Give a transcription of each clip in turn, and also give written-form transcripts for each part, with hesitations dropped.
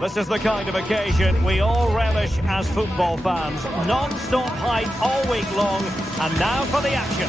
This is the kind of occasion we all relish as football fans. Non-stop hype all week long, and now for the action.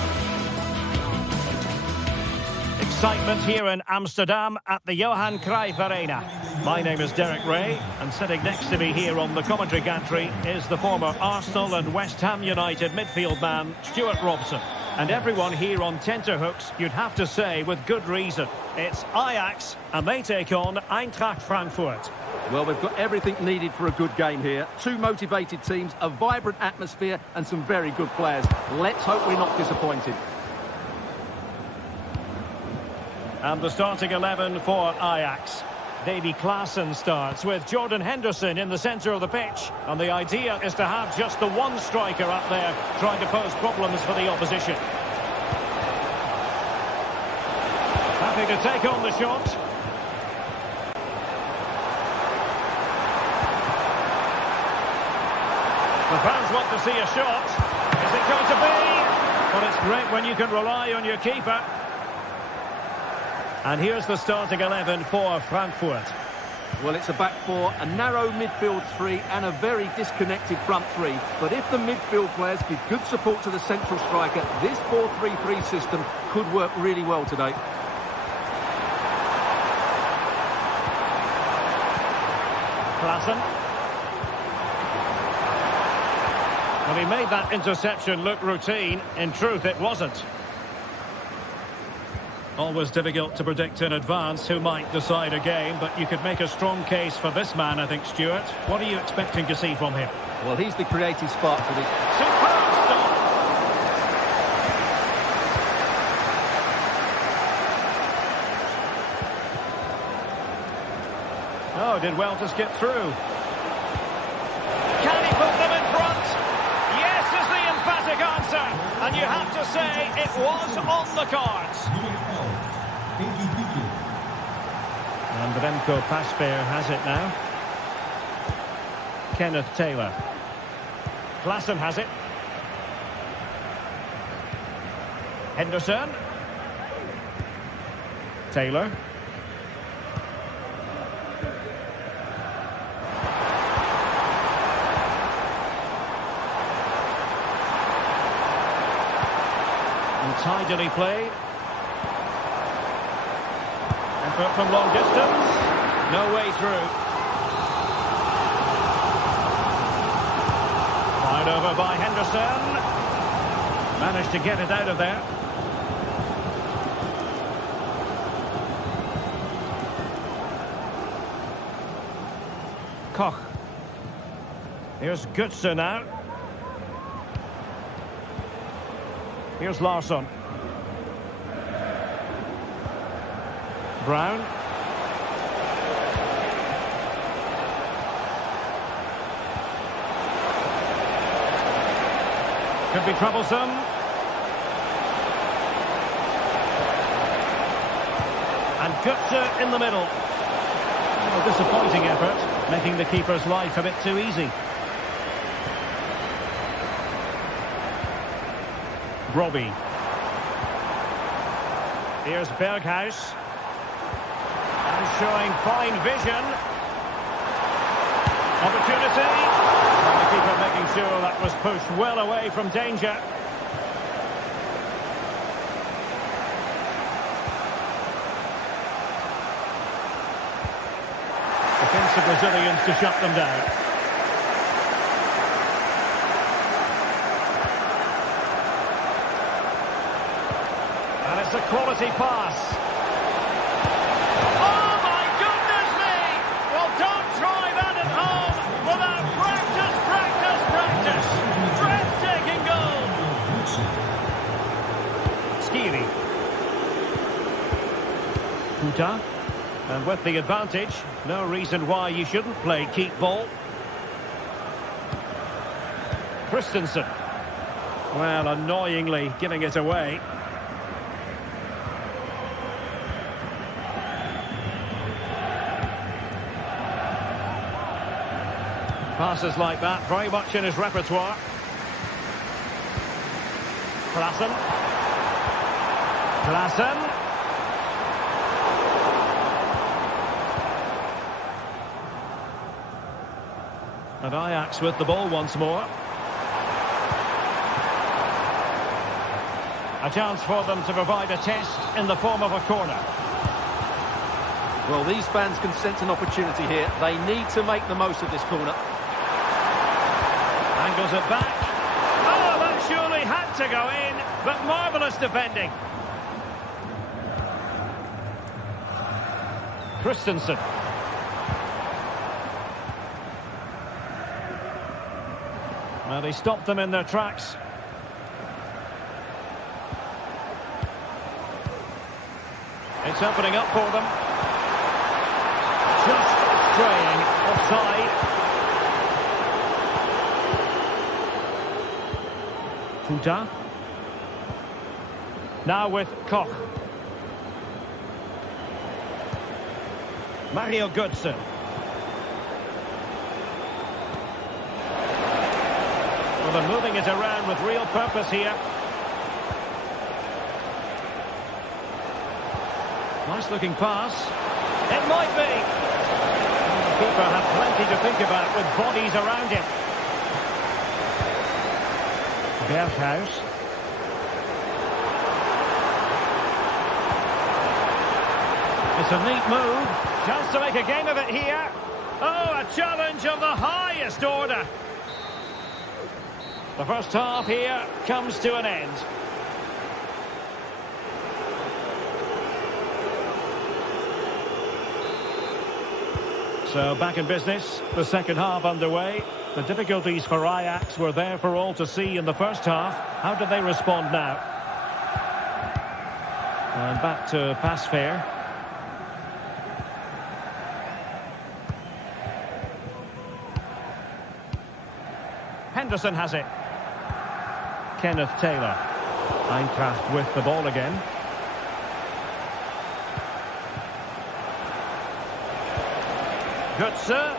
Excitement here in Amsterdam at the Johan Cruyff Arena. My name is Derek Ray, and sitting next to me here on the commentary gantry is the former Arsenal and West Ham United midfield man, Stuart Robson. And everyone here on tenterhooks, you'd have to say with good reason. It's Ajax, and they take on Eintracht Frankfurt. Well, we've got everything needed for a good game here. Two motivated teams, a vibrant atmosphere, and some very good players. Let's hope we're not disappointed. And the starting 11 for Ajax. Davy Klaassen starts with Jordan Henderson in the centre of the pitch. And the idea is to have just the one striker up there trying to pose problems for the opposition. Happy to take on the shot. The fans want to see a shot. Is it going to be? Well, it's great when you can rely on your keeper. And here's the starting 11 for Frankfurt. Well, it's a back four, a narrow midfield three, and a very disconnected front three. But if the midfield players give good support to the central striker, this 4-3-3 system could work really well today. Klaassen. Well, he made that interception look routine. In truth, it wasn't. Always difficult to predict in advance who might decide a game, but you could make a strong case for this man, I think, Stuart. What are you expecting to see from him? Well, he's the creative spark for this. Superb stop! Oh, did well to skip through. Can he put them in front? Yes is the emphatic answer. And you have to say it was on the cards. And Remco Pasveer has it now. Kenneth Taylor. Klaassen has it. Henderson. Taylor. And tidily played. Effort from long distance. No way through. Fired over by Henderson. Managed to get it out of there. Koch. Here's Götze now. Here's Larsson. Brown. Could be troublesome. And Götze in the middle. A disappointing effort, making the keeper's life a bit too easy. Robbie. Here's Berghuis. And showing fine vision. Opportunity. And the keeper making sure that was pushed well away from danger. Defensive Brazilians to shut them down. And it's a quality pass. Oh my goodness me! Well, don't try that at home without practice, practice, practice. Breathtaking goal. Skiri. Kuta. And with the advantage, no reason why you shouldn't play keep ball. Christensen. Well, annoyingly giving it away. Passes like that, very much in his repertoire. Klaassen. Klaassen. And Ajax with the ball once more. A chance for them to provide a test in the form of a corner. Well, these fans can sense an opportunity here. They need to make the most of this corner. Angles it back. Oh, that surely had to go in, but marvellous defending. Christensen. Well, he stopped them in their tracks. It's opening up for them. Just straying offside. Futa. Now with Koch. Mario Götze. Well, they're moving it around with real purpose here. Nice looking pass. It might be. The keeper had plenty to think about with bodies around him. Berghuis. It's a neat move. Chance to make a game of it here. Oh, a challenge of the highest order. The first half here comes to an end. So back in business, the second half underway. The difficulties for Ajax were there for all to see in the first half. How do they respond now? And back to pass fair. Henderson has it. Kenneth Taylor. Eintracht with the ball again. Götze.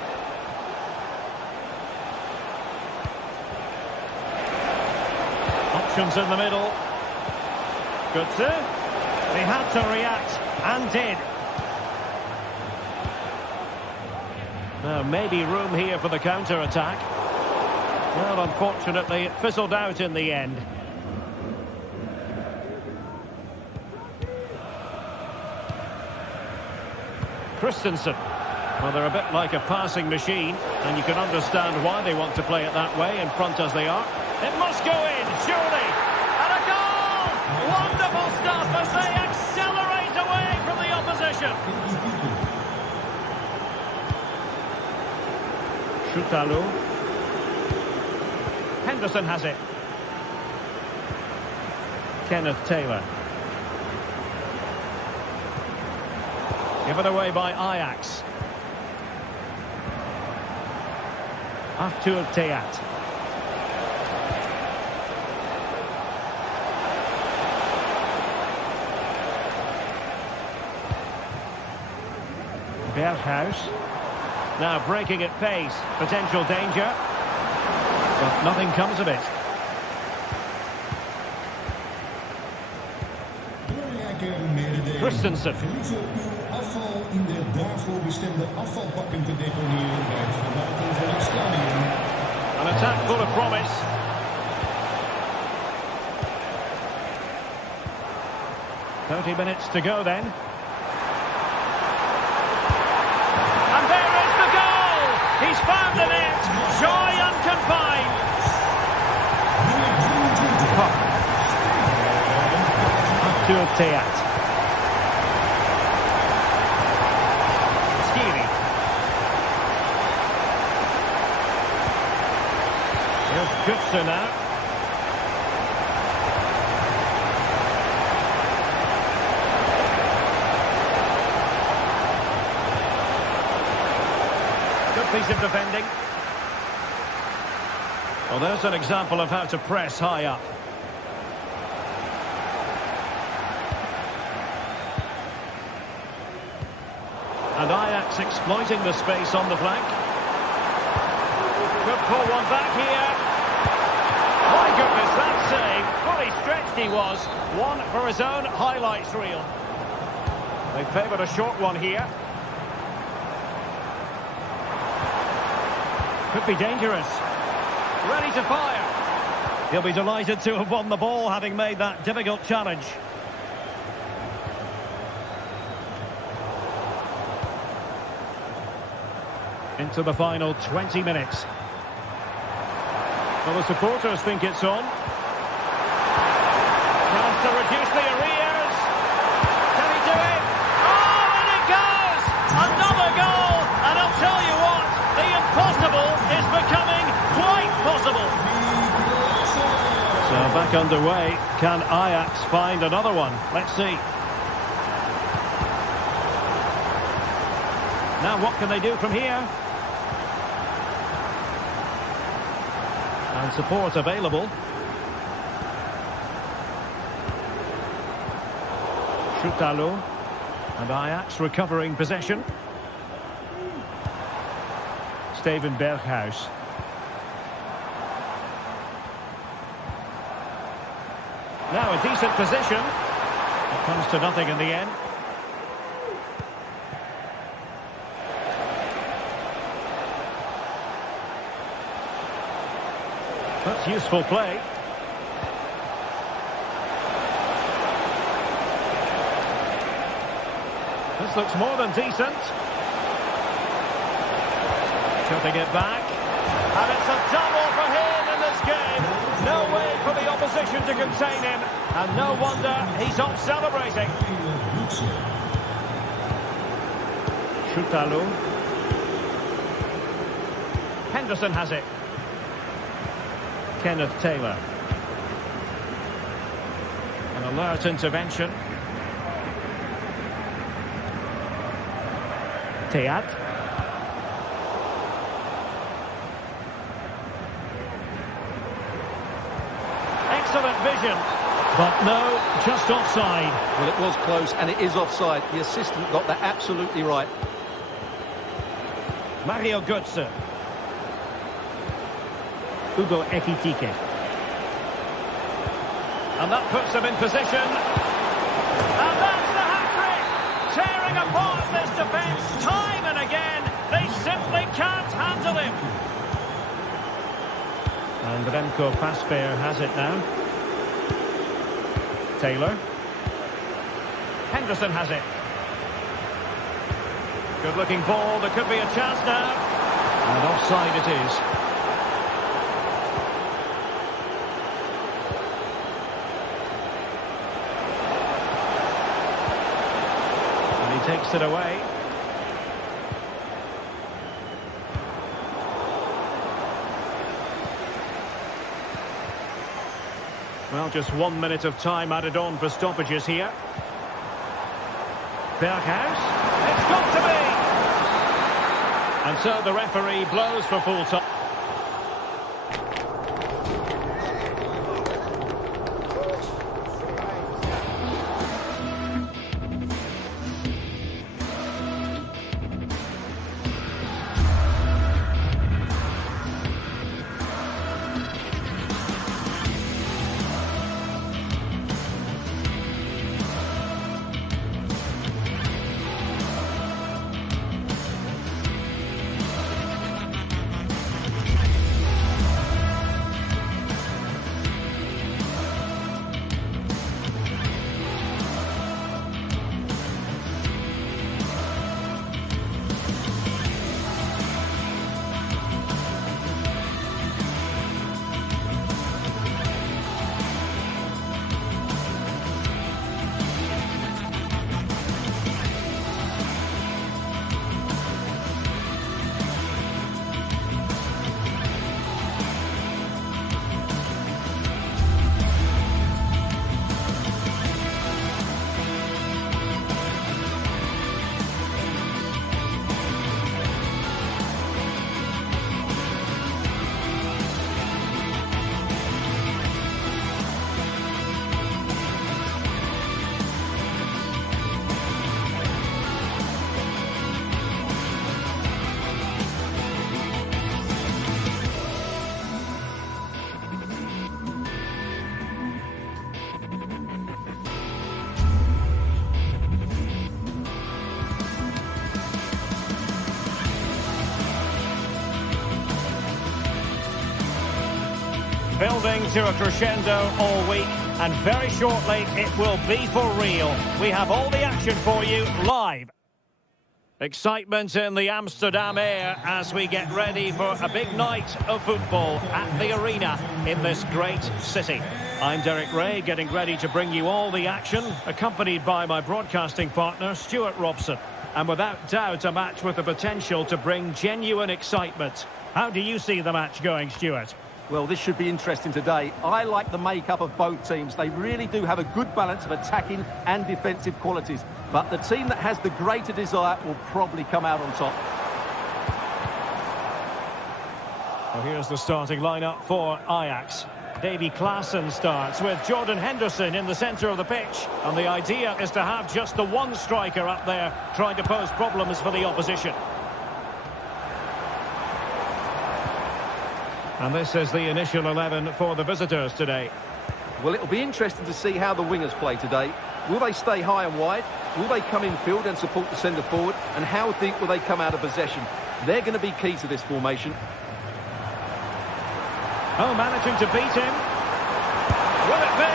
Options in the middle. Götze. He had to react and did. Now maybe room here for the counter-attack. Well, unfortunately, it fizzled out in the end. Christensen. Well, they're a bit like a passing machine, and you can understand why they want to play it that way, in front as they are. It must go in, surely! And a goal! Wonderful stuff as they accelerate away from the opposition. Schutalu. Henderson has it. Kenneth Taylor. Given away by Ajax. Artur Teat. Berghuis. Now breaking at pace. Potential danger. But nothing comes of it. Christensen. Afval in de daarvoor bestemde afvalbakken te deponeren bij het verlaten van het stadion. An attack full of promise. "30 minutes to go then. And there is the goal! He's found the net! Joy unconfined! Artur Teat. Skiri. Here's Götze now. Good piece of defending. Well, there's an example of how to press high up. And Ajax exploiting the space on the flank. Could pull one back here. My goodness, that save. Fully stretched he was. One for his own highlights reel. They favoured a short one here. Could be dangerous. Ready to fire. He'll be delighted to have won the ball, having made that difficult challenge. Into the final 20 minutes. Well, the supporters think it's on. Chance to reduce the arrears. Can he do it? Oh, and it goes! Another goal! And I'll tell you what, the impossible is becoming quite possible. So back underway. Can Ajax find another one? Let's see. Now what can they do from here? And support available. Schutalo. And Ajax recovering possession. Steven Berghuis. Now a decent position. It comes to nothing in the end. That's useful play. This looks more than decent. Cutting it back. And it's a double for him in this game. No way for the opposition to contain him. And no wonder he's off celebrating. Schutalo. Henderson has it. Kenneth Taylor. An alert intervention. Teat. Excellent vision. But no, just offside. Well, it was close and it is offside. The assistant got that absolutely right. Mario Götze. Ugo Ekitike. And that puts them in position. And that's the hat-trick! Tearing apart this defence time and again. They simply can't handle him. And Remco Pasveer has it now. Taylor. Henderson has it. Good looking ball. There could be a chance now. And offside it is. Takes it away. Well, just 1 minute of time added on for stoppages here. Berghuis. It's got to be! And so the referee blows for full time. building to a crescendo all week, and very shortly it will be for real. We have all the action for you live. Excitement in the Amsterdam air as we get ready for a big night of football at the arena in this great city. I'm Derek Ray, getting ready to bring you all the action, accompanied by my broadcasting partner, Stuart Robson. And without doubt, a match with the potential to bring genuine excitement. How do you see the match going, Stuart? Well, this should be interesting today. I like the makeup of both teams. They really do have a good balance of attacking and defensive qualities. But the team that has the greater desire will probably come out on top. Well, here's the starting lineup for Ajax. Davy Klaassen starts with Jordan Henderson in the centre of the pitch. And the idea is to have just the one striker up there trying to pose problems for the opposition. And this is the initial 11 for the visitors today. Well, it'll be interesting to see how the wingers play today. Will they stay high and wide? Will they come in field and support the centre forward? And how deep will they come out of possession? They're going to be key to this formation. Oh, managing to beat him. Will it be?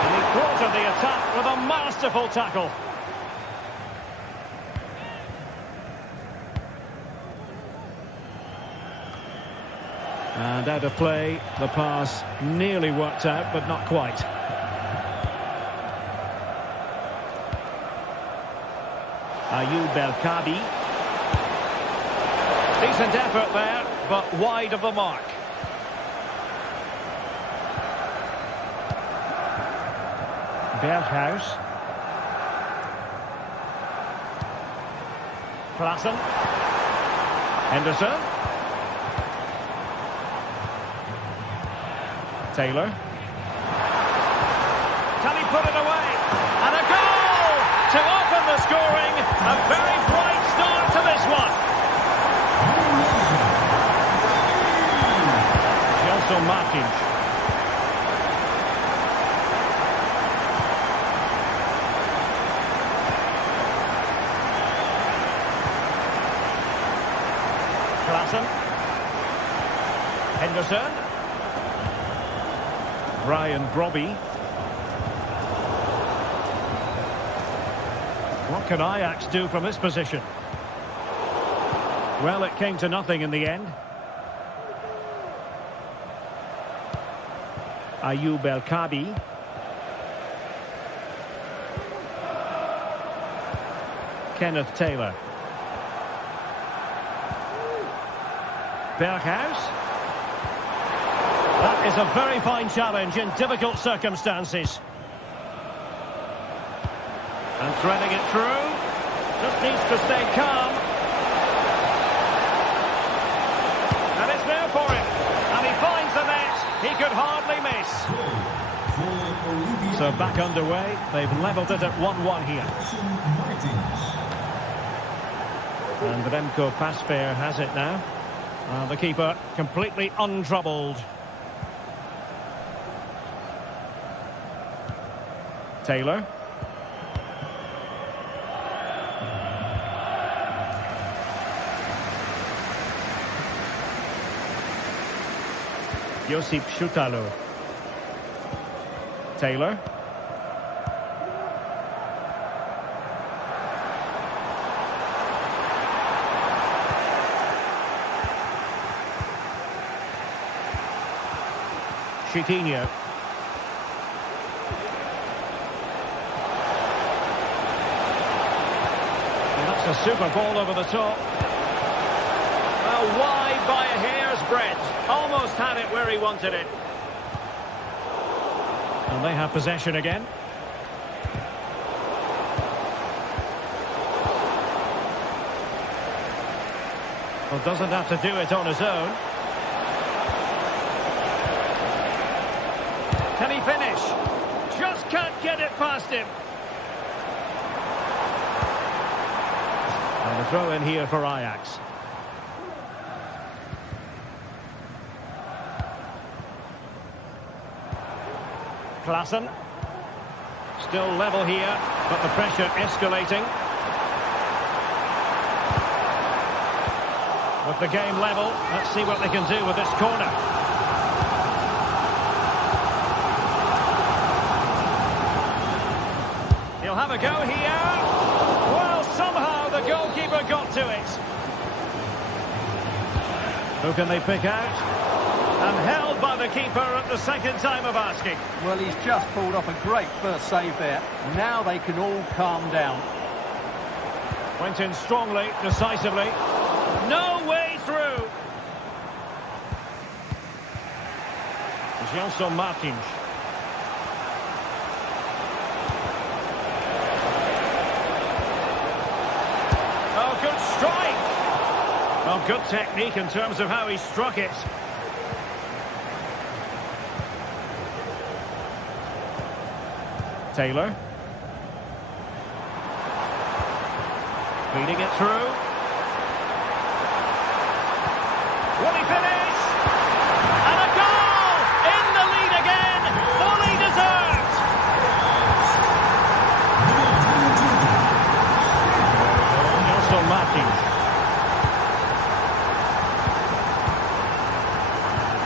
And he thwarted the attack with a masterful tackle. And out of play, the pass nearly worked out, but not quite. Ayoub El-Kabi. Decent effort there, but wide of the mark. Berghuis. Klaassen. Henderson. Taylor. Can he put it away? And a goal to open the scoring. A very bright start to this one. Gelson Martins. Klaassen. Henderson. Brian Brobby. What can Ajax do from this position? Well, it came to nothing in the end. Ayoub El-Kabi. Kenneth Taylor. Berghuis. That is a very fine challenge in difficult circumstances. And threading it through. Just needs to stay calm. And it's there for him. And he finds the net. He could hardly miss. So back underway. They've levelled it at 1-1 here. And Remco Pasveer has it now. The keeper completely untroubled. Taylor. Josip Schutalo. Taylor. Chiquinho. A super ball over the top. Well, wide by a hair's breadth. Almost had it where he wanted it. And they have possession again. Well, doesn't have to do it on his own. Can he finish? Just can't get it past him. And a throw in here for Ajax. Klaassen. Still level here, but the pressure escalating. With the game level, let's see what they can do with this corner. have a go here. Well, somehow the goalkeeper got to it. Who can they pick out? And held by the keeper at the second time of asking. Well, he's just pulled off a great first save there. Now they can all calm down. Went in strongly, decisively. No way through. Gelson Martins. Oh, good strike. Well, good technique in terms of how he struck it. Taylor. Feeding it through. Will he finish? And a goal! In the lead again! Fully deserved! Gelson Martins.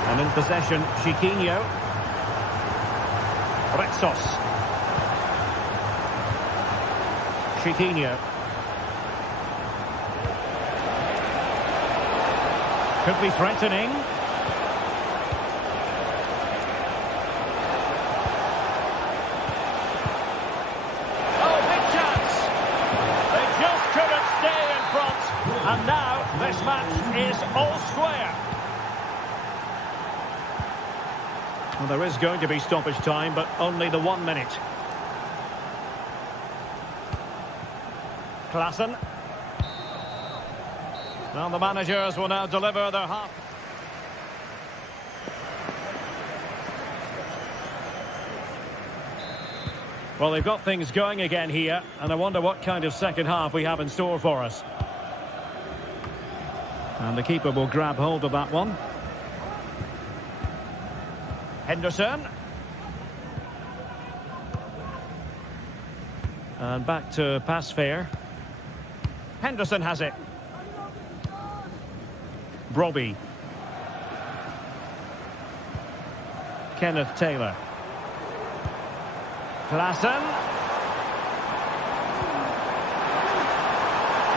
And in possession, Chiquinho. Retsos. Chiquinho. Could be threatening. Oh, big chance. They just couldn't stay in front. And now this match is all square. Well, there is going to be stoppage time, but only the 1 minute. Klaassen. Well, the managers will now deliver their half. Well, they've got things going again here, and I wonder what kind of second half we have in store for us. And the keeper will grab hold of that one. Henderson. And back to pass fair. Henderson has it. Brobbey. Kenneth Taylor. Klaassen.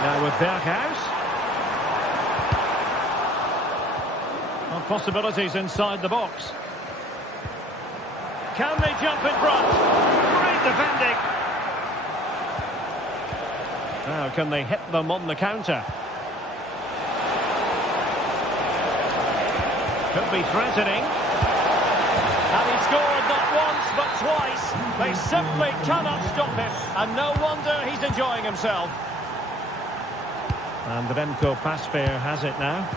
Now with Berghuis. Well, possibilities inside the box. Can they jump in front? Great defending. Now, can they hit them on the counter? Could be threatening. And he scored not once, but twice. They simply cannot stop him. And no wonder he's enjoying himself. And the Venko pass fair has it now.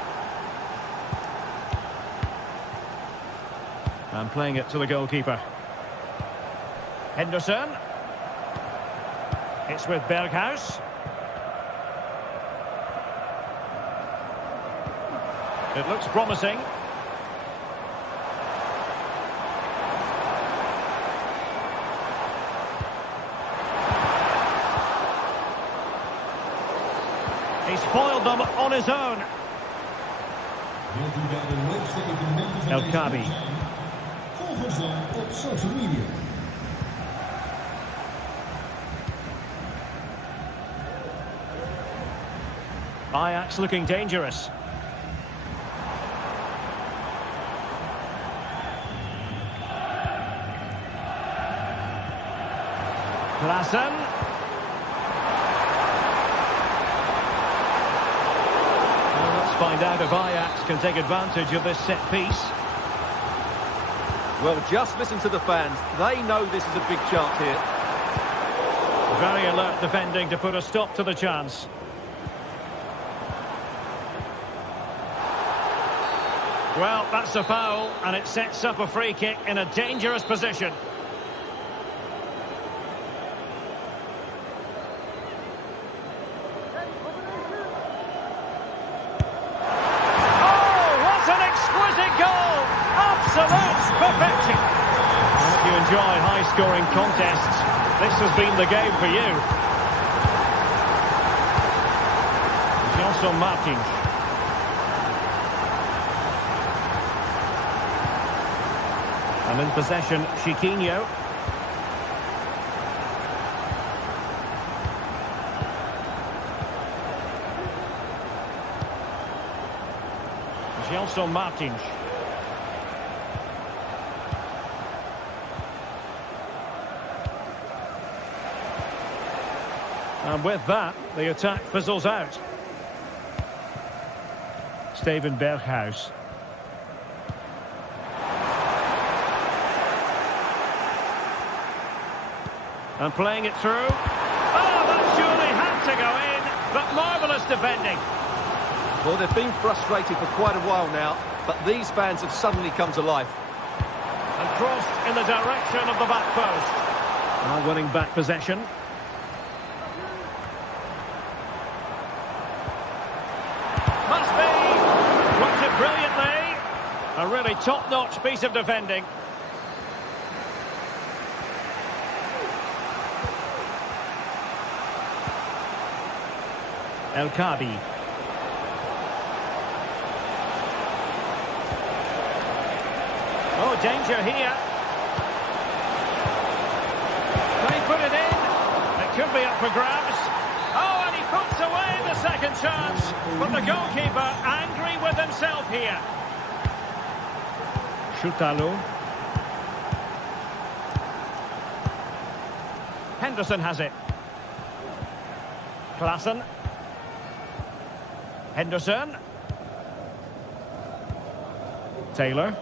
And playing it to the goalkeeper. Henderson. It's with Berghuis. It looks promising. He's foiled them on his own. El Kabi. Volg ons dan op social media. Ajax looking dangerous. Klaassen. Well, let's find out if Ajax can take advantage of this set piece. Well, just listen to the fans. They know this is a big chance here. Very alert defending to put a stop to the chance. Well, that's a foul, and it sets up a free kick in a dangerous position. Perfection. And if you enjoy high-scoring contests, this has been the game for you. Gelson Martins. And in possession, Chiquinho. Gelson Martins. And with that, the attack fizzles out. Steven Berghuis. And playing it through. Oh, that surely had to go in, but marvellous defending. Well, they've been frustrated for quite a while now, but these fans have suddenly come to life. And crossed in the direction of the back post. Now winning back possession. Must be. Worked it brilliantly. A really top-notch piece of defending. El Kabi. Oh, danger here. Can he put it in? It could be up for grabs. Oh, and he puts away the second chance. But the goalkeeper angry with himself here. Shutalo. Henderson has it. Klaassen. Henderson. Taylor.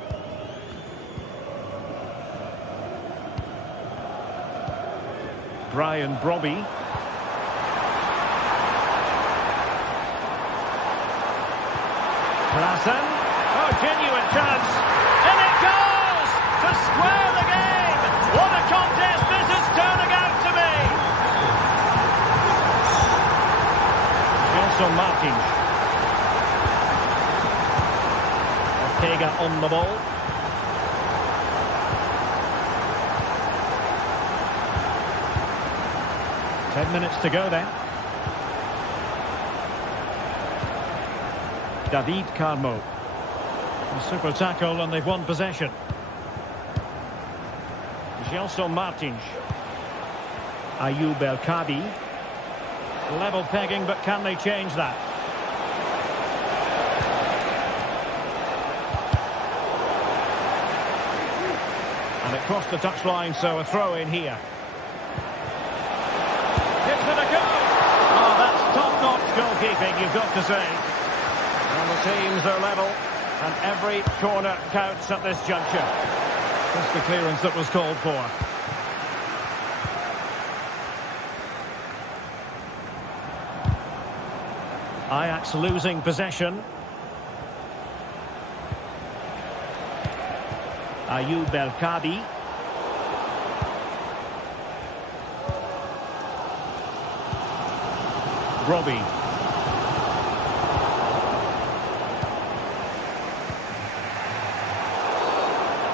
Brian Brobby. Klaassen. Oh, genuine chance. And it goes to square the game. What a contest this is turning out to be. Gelson Martins. Ortega on the ball. Ten minutes to go then. David Carmo. A super tackle and they've won possession. Gelson Martins. Ayoub El Kabi. Level pegging, but can they change that? And it crossed the touchline, so a throw in here. Gives it a go. Oh, that's top-notch goalkeeping, you've got to say. And the teams are level, and every corner counts at this juncture. That's the clearance that was called for. Ajax losing possession. Ayoub El Kabi. Robbie.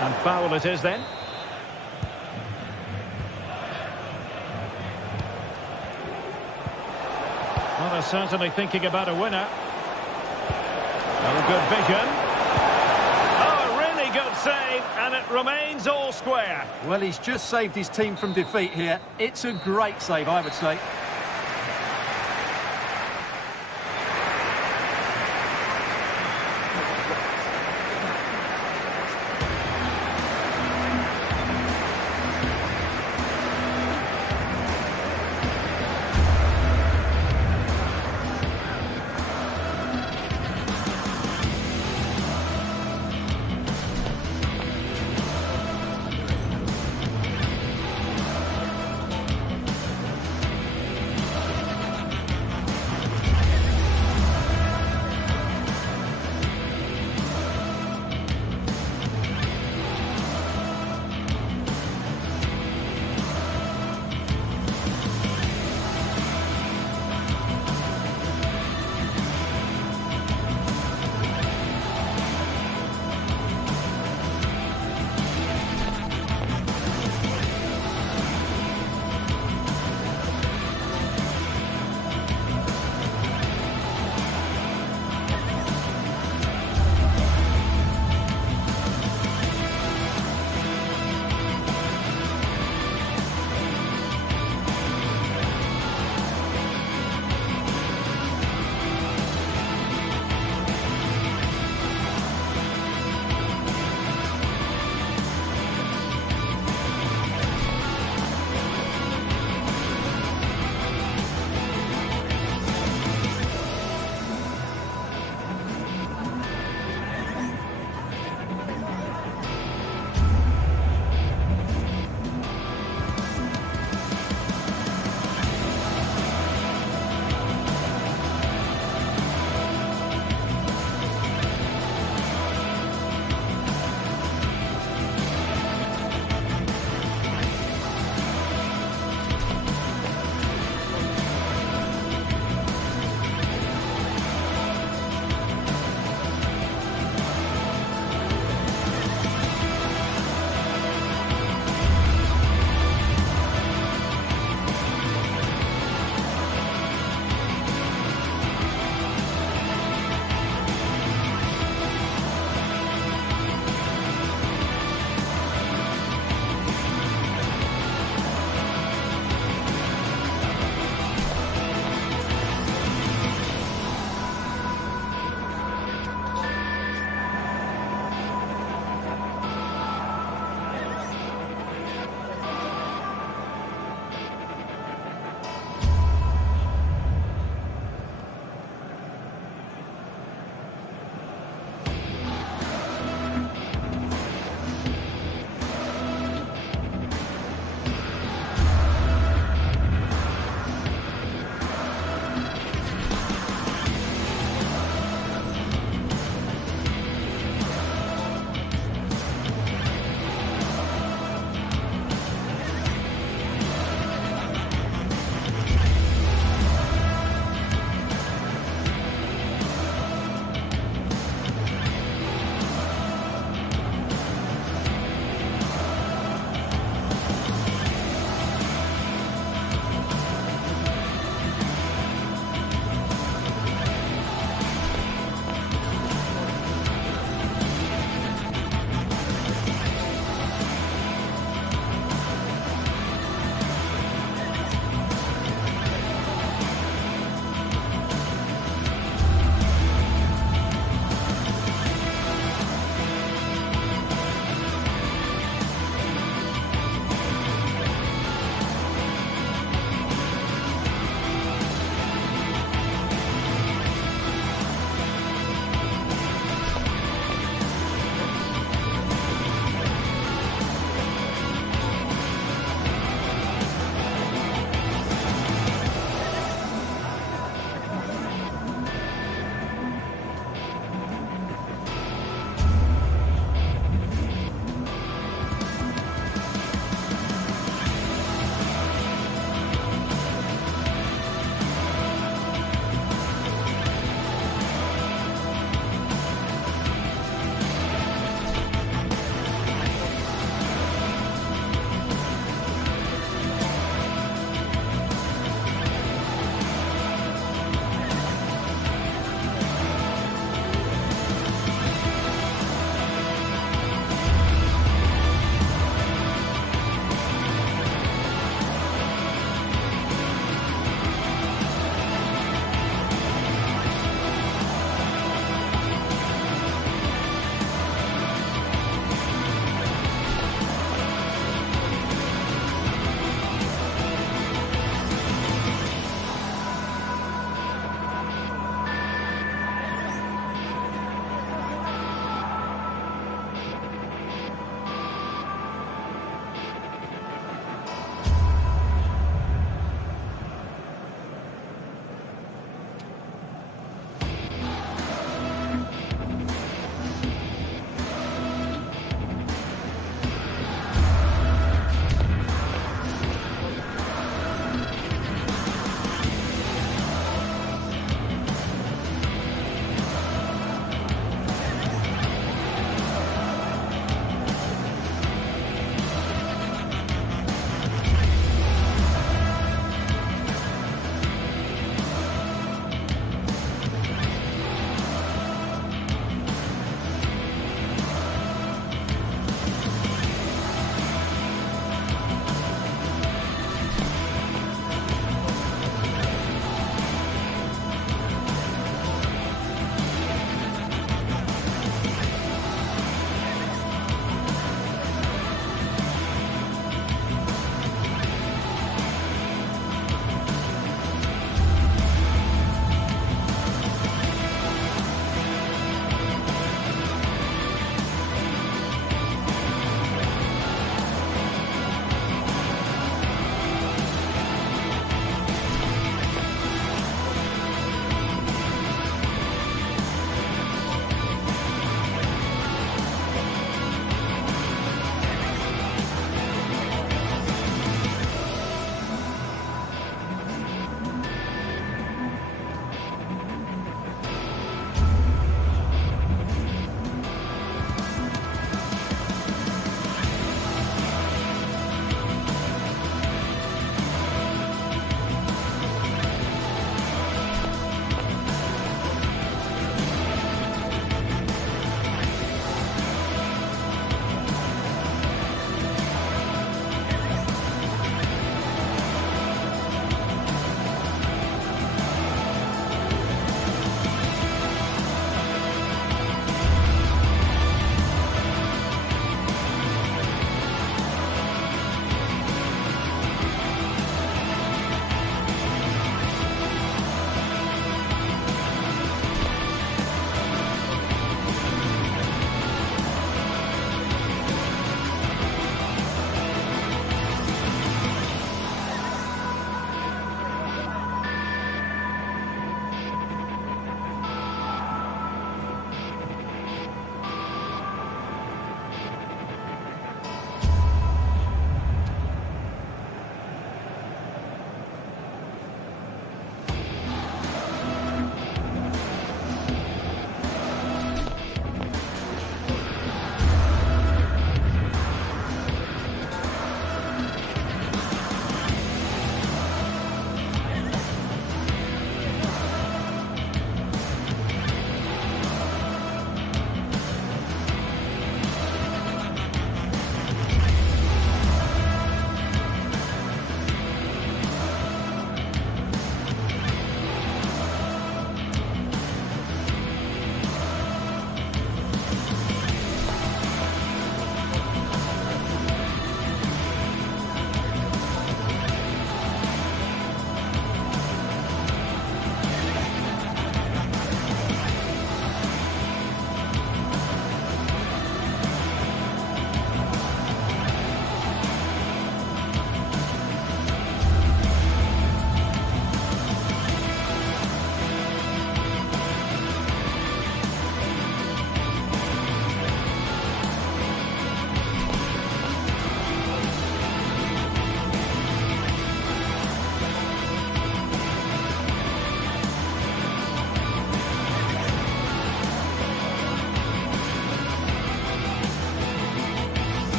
And foul it is then. Well, they're certainly thinking about a winner. Oh, good vision. Oh, a really good save, and it remains all square. Well, he's just saved his team from defeat here. It's a great save, I would say.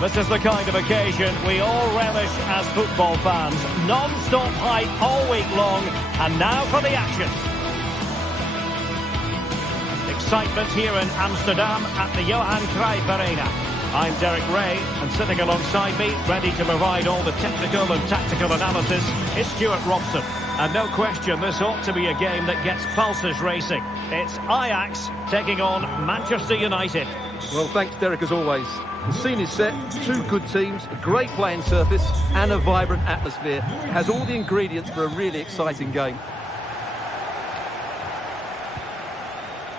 This is the kind of occasion we all relish as football fans. Non-stop hype all week long, and now for the action. Excitement here in Amsterdam at the Johan Cruyff Arena. I'm Derek Ray, and sitting alongside me, ready to provide all the technical and tactical analysis, is Stuart Robson. And no question, this ought to be a game that gets pulses racing. It's Ajax taking on Manchester United. Well, thanks, Derek, as always. The scene is set, two good teams, a great playing surface and a vibrant atmosphere. It has all the ingredients for a really exciting game.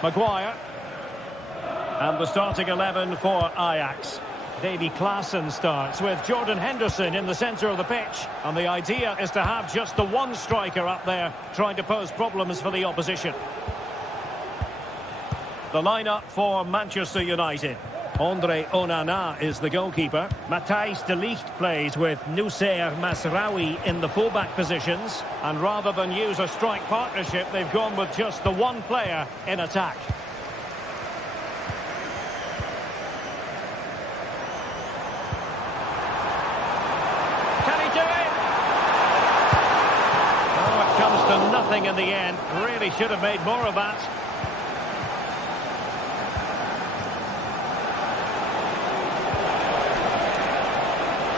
Maguire. And the starting 11 for Ajax. Davy Klaassen starts with Jordan Henderson in the centre of the pitch. And the idea is to have just the one striker up there trying to pose problems for the opposition. The lineup for Manchester United. Andre Onana is the goalkeeper. Matthijs de Ligt plays with Noussair Mazraoui in the fullback positions. And rather than use a strike partnership, they've gone with just the one player in attack. Can he do it? Oh, it comes to nothing in the end. Really should have made more of that.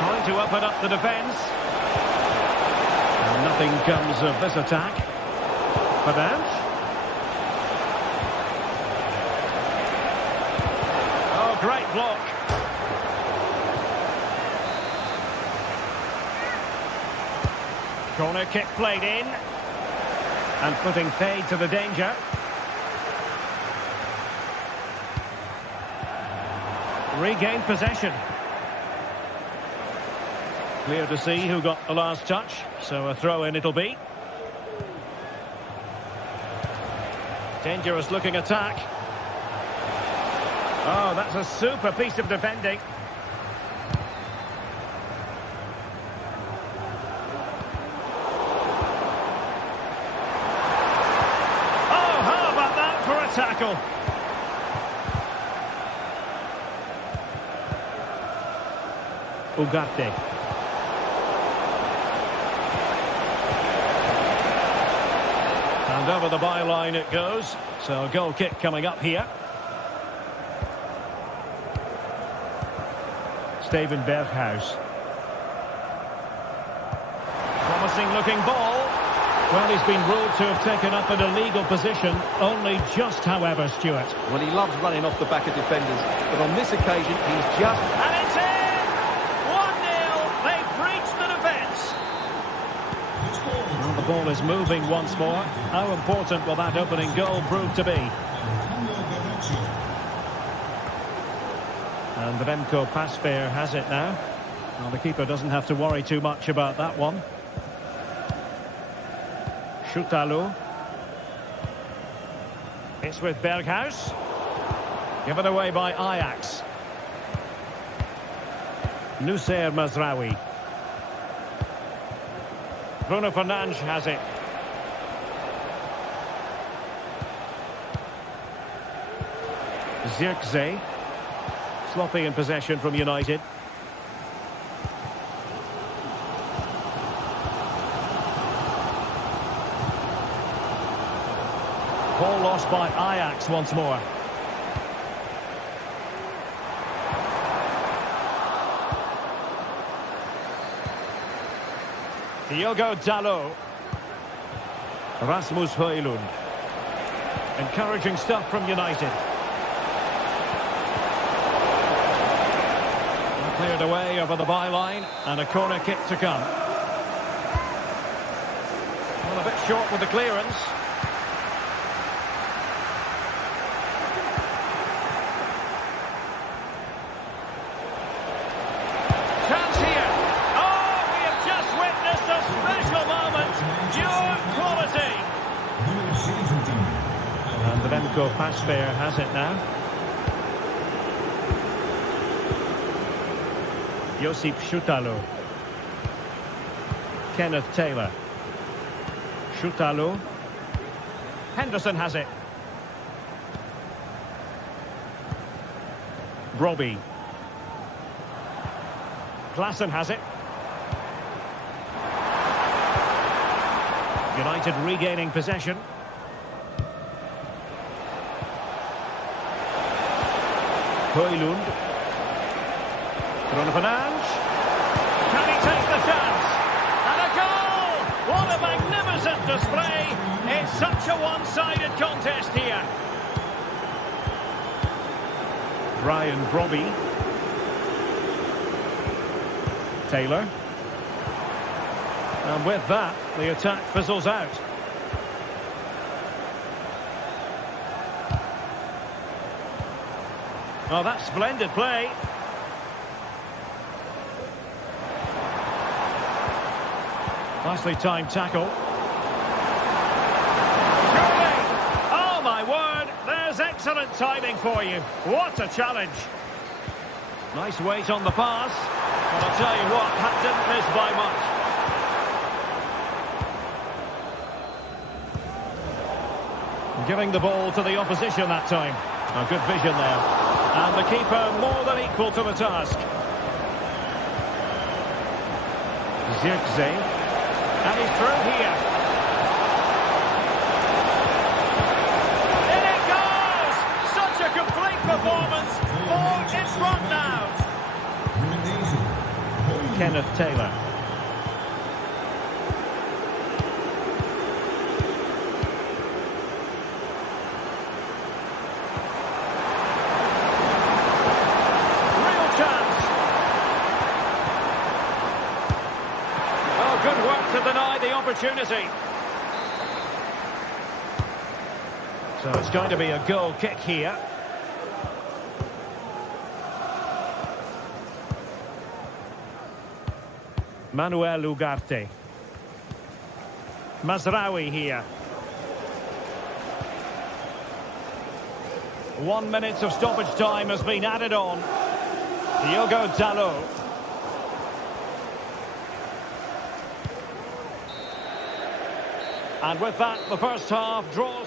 Trying to open up the defence. And nothing comes of this attack. Fernandes. Oh, great block. Corner kick played in. And putting paid to the danger. Regained possession. Clear to see who got the last touch, so a throw-in it'll be. Dangerous looking attack. Oh, that's a super piece of defending. Oh, how about that for a tackle? Ugarte. And over the byline it goes. So a goal kick coming up here. Steven Berghuis. Promising looking ball. Well, he's been ruled to have taken up an illegal position. Only just, however, Stuart. Well, he loves running off the back of defenders. But on this occasion, he's just... And it's in! 1-0. They've breached the defence. Well, the ball is moving once more. How important will that opening goal prove to be? And Remco Pasveer has it now. Well, the keeper doesn't have to worry too much about that one. Schutalo. It's with Berghuis. Given away by Ajax. Noussair Mazraoui. Bruno Fernandes has it. Zirkzee. Sloppy in possession from United. Ball lost by Ajax once more. Diogo Dalot. Rasmus Højlund. Encouraging stuff from United. Cleared away over the byline, and a corner kick to come. Well, a bit short with the clearance. Chance here. Oh, we have just witnessed a special moment. Pure quality. And Remco Pasveer has it now. Josip Schutalo. Kenneth Taylor. Schutalo. Henderson has it. Brobbey. Klaassen has it. United regaining possession. Højlund. Bruno Fernandes. Can he take the chance? And a goal! What a magnificent display! It's such a one-sided contest here. Brian Brobby. Taylor. And with that, the attack fizzles out. Oh, that's splendid play. Nicely timed tackle. Surely! Oh, my word! There's excellent timing for you. What a challenge. Nice weight on the pass. But I'll tell you what, that didn't miss by much. Giving the ball to the opposition that time. A good vision there. And the keeper more than equal to the task. Zirkzee. And he's through here. In it goes! Such a complete performance. 4 in front now. Kenneth Taylor. Good work to deny the opportunity. So it's going to be a goal kick here. Manuel Ugarte. Mazraoui here. 1 minute of stoppage time has been added on. Diogo Dalot. And with that, the first half draws.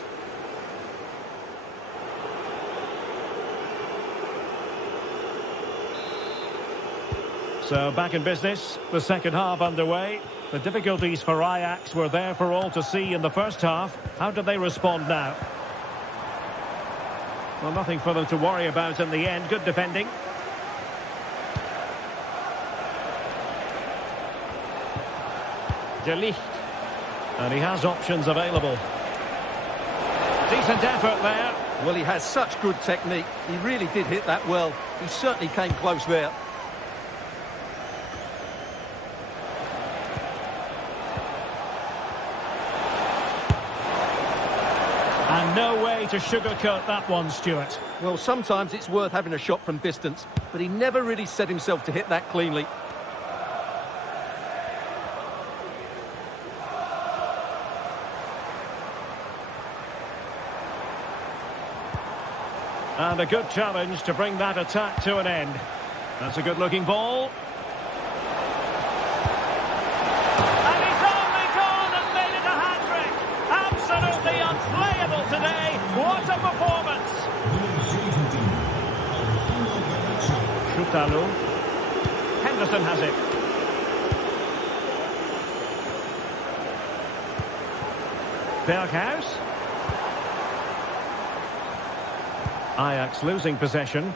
So back in business, the second half underway. The difficulties for Ajax were there for all to see in the first half. How do they respond now? Well, nothing for them to worry about in the end. Good defending. De Ligt. And he has options available. Decent effort there. Well, he has such good technique. He really did hit that well. He certainly came close there. And no way to sugarcoat that one, Stuart. Well, sometimes it's worth having a shot from distance, but he never really set himself to hit that cleanly. And a good challenge to bring that attack to an end. That's a good-looking ball. And he's only gone and made it a hat-trick. Absolutely unplayable today. What a performance. Schutalo. Henderson has it. Berghuis. Ajax losing possession.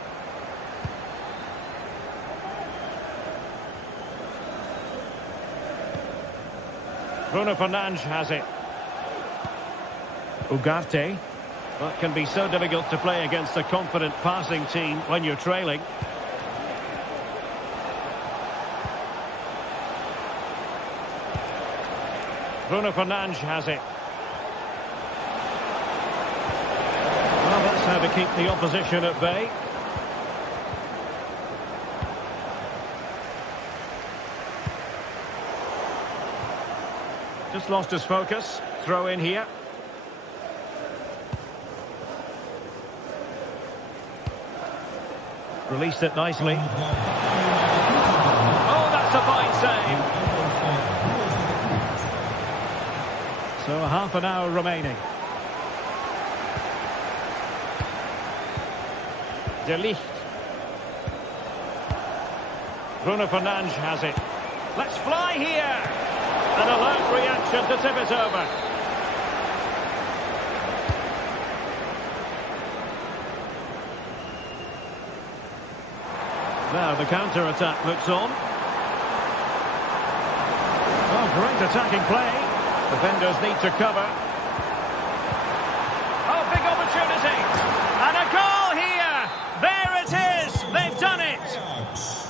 Bruno Fernandes has it. Ugarte. That can be so difficult to play against a confident passing team when you're trailing. Bruno Fernandes has it. Well, that's how to keep the opposition at bay. Just lost his focus. Throw in here. Released it nicely. Oh, that's a fine save. So half an hour remaining. De Ligt. Bruno Fernandes has it. Let's fly here! An alert reaction to tip it over. Now the counter-attack looks on. Oh, great attacking play. Defenders need to cover. Oh, big opportunity. And a goal here. There it is. They've done it. Ajax.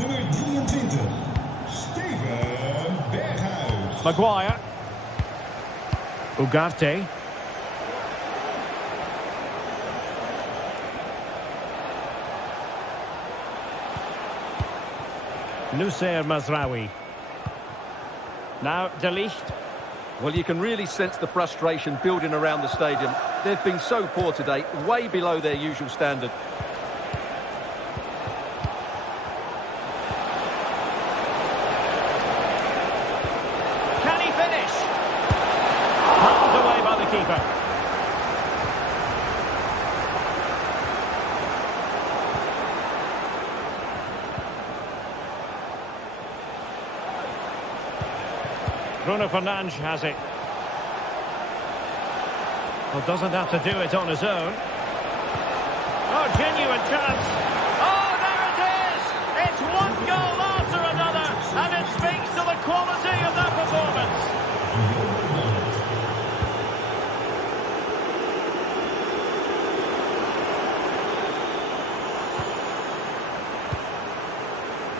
Nummer 23. Steven Berghuis. Maguire. Ugarte. Nussair Mazraoui. Now De Ligt. Well, you can really sense the frustration building around the stadium. They've been so poor today, way below their usual standard. Can he finish? Pulled away by the keeper. Bruno Fernandes has it. Well, doesn't have to do it on his own. Oh, genuine chance. Oh, there it is! It's one goal after another, and it speaks to the quality of that performance.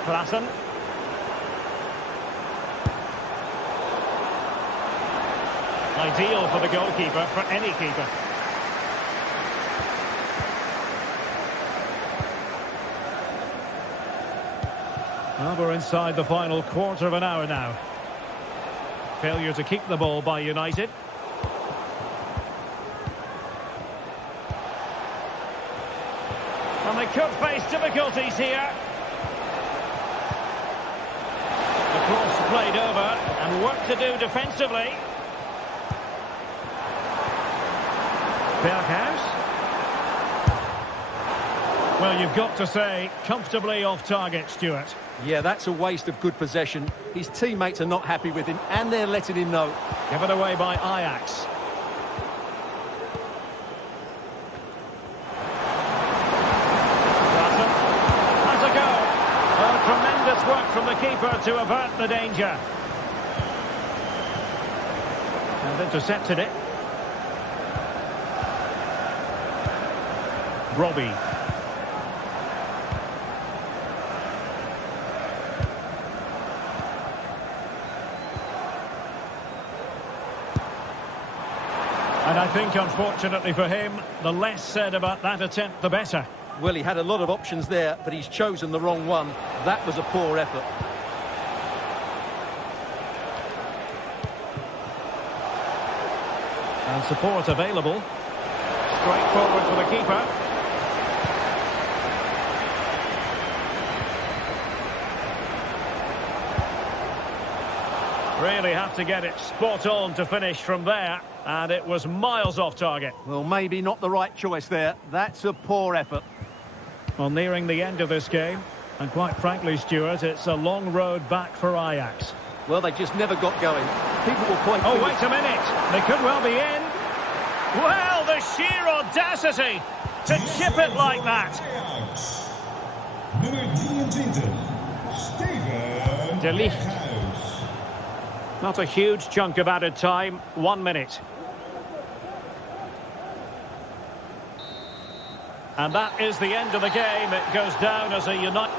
Klassen. Ideal for the goalkeeper, for any keeper. Well, we're inside the final quarter of an hour now. Failure to keep the ball by United. And they could face difficulties here. The cross played over, and work to do defensively. Berghuis. Well, you've got to say, comfortably off target, Stuart. Yeah, that's a waste of good possession. His teammates are not happy with him, and they're letting him know. Given away by Ajax. Klassen has a go. Oh, tremendous work from the keeper to avert the danger. And intercepted it. Robbie. And I think, unfortunately for him, the less said about that attempt, the better. Well, he had a lot of options there, but he's chosen the wrong one. That was a poor effort. And support available. Straight forward for the keeper. Really have to get it spot on to finish from there, and it was miles off target. Well, maybe not the right choice there. That's a poor effort. Well, nearing the end of this game, and quite frankly, Stuart, it's a long road back for Ajax. Well, they just never got going. People will point... Oh, wait a minute. They could well be in. Well, the sheer audacity to chip it like that. Ajax. Nummer 23. Steven De Ligt. Berghuis. Not a huge chunk of added time, 1 minute. And that is the end of the game. It goes down as a United...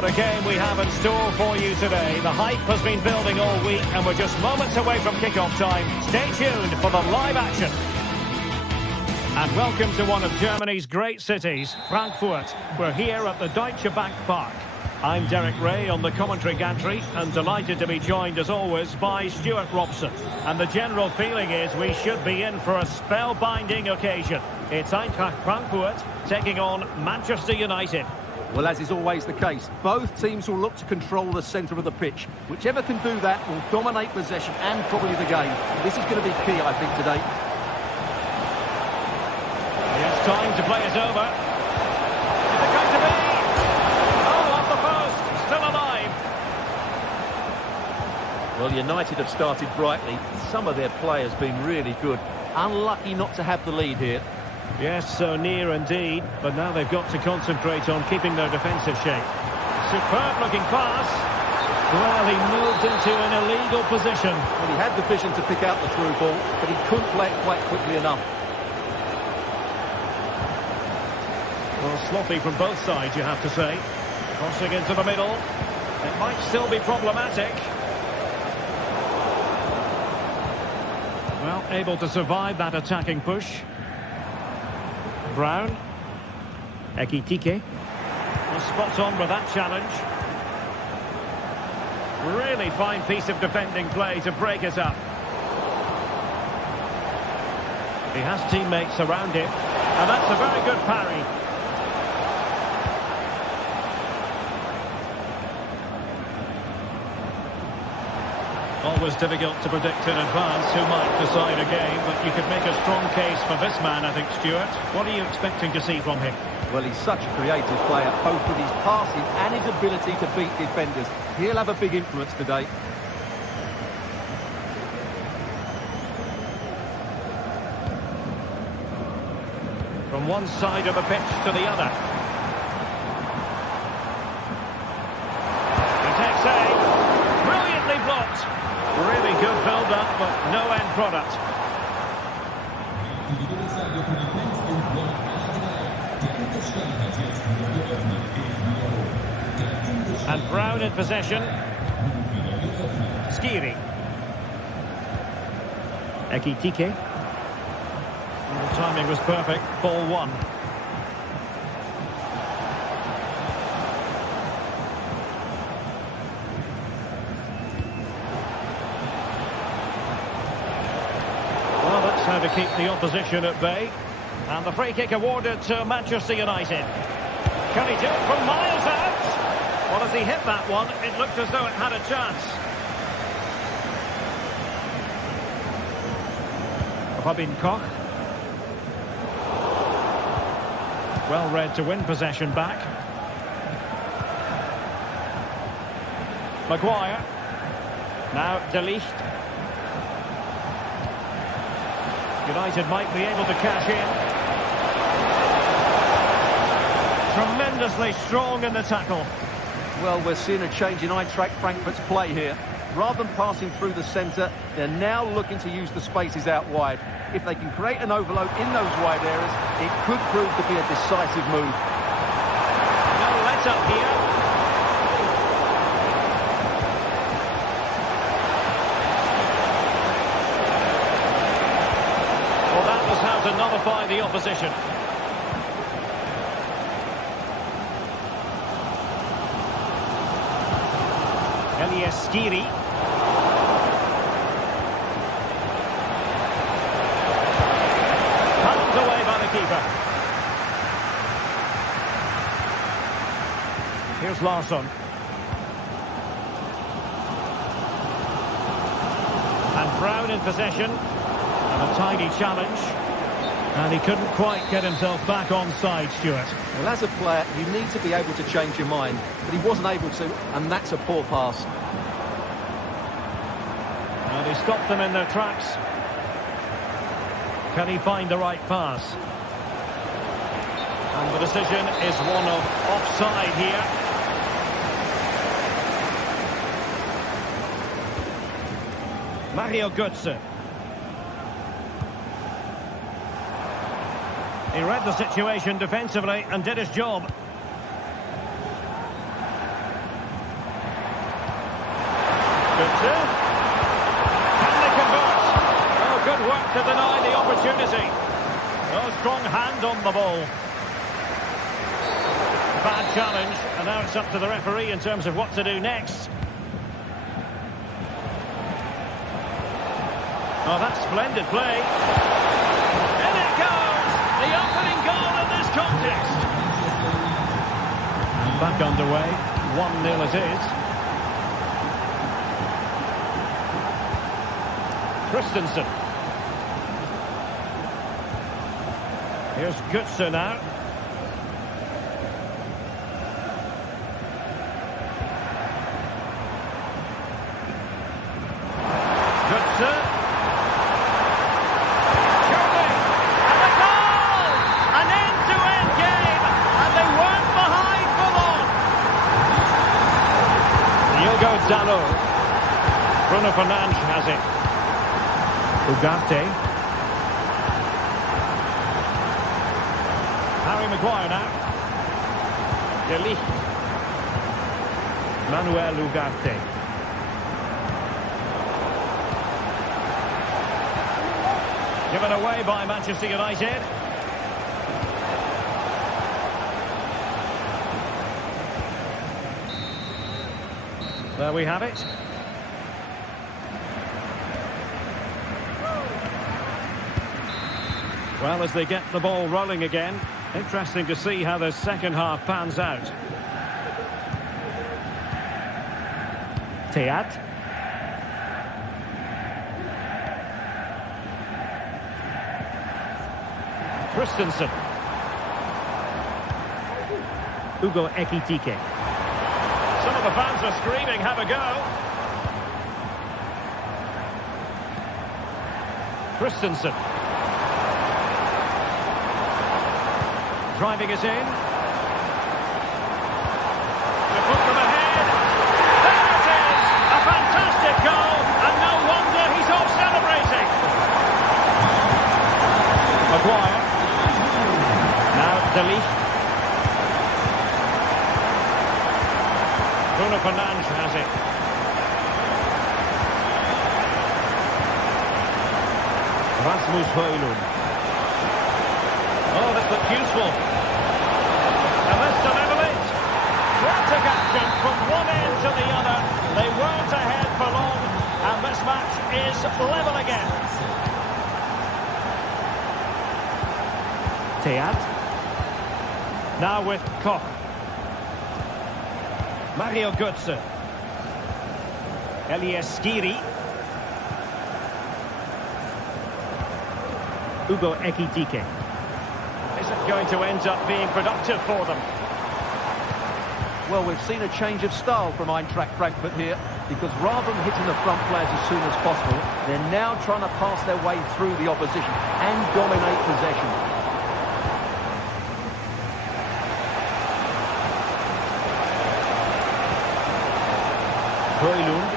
what a game we have in store for you today. The hype has been building all week and we're just moments away from kick-off time. Stay tuned for the live action. And welcome to one of Germany's great cities, Frankfurt. We're here at the Deutsche Bank Park. I'm Derek Ray on the commentary gantry and delighted to be joined as always by Stuart Robson. And the general feeling is we should be in for a spellbinding occasion. It's Eintracht Frankfurt taking on Manchester United. Well, as is always the case, both teams will look to control the centre of the pitch. Whichever can do that will dominate possession and probably the game. This is going to be key, I think, today. It's time to play it over. Is it going to be? Oh, off the post. Still alive. Well, United have started brightly. Some of their players been really good. Unlucky not to have the lead here. Yes, so near indeed, but now they've got to concentrate on keeping their defensive shape. Superb-looking pass. Well, he moved into an illegal position. Well, he had the vision to pick out the through ball, but he couldn't play it quite quickly enough. Well, sloppy from both sides, you have to say. Crossing into the middle. It might still be problematic. Well, able to survive that attacking push. Brown. Ekitike. Well, spot on with that challenge. Really fine piece of defending play to break it up. He has teammates around him. And that's a very good parry. Always difficult to predict in advance who might decide a game, but you could make a strong case for this man, I think, Stuart. What are you expecting to see from him? Well, he's such a creative player, both with his passing and his ability to beat defenders. He'll have a big influence today. From one side of the pitch to the other. He takes aim. Brilliantly blocked. Really good build-up, but no end product. And Brown in possession. Skiri. Ekitike. The timing was perfect. Ball one. How to keep the opposition at bay. And the free kick awarded to Manchester United. Can he do it from miles out? Well, as he hit that one, it looked as though it had a chance. Robin Koch. Well read to win possession back. Maguire. Now De Ligt. United might be able to cash in. Tremendously strong in the tackle. Well, we're seeing a change in Eintracht Frankfurt's play here. Rather than passing through the centre, they're now looking to use the spaces out wide. If they can create an overload in those wide areas, it could prove to be a decisive move. No let-up here. How to nullify the opposition. Skiri. Pulled away by the keeper. Here's Larsson. And Brown in possession. And a tiny challenge. And he couldn't quite get himself back on side, Stuart. Well, as a player, you need to be able to change your mind. But he wasn't able to, and that's a poor pass. And he stopped them in their tracks. Can he find the right pass? And the decision is one of offside here. Mario Götze. He read the situation defensively and did his job. Götze. Can they convert? Oh, good work to deny the opportunity. Oh, strong hand on the ball. Bad challenge, and now it's up to the referee in terms of what to do next. Oh, that's splendid play. In it goes! The opening goal in this contest. And back underway. 1-0 it is. Christensen. Here's Götze now. Götze. Surely. And a goal! An end-to-end game. And they weren't behind for long. Diogo Dalot. Bruno Fernandes has it. Ugarte. Harry Maguire now. De Ligt. Manuel Ugarte. Given away by Manchester United. There we have it. Well, as they get the ball rolling again, interesting to see how the second half pans out. Teat. Christensen. Hugo Ekitike. Some of the fans are screaming, have a go. Christensen. Driving us in. To put them ahead. There it is! A fantastic goal, and no wonder he's off celebrating. Maguire. Now De Ligt. Bruno Fernandes has it. Rasmus Højlund. Oh, this looks useful. And let's deliver it. Frantic action from one end to the other. They weren't ahead for long, and this match is level again. Teat. Now with Koch. Mario Götze. Elias Skiri. Hugo Ekitike. Is it going to end up being productive for them? Well, we've seen a change of style from Eintracht Frankfurt here, because rather than hitting the front players as soon as possible, they're now trying to pass their way through the opposition and dominate possession. Højlund.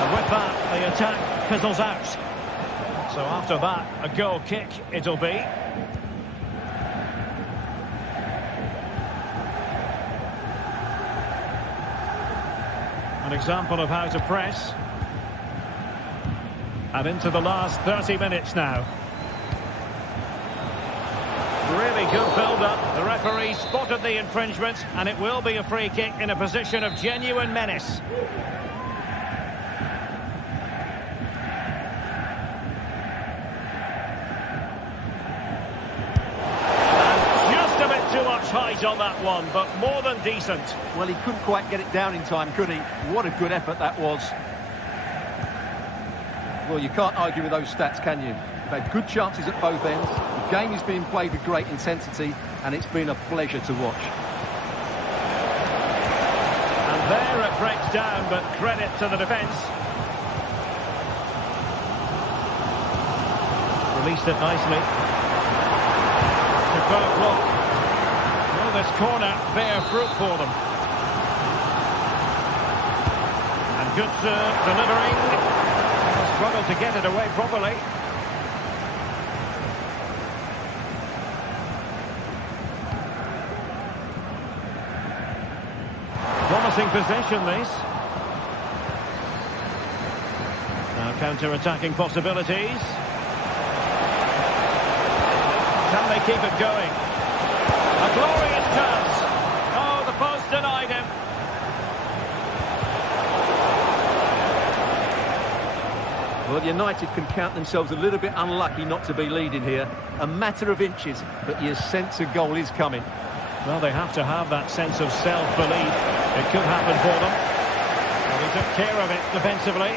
And with that, the attack fizzles out. So after that, a goal kick it'll be. An example of how to press. And into the last 30 minutes now. Really good build-up. The referee spotted the infringement, and it will be a free kick in a position of genuine menace. Height on that one, but more than decent. Well, he couldn't quite get it down in time, could he? What a good effort that was. Well, you can't argue with those stats, can you? They've had good chances at both ends. The game is being played with great intensity, and it's been a pleasure to watch. And there it breaks down, but credit to the defence. Released it nicely. Superb block. This corner bear fruit for them. And Götze delivering. Struggled to get it away properly. Promising possession, this. Counter-attacking possibilities. Can they keep it going? A glorious chance. Oh, the post denied him. Well, United can count themselves a little bit unlucky not to be leading here. A matter of inches, but you sense a goal is coming. Well, they have to have that sense of self-belief. It could happen for them. Well, he took care of it defensively.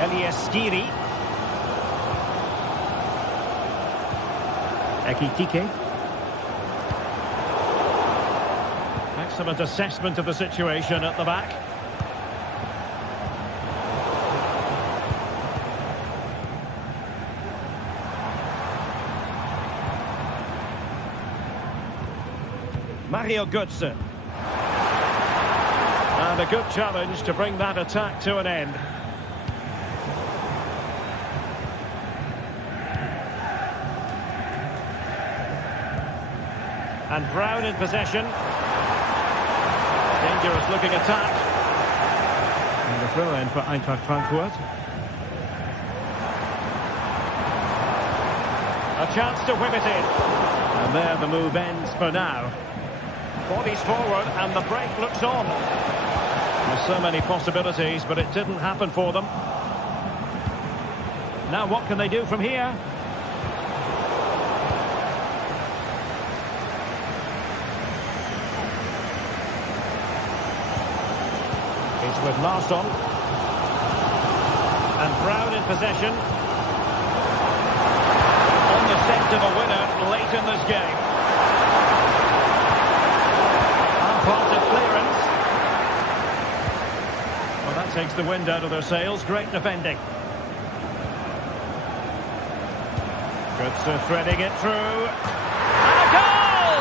Elieskiri. Ekitike. Excellent assessment of the situation at the back. Mario Götze. And a good challenge to bring that attack to an end. And Brown in possession. Dangerous looking attack. And the throw in for Eintracht Frankfurt. A chance to whip it in. And there the move ends for now. Bodies forward and the break looks on. There's so many possibilities, but it didn't happen for them. Now what can they do from here? It's with Larsson. And Brown in possession. On the scent of a winner late in this game. Unfaulted clearance. Well, that takes the wind out of their sails. Great defending. Götze threading it through. And a goal!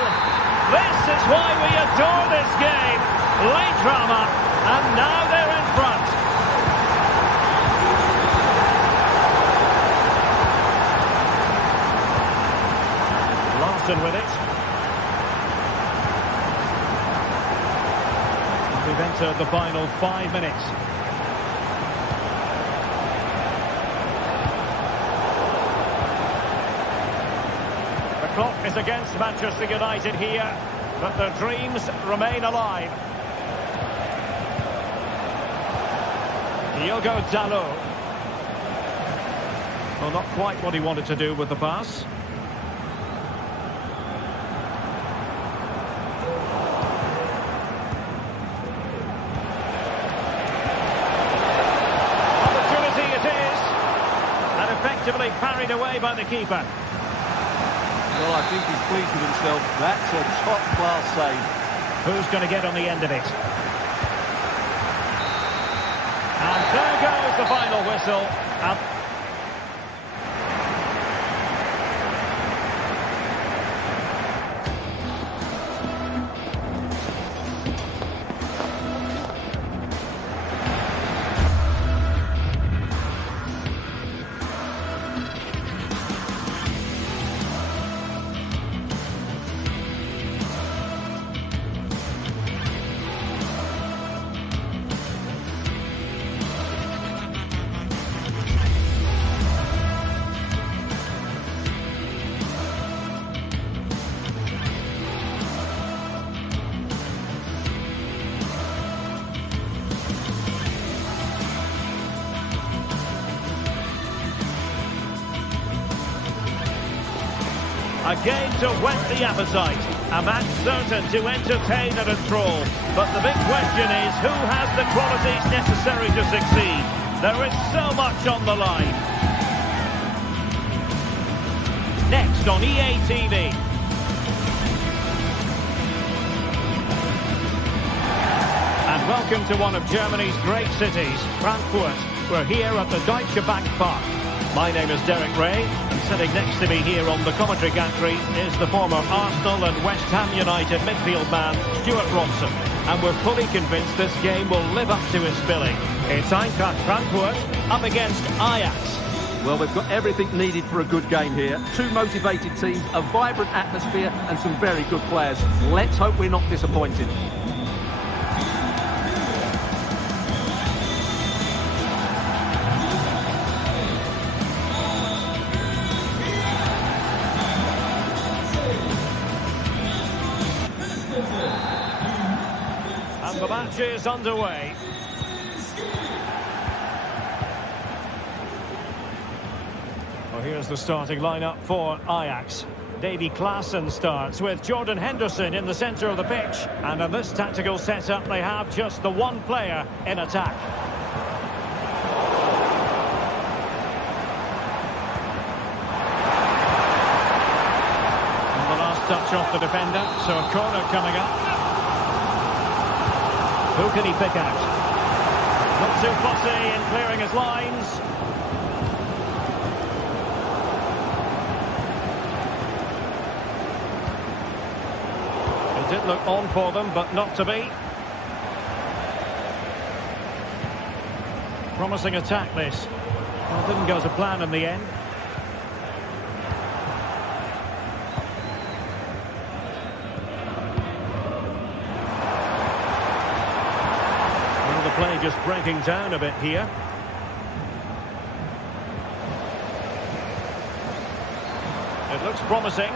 This is why we adore this game. Late drama, and now they're in front. Larsson with it. We've entered the final 5 minutes. The clock is against Manchester United here, but their dreams remain alive. Diogo Dalot. Well, not quite what he wanted to do with the pass. Opportunity it is. And effectively parried away by the keeper. Well, I think he's pleased with himself. That's a top-class save. Who's going to get on the end of it? And there goes the final whistle. A game to whet the appetite, a match certain to entertain and enthrall. But the big question is, who has the qualities necessary to succeed? There is so much on the line. Next on EA TV. And welcome to one of Germany's great cities, Frankfurt. We're here at the Deutsche Bank Park. My name is Derek Ray, and sitting next to me here on the commentary gantry is the former Arsenal and West Ham United midfield man, Stuart Robson. And we're fully convinced this game will live up to its billing. It's Eintracht Frankfurt up against Ajax. Well, we've got everything needed for a good game here. Two motivated teams, a vibrant atmosphere, and some very good players. Let's hope we're not disappointed. And the match is underway. Well, here's the starting lineup for Ajax. Davy Klaassen starts with Jordan Henderson in the centre of the pitch. And in this tactical setup, they have just the one player in attack. And the last touch off the defender, so a corner coming up. Who can he pick out? Not too fussy in clearing his lines. Did look on for them, but not to be. Promising attack, this. Well, didn't go to plan in the end. Well, the play just breaking down a bit here. It looks promising.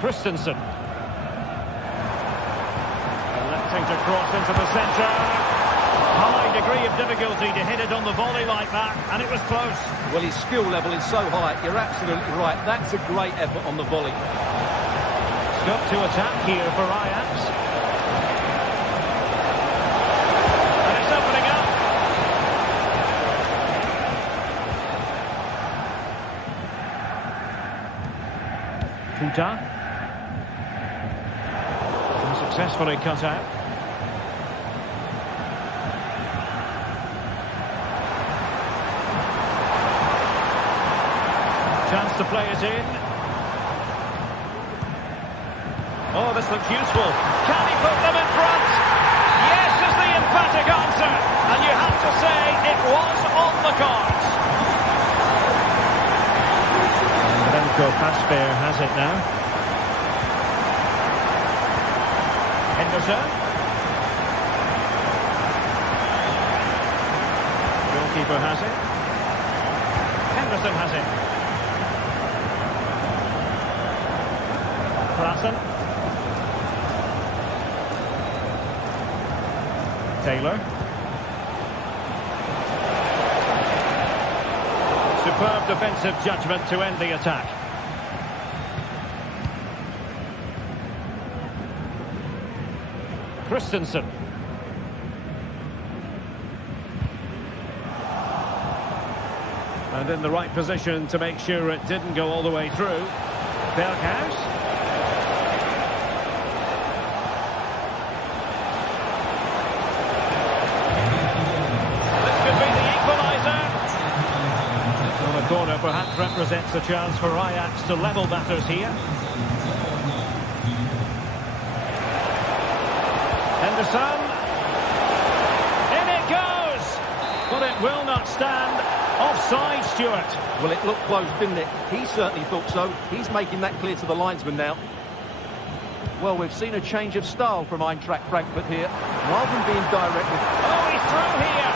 Christensen. Electing to cross into the centre. High degree of difficulty to hit it on the volley like that, and it was close. Well, his skill level is so high, you're absolutely right. That's a great effort on the volley. Scope to attack here for Ajax. And it's opening up. Kuta. Successfully cut out. Chance to play it in. Oh, this looks useful. Can he put them in front? Yes is the emphatic answer. And you have to say it was on the cards. Remco Pasveer has it now. Henderson. Goalkeeper has it. Henderson has it. Klaassen. Taylor. Superb defensive judgment to end the attack. Christensen. And in the right position to make sure it didn't go all the way through. Berghuis. This could be the equaliser. Well, the corner perhaps represents a chance for Ajax to level matters here. Henderson. In it goes! But it will not stand. Offside, Stuart. Well, it looked close, didn't it? He certainly thought so. He's making that clear to the linesman now. Well, we've seen a change of style from Eintracht Frankfurt here. Rather than being direct with... Oh, he's through here!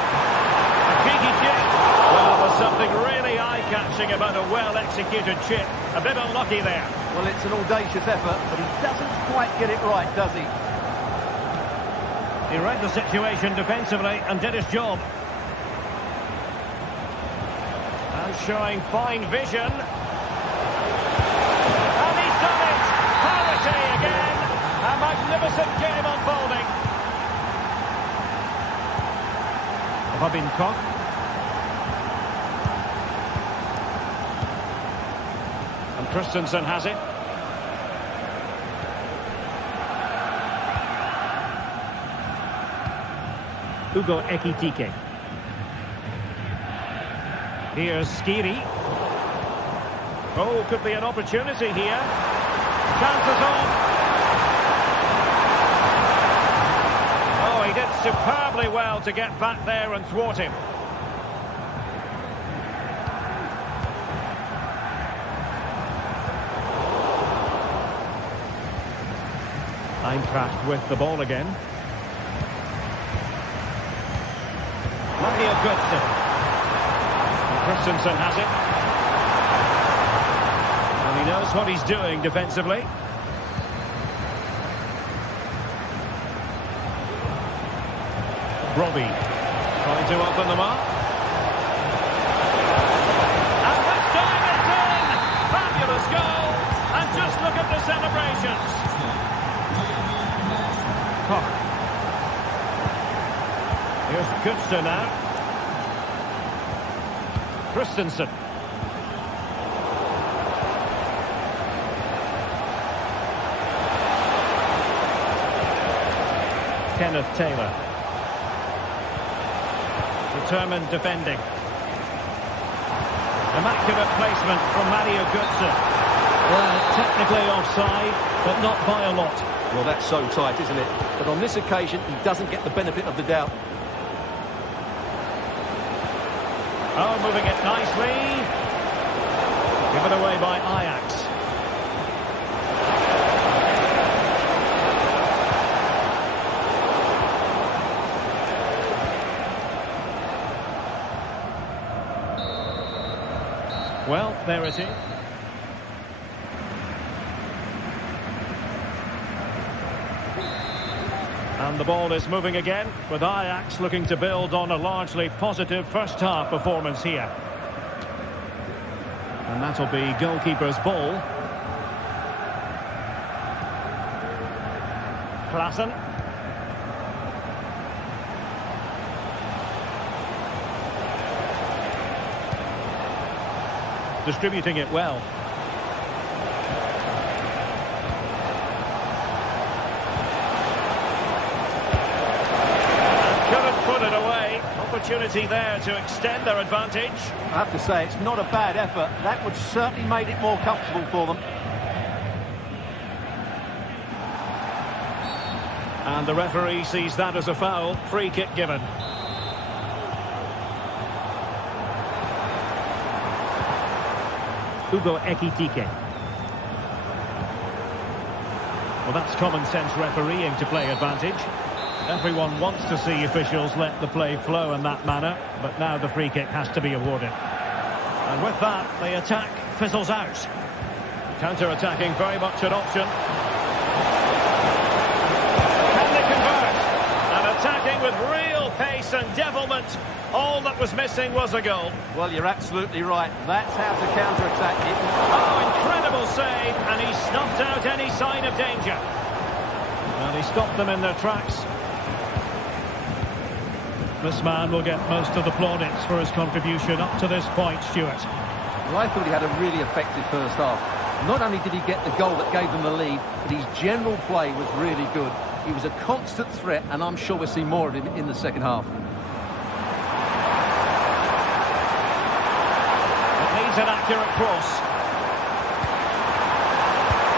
A cheeky chip. Well, there's something really eye-catching about a well-executed chip. A bit unlucky there. Well, it's an audacious effort, but he doesn't quite get it right, does he? He read the situation defensively and did his job. And showing fine vision. And he's done it! Parity again! A magnificent game unfolding. Robin Koch. And Christensen has it. Hugo Ekitike. Here's Skiri. Oh, could be an opportunity here. Chances on. Oh, he did superbly well to get back there and thwart him. Eintracht with the ball again. Mario Götze. Christensen has it. And he knows what he's doing defensively. Robbie trying to open them up. And this time it's in! Fabulous goal! And just look at the celebrations. Koch. Here's Götze now. Christensen. Kenneth Taylor. Determined defending. Immaculate placement from Mario Götze. Well, technically offside, but not by a lot. Well, that's so tight, isn't it? But on this occasion, he doesn't get the benefit of the doubt. Oh, moving it nicely. Given away by Ajax. Well, there it is. And the ball is moving again, with Ajax looking to build on a largely positive first-half performance here. And that'll be goalkeeper's ball. Klaassen. Distributing it well. Opportunity there to extend their advantage. I have to say, it's not a bad effort. That would certainly made it more comfortable for them. And the referee sees that as a foul. Free kick given. Hugo Ekitike. Well, that's common sense refereeing to play advantage. Everyone wants to see officials let the play flow in that manner, but now the free kick has to be awarded. And with that, the attack fizzles out. Counter-attacking very much an option. Can they convert? And attacking with real pace and devilment. All that was missing was a goal. Well, you're absolutely right. That's how to counter-attack it. Oh, incredible save, and he snuffed out any sign of danger. And he stopped them in their tracks. This man will get most of the plaudits for his contribution up to this point, Stuart. Well, I thought he had a really effective first half. Not only did he get the goal that gave them the lead, but his general play was really good. He was a constant threat, and I'm sure we'll see more of him in the second half. It needs an accurate cross.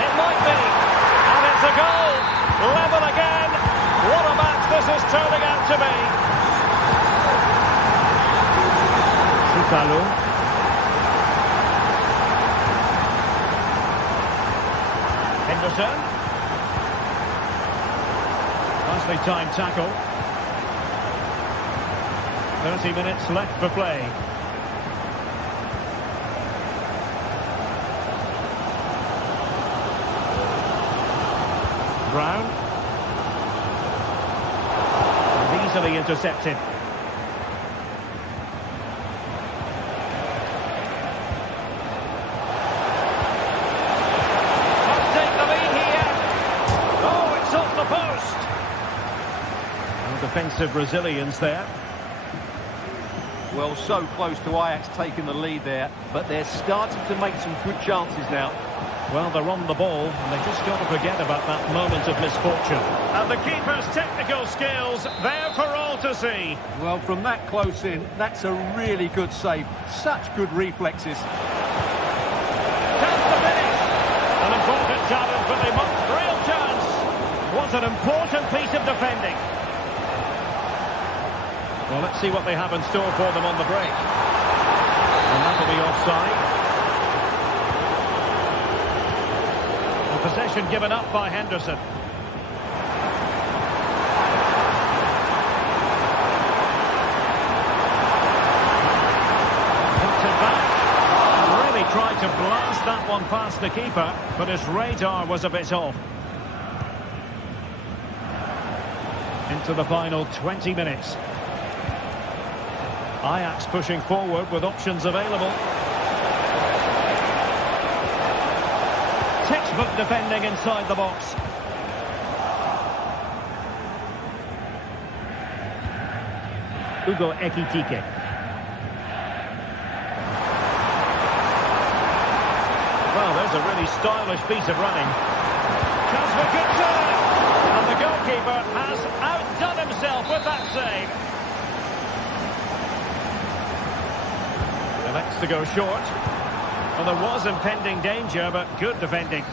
It might be. And it's a goal. Level again. What a match this is turning out to be. Sukalo. Henderson. Nicely timed tackle. 30 minutes left for play. Brown. And easily intercepted. Defensive resilience there. Well, so close to Ajax taking the lead there, but they're starting to make some good chances now. Well, they're on the ball, and they just got to forget about that moment of misfortune. And the keeper's technical skills there for all to see. Well, from that close in, that's a really good save. Such good reflexes. Chance to finish. An important challenge, but they must. Real chance. What an important piece of defending. Well, let's see what they have in store for them on the break. And that'll be offside. The possession given up by Henderson. gone past the keeper, but his radar was a bit off. Into the final 20 minutes. Ajax pushing forward with options available. Textbook defending inside the box. Hugo Ekitike. Well, there's a really stylish piece of running. Chance for good save! And the goalkeeper has outdone himself with that save. He elects to go short. Well, there was impending danger, but good defending.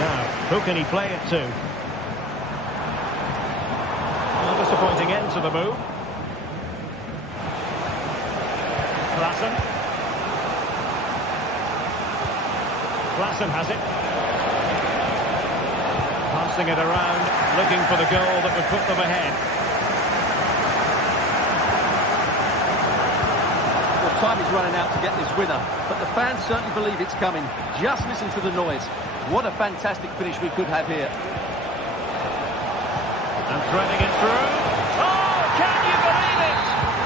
Now, who can he play it to? A disappointing end to the move. Klassen has it. Passing it around, looking for the goal that would put them ahead. Well, time is running out to get this winner, but the fans certainly believe it's coming. Just listen to the noise. What a fantastic finish we could have here. And threading it through. Oh, can you believe it?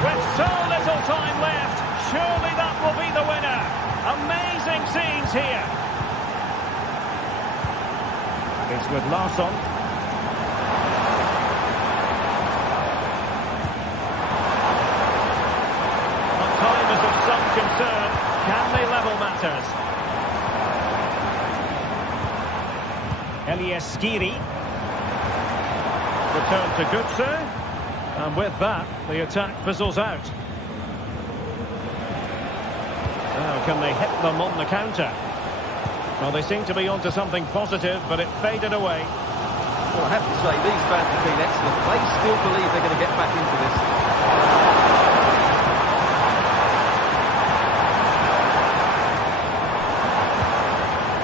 With so little time left, surely that will be the winner. Amazing scenes here. It's with Larsson. Well, time is of some concern. Can they level matters? Elias Skiri. Return to Götze. And with that, the attack fizzles out. Now, can they hit them on the counter? Well, they seem to be onto something positive, but it faded away. Well, I have to say, these fans have been excellent. They still believe they're going to get back into this.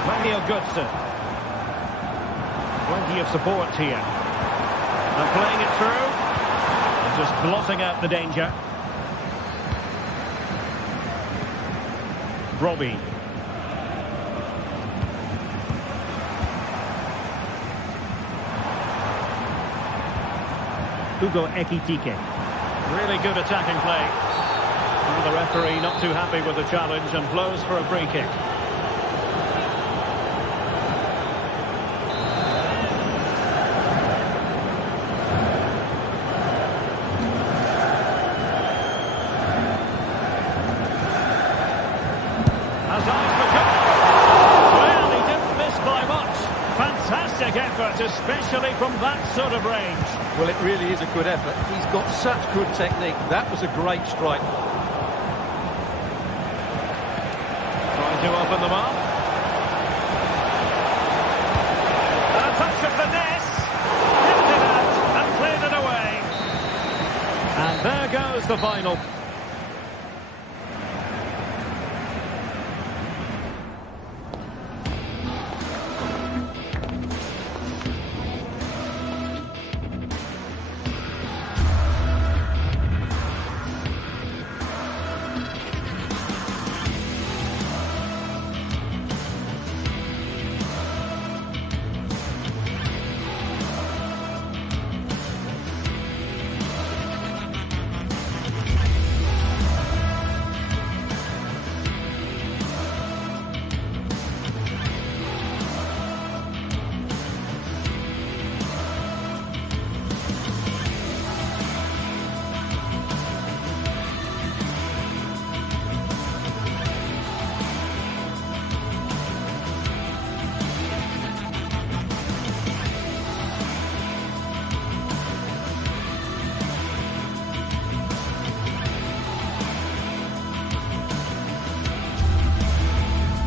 Mario Götze. Plenty of support here. And playing it through. And just blotting out the danger. Robbie. Hugo Ekitike. Really good attacking play. And the referee not too happy with the challenge and blows for a free kick. Well, he didn't miss by much. Fantastic effort, especially from that sort of range. Well, it really is a good effort. He's got such good technique. That was a great strike. Trying to open them up. And a touch of finesse. Hit it out and cleared it away. And there goes the final.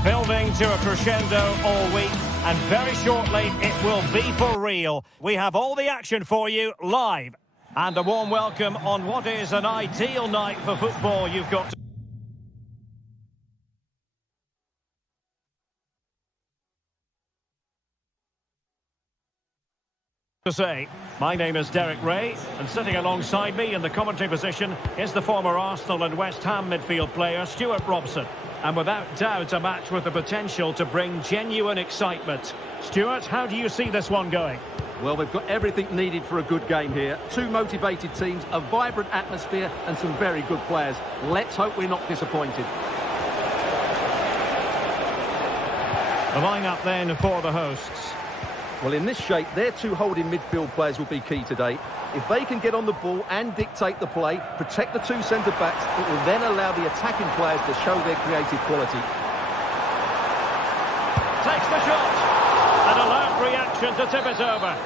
Building to a crescendo all week, and very shortly it will be for real. We have all the action for you live. And a warm welcome on what is an ideal night for football. You've got to say. My name is Derek Ray, and sitting alongside me in the commentary position is the former Arsenal and West Ham midfield player Stuart Robson. And without doubt, a match with the potential to bring genuine excitement. Stuart, how do you see this one going? Well, we've got everything needed for a good game here. Two motivated teams, a vibrant atmosphere and some very good players. Let's hope we're not disappointed. The line-up then for the hosts. Well, in this shape, their two holding midfield players will be key today. If they can get on the ball and dictate the play, protect the two centre-backs, it will then allow the attacking players to show their creative quality. Takes the shot. An alert reaction to tip it over.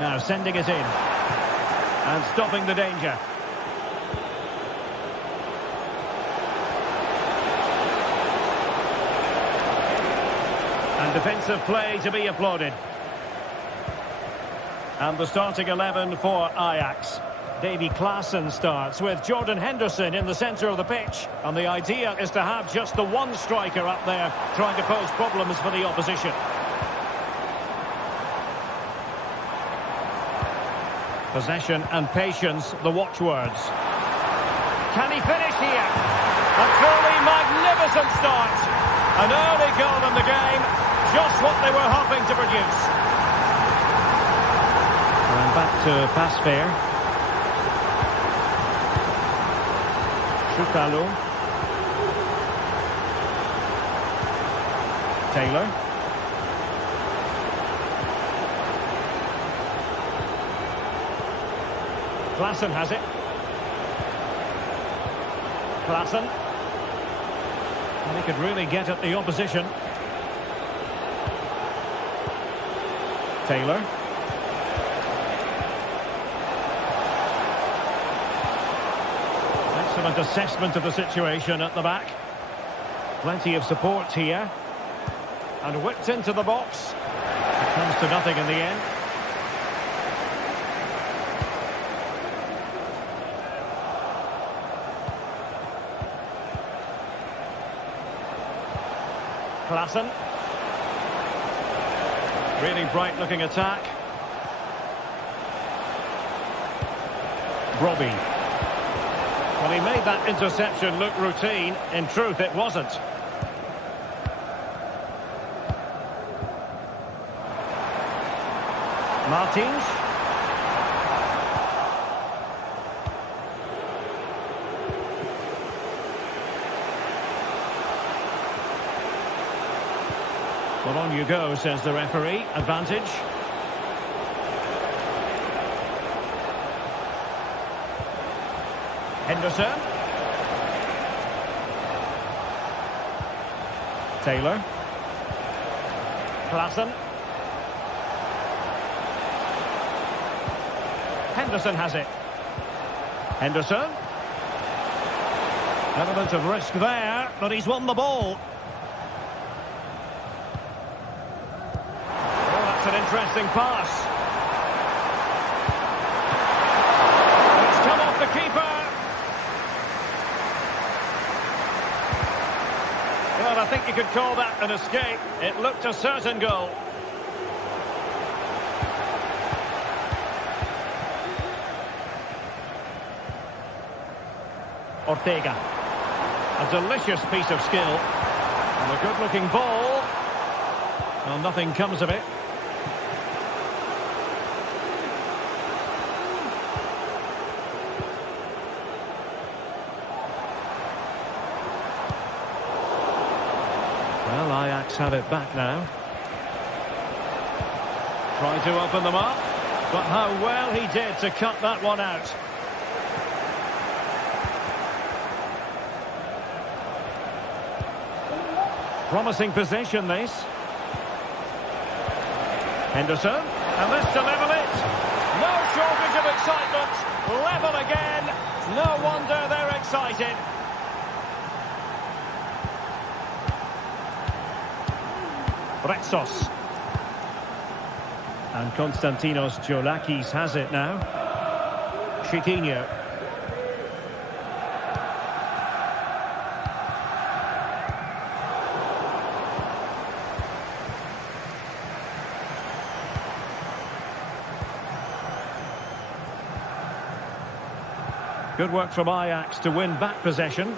Now sending it in. And stopping the danger. And defensive play to be applauded. And the starting 11 for Ajax. Davy Klaassen starts with Jordan Henderson in the centre of the pitch. And the idea is to have just the one striker up there trying to pose problems for the opposition. Possession and patience, the watchwords. Can he finish here? A truly magnificent start. An early goal in the game, just what they were hoping to produce. And back to pass fair. Chutalo. Taylor. Klaassen has it. Klaassen. And he could really get at the opposition. Taylor. Excellent assessment of the situation at the back. Plenty of support here. And whipped into the box. It comes to nothing in the end. Klaassen. Really bright looking attack. Robbie. Well, he made that interception look routine. In truth, it wasn't. Martins. Well, on you go, says the referee. Advantage. Henderson. Taylor. Klaassen. Henderson has it. Henderson. Element of risk there, but he's won the ball. Oh, that's an interesting pass. It's come off the keeper. Well, I think you could call that an escape. It looked a certain goal. Ortega. A delicious piece of skill. And a good-looking ball. Well, nothing comes of it. Well, Ajax have it back now. Trying to open them up. But how well he did to cut that one out. Promising possession, this. Henderson, and this to level it. No shortage of excitement. Level again. No wonder they're excited. Retsos. And Konstantinos Giolakis has it now. Chiquinho. Good work from Ajax to win back possession.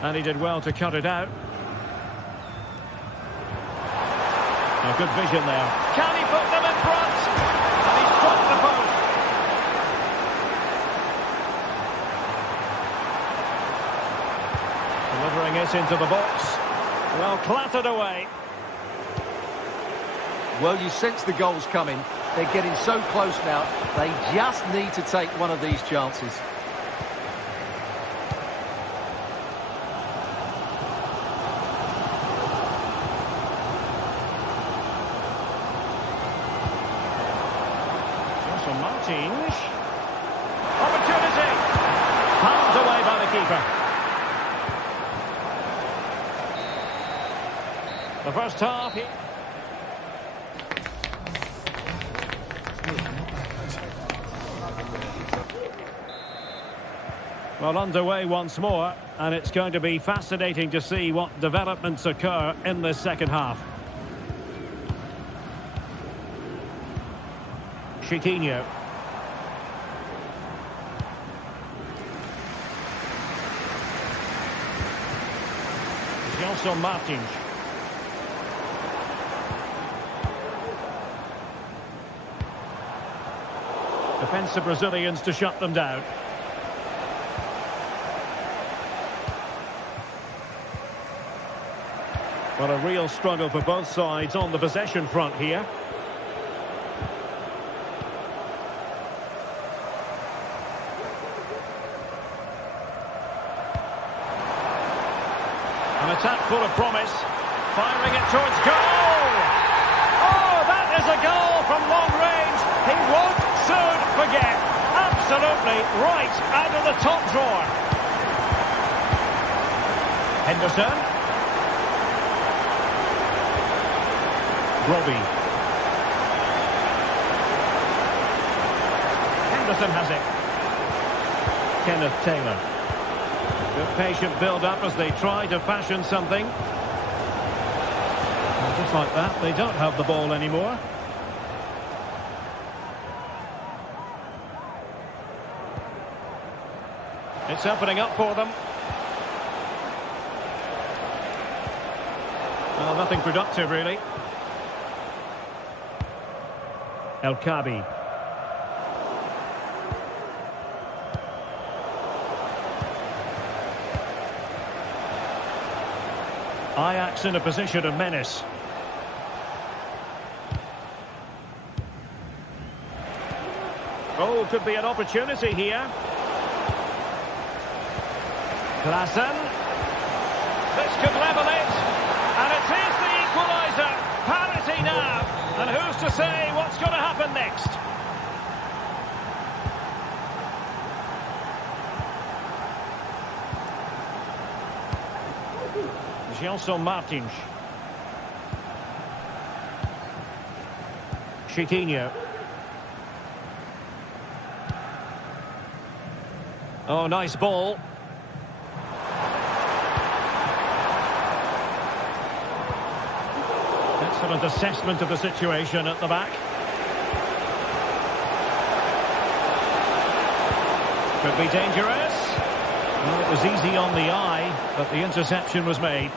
And he did well to cut it out. A good vision there. Can he put them in front? And he struck the post. Delivering it into the box. Well, clattered away. Well, you sense the goals coming. They're getting so close now. They just need to take one of these chances. Martins. Opportunity. Palmed away by the keeper. The first half. Well, underway once more, and it's going to be fascinating to see what developments occur in this second half. Chiquinho. Also Martins. Defensive Brazilians to shut them down. Well, a real struggle for both sides on the possession front here. An attack full of promise. Firing it towards goal! Oh, that is a goal from long range. He won't soon forget. Absolutely right out of the top drawer. Henderson. Robbie. Henderson has it. Kenneth Taylor. Good patient build-up as they try to fashion something. And just like that, they don't have the ball anymore. It's opening up for them. Well, nothing productive, really. El Kabi. Ajax in a position of menace. Oh, could be an opportunity here. Klaassen. This could level it. And it is the equaliser. Parity now. And who's to say what's going to happen next? Gelson Martins. Chiquinho. Oh, nice ball. Excellent assessment of the situation at the back. Could be dangerous. Well, it was easy on the eye, but the interception was made.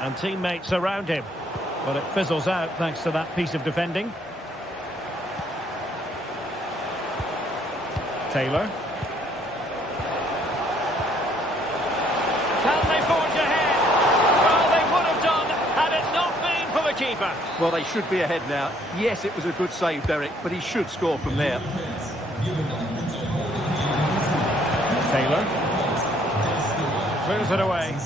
And teammates around him. But it fizzles out thanks to that piece of defending. Taylor. Can they forge ahead? Well, they would have done had it not been for the keeper. Well, they should be ahead now. Yes, it was a good save, Derek, but he should score from there. Taylor. Clears it away.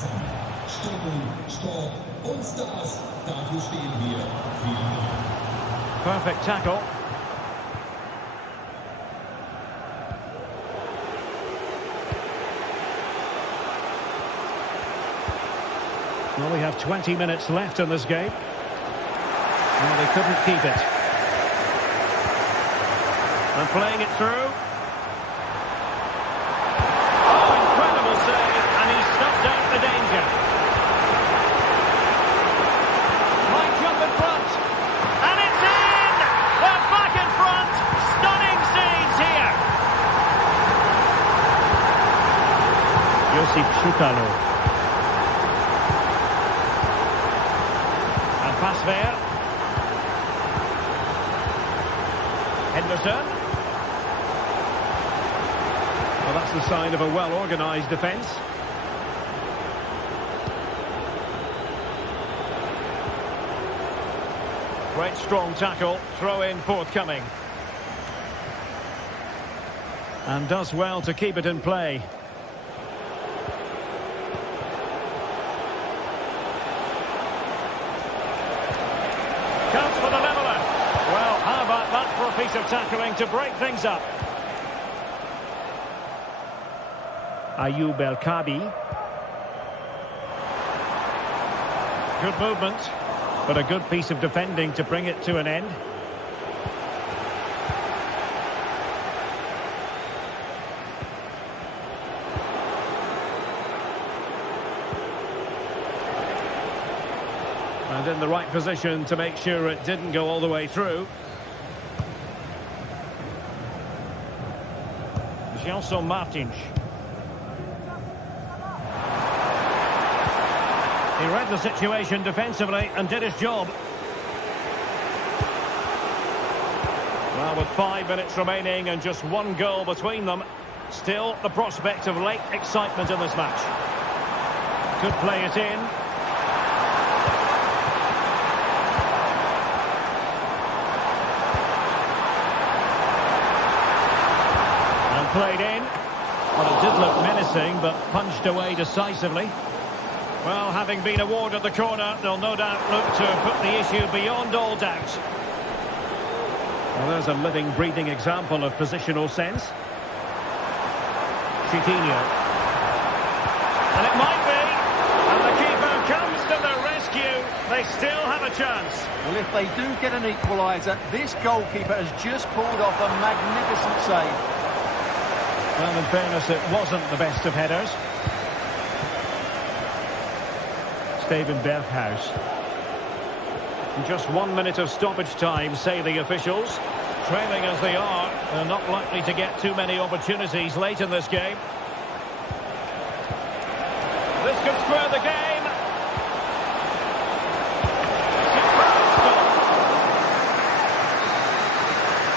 Perfect tackle. Well, we have 20 minutes left in this game. Well, they couldn't keep it. And playing it through. Oh, incredible. Salu. And pass there. Henderson. Well, that's the sign of a well-organised defence. Great strong tackle, throw-in forthcoming. And does well to keep it in play. Counts for the leveller. Well, how about that for a piece of tackling to break things up? Ayoub El-Kabi. Good movement, but a good piece of defending to bring it to an end. And in the right position to make sure it didn't go all the way through. Gelson Martins. He read the situation defensively and did his job. Well, with 5 minutes remaining and just one goal between them, still the prospect of late excitement in this match. Could play it in. And played in. Well, it did look menacing, but punched away decisively. Well, having been awarded the corner, they'll no doubt look to put the issue beyond all doubt. Well, there's a living, breathing example of positional sense. Coutinho. And it might be. And the keeper comes to the rescue. They still have a chance. Well, if they do get an equaliser, this goalkeeper has just pulled off a magnificent save. Well, in fairness, it wasn't the best of headers. Steven Berghuis. Just 1 minute of stoppage time, say the officials. Trailing as they are, they're not likely to get too many opportunities late in this game. This could square the game.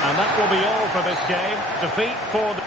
And that will be all for this game. Defeat for the...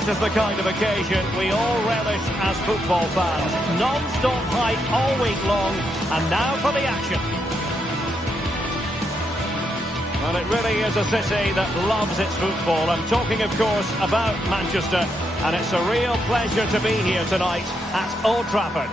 This is the kind of occasion we all relish as football fans. Non-stop hype all week long, and now for the action. Well, it really is a city that loves its football. I'm talking, of course, about Manchester, and it's a real pleasure to be here tonight at Old Trafford.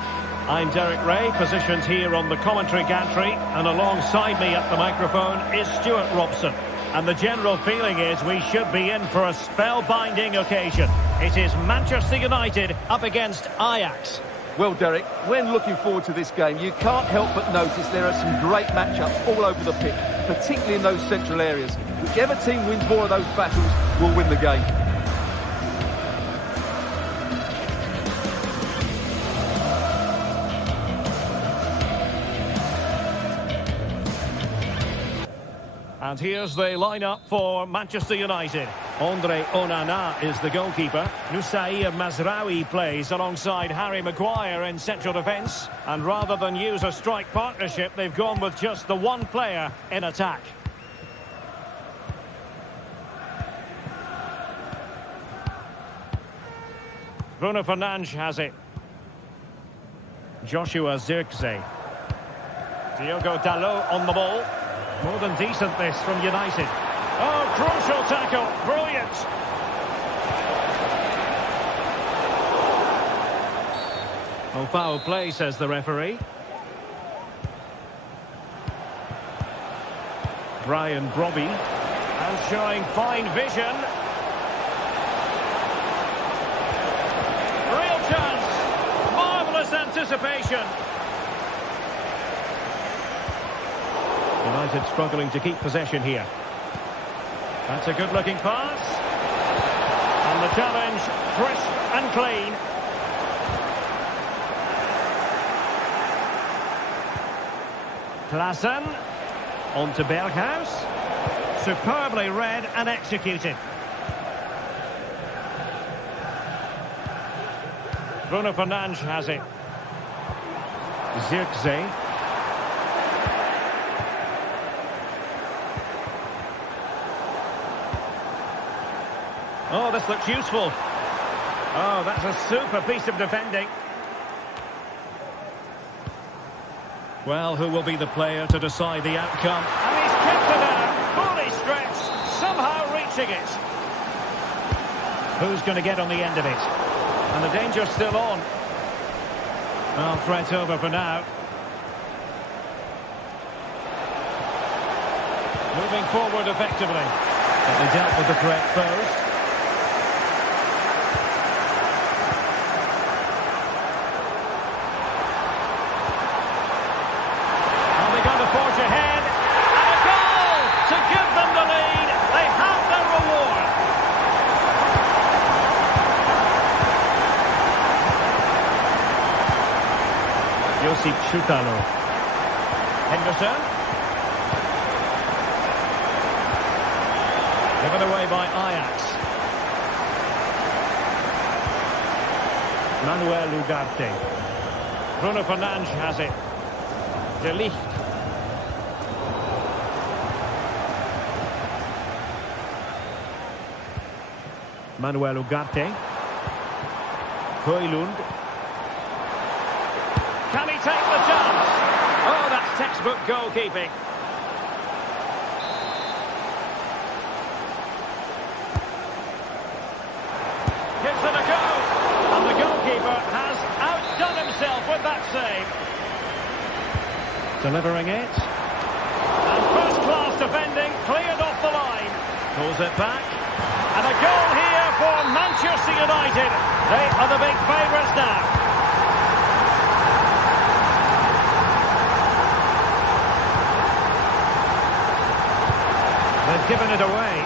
I'm Derek Ray, positioned here on the commentary gantry, and alongside me at the microphone is Stuart Robson. And the general feeling is we should be in for a spellbinding occasion. It is Manchester United up against Ajax. Well, Derek, when looking forward to this game, you can't help but notice there are some great matchups all over the pitch, particularly in those central areas. Whichever team wins more of those battles will win the game. And here's the lineup for Manchester United. Andre Onana is the goalkeeper. Nusair Mazraoui plays alongside Harry Maguire in central defence. And rather than use a strike partnership, they've gone with just the one player in attack. Bruno Fernandes has it. Joshua Zirkzee. Diogo Dalot on the ball. More than decent this from United. Oh, crucial tackle. Brilliant. Oh, foul play, says the referee. Brian Brobby. And showing fine vision. Real chance. Marvellous anticipation. United struggling to keep possession here. That's a good-looking pass. And the challenge, crisp and clean. Klaassen. On to Berghuis. Superbly read and executed. Bruno Fernandes has it. Zirkzee. Oh, this looks useful. Oh, that's a super piece of defending. Well, who will be the player to decide the outcome? And he's kept it out, fully stretched, somehow reaching it. Who's going to get on the end of it? And the danger's still on. Well, threat over for now. Moving forward effectively. But they dealt with the threat first. Chutalo. Henderson. Given away by Ajax. Manuel Ugarte. Bruno Fernandes has it. De Ligt. Manuel Ugarte. Højlund. Can he take the chance? Oh, that's textbook goalkeeping. Gives it a go. And the goalkeeper has outdone himself with that save. Delivering it. And first-class defending, cleared off the line. Pulls it back. And a goal here for Manchester United. They are the big favourites now. They've given it away.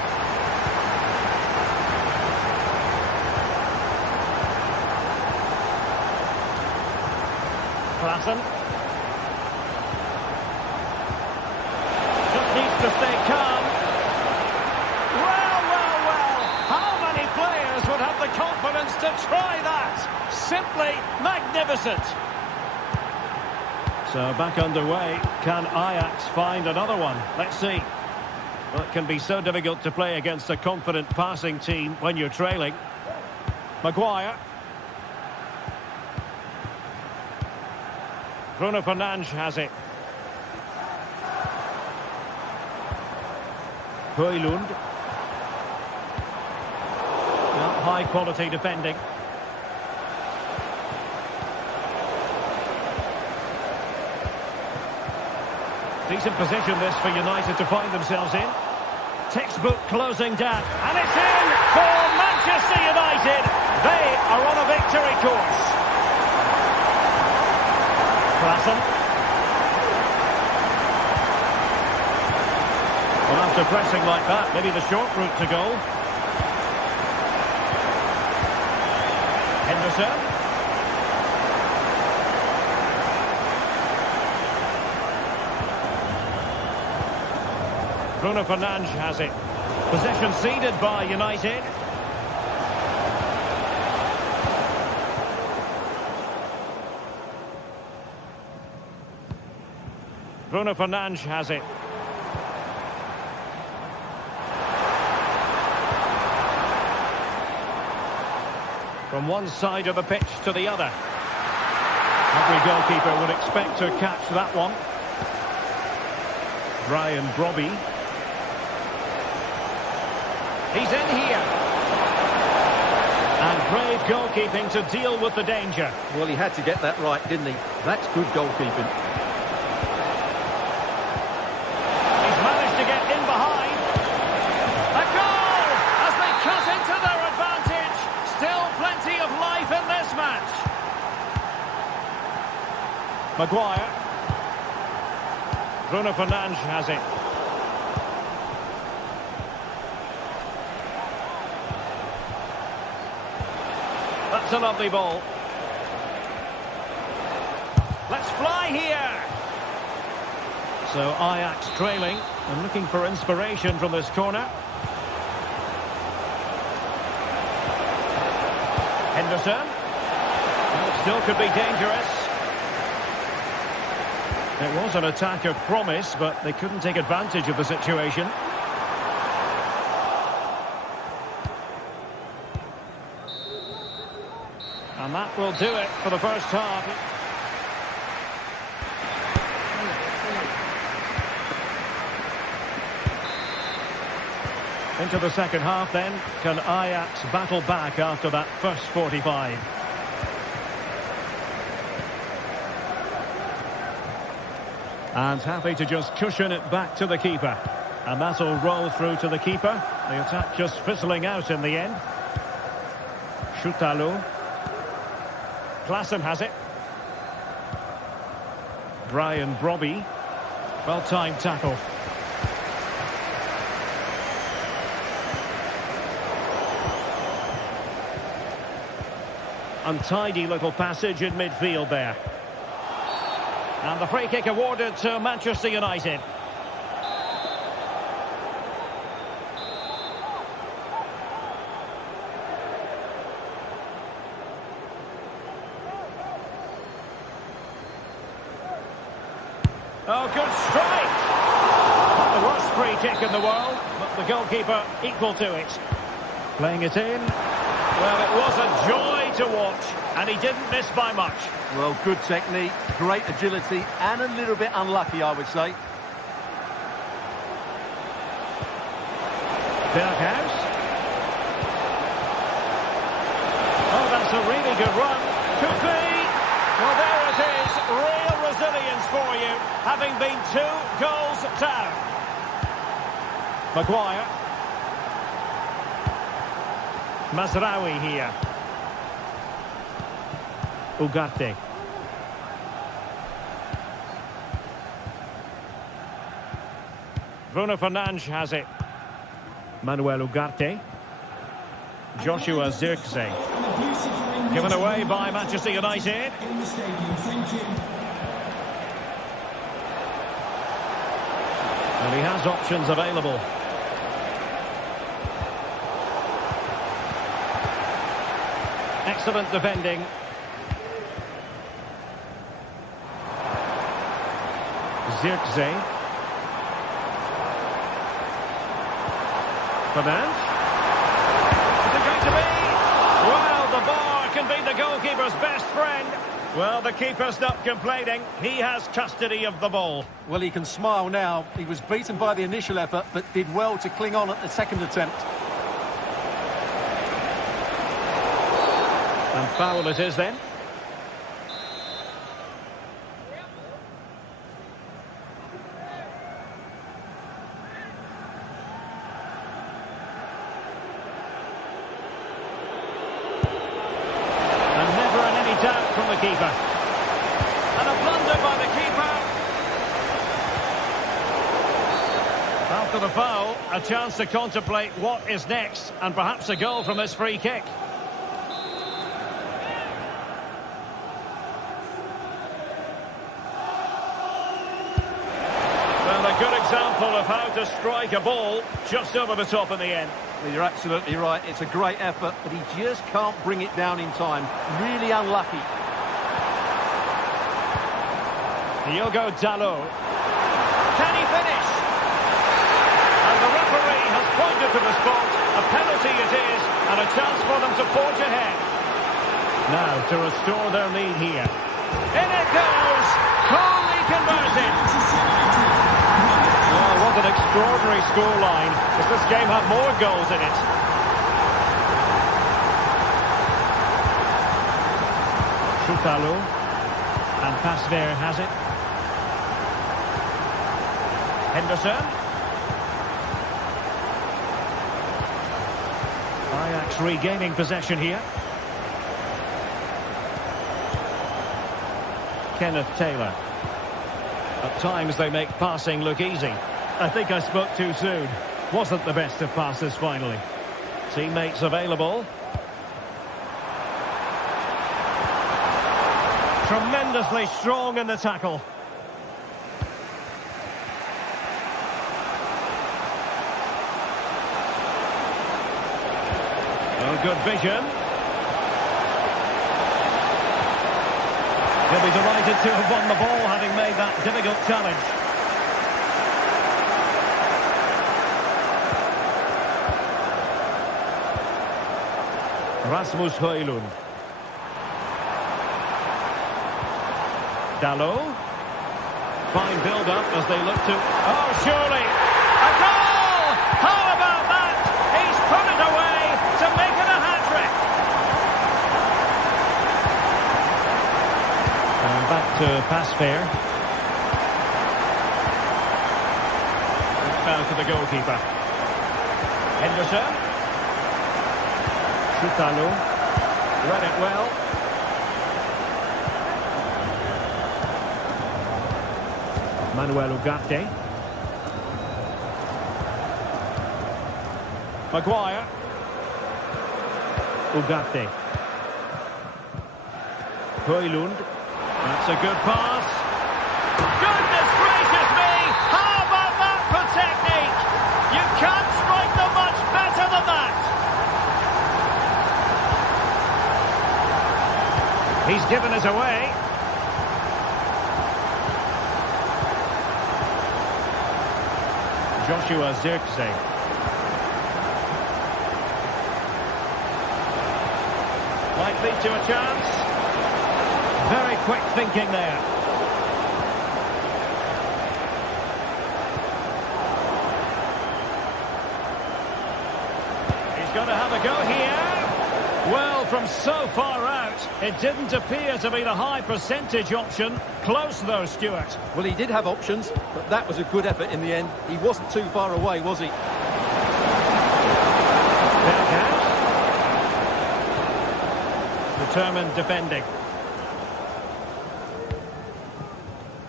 Klaassen. Just needs to stay calm. Well, well, well. How many players would have the confidence to try that? Simply magnificent. So back underway. Can Ajax find another one? Let's see. Well, it can be so difficult to play against a confident passing team when you're trailing. Maguire. Bruno Fernandes has it. Højlund. High quality defending. Decent position this for United to find themselves in. Textbook closing down. And it's in for Manchester United. They are on a victory course. Klassen. Well, after pressing like that, maybe the short route to goal. Henderson. Bruno Fernandes has it. Possession ceded by United. Bruno Fernandes has it. From one side of the pitch to the other. Every goalkeeper would expect to catch that one. Brian Brobby. He's in here. And brave goalkeeping to deal with the danger. Well, he had to get that right, didn't he? That's good goalkeeping. He's managed to get in behind. A goal as they cut into their advantage. Still plenty of life in this match. Maguire. Bruno Fernandes has it. That's a lovely ball. Let's fly here. So Ajax trailing and looking for inspiration from this corner. Henderson. It still could be dangerous. It was an attack of promise, but they couldn't take advantage of the situation. And that will do it for the first half. Into the second half then. Can Ajax battle back after that first 45? And happy to just cushion it back to the keeper. And that'll roll through to the keeper. The attack just fizzling out in the end. Schutalo. Klassen has it. Brian Brobby. Well-timed tackle. Untidy little passage in midfield there. And the free kick awarded to Manchester United. Oh, good strike! Not the worst free kick in the world, but the goalkeeper equal to it. Playing it in. Well, it was a joy to watch, and he didn't miss by much. Well, good technique, great agility, and a little bit unlucky, I would say. Berghuis. Oh, that's a really good run. Could be. Well, there it is. Real resilience for you, having been 2 goals down. Maguire. Mazraoui here. Ugarte. Bruno Fernandes has it. Manuel Ugarte. Joshua Zirkzee. Given away by Manchester United. In the stadium, thank you. And he has options available. Excellent defending. Zirkzee. Fernandes. Is it going to be? Well, the can be the goalkeeper's best friend. Well, the keeper's not complaining. He has custody of the ball. Well, he can smile now. He was beaten by the initial effort, but did well to cling on at the second attempt. And foul it is then. Doubt from the keeper. And a blunder by the keeper. After the foul, a chance to contemplate what is next, and perhaps a goal from this free kick. Well, a good example of how to strike a ball just over the top in the end. Well, you're absolutely right. It's a great effort, but he just can't bring it down in time. Really unlucky. Diogo Dalot. Can he finish? And the referee has pointed to the spot. A penalty it is, and a chance for them to forge ahead. Now to restore their lead here. In it goes! Coolly converted! Oh, what an extraordinary scoreline. Does this game have more goals in it? Choutalo. And Pasveer has it. Henderson. Ajax regaining possession here. Kenneth Taylor. At times they make passing look easy. I think I spoke too soon. Wasn't the best of passes finally. Teammates available. Tremendously strong in the tackle. Well, good vision. He'll be delighted to have won the ball, having made that difficult challenge. Rasmus Højlund. Dalot. Fine build-up as they look to... Oh, surely! A goal! How about that? He's put it away to make it a hat-trick. And back to Pasveer. Now to the goalkeeper. Henderson. Choutalo. Read it well. Manuel Ugarte. Maguire. Ugarte. Højlund. That's a good pass. Goodness gracious me! How about that for technique? You can't strike them much better than that. He's given it away. Joshua Zirkzee. Might lead to a chance. Very quick thinking there. He's going to have a go here. Well, from so far out, it didn't appear to be the high percentage option. Close though, Stuart. Well, he did have options, but that was a good effort in the end. He wasn't too far away, was he? Determined defending.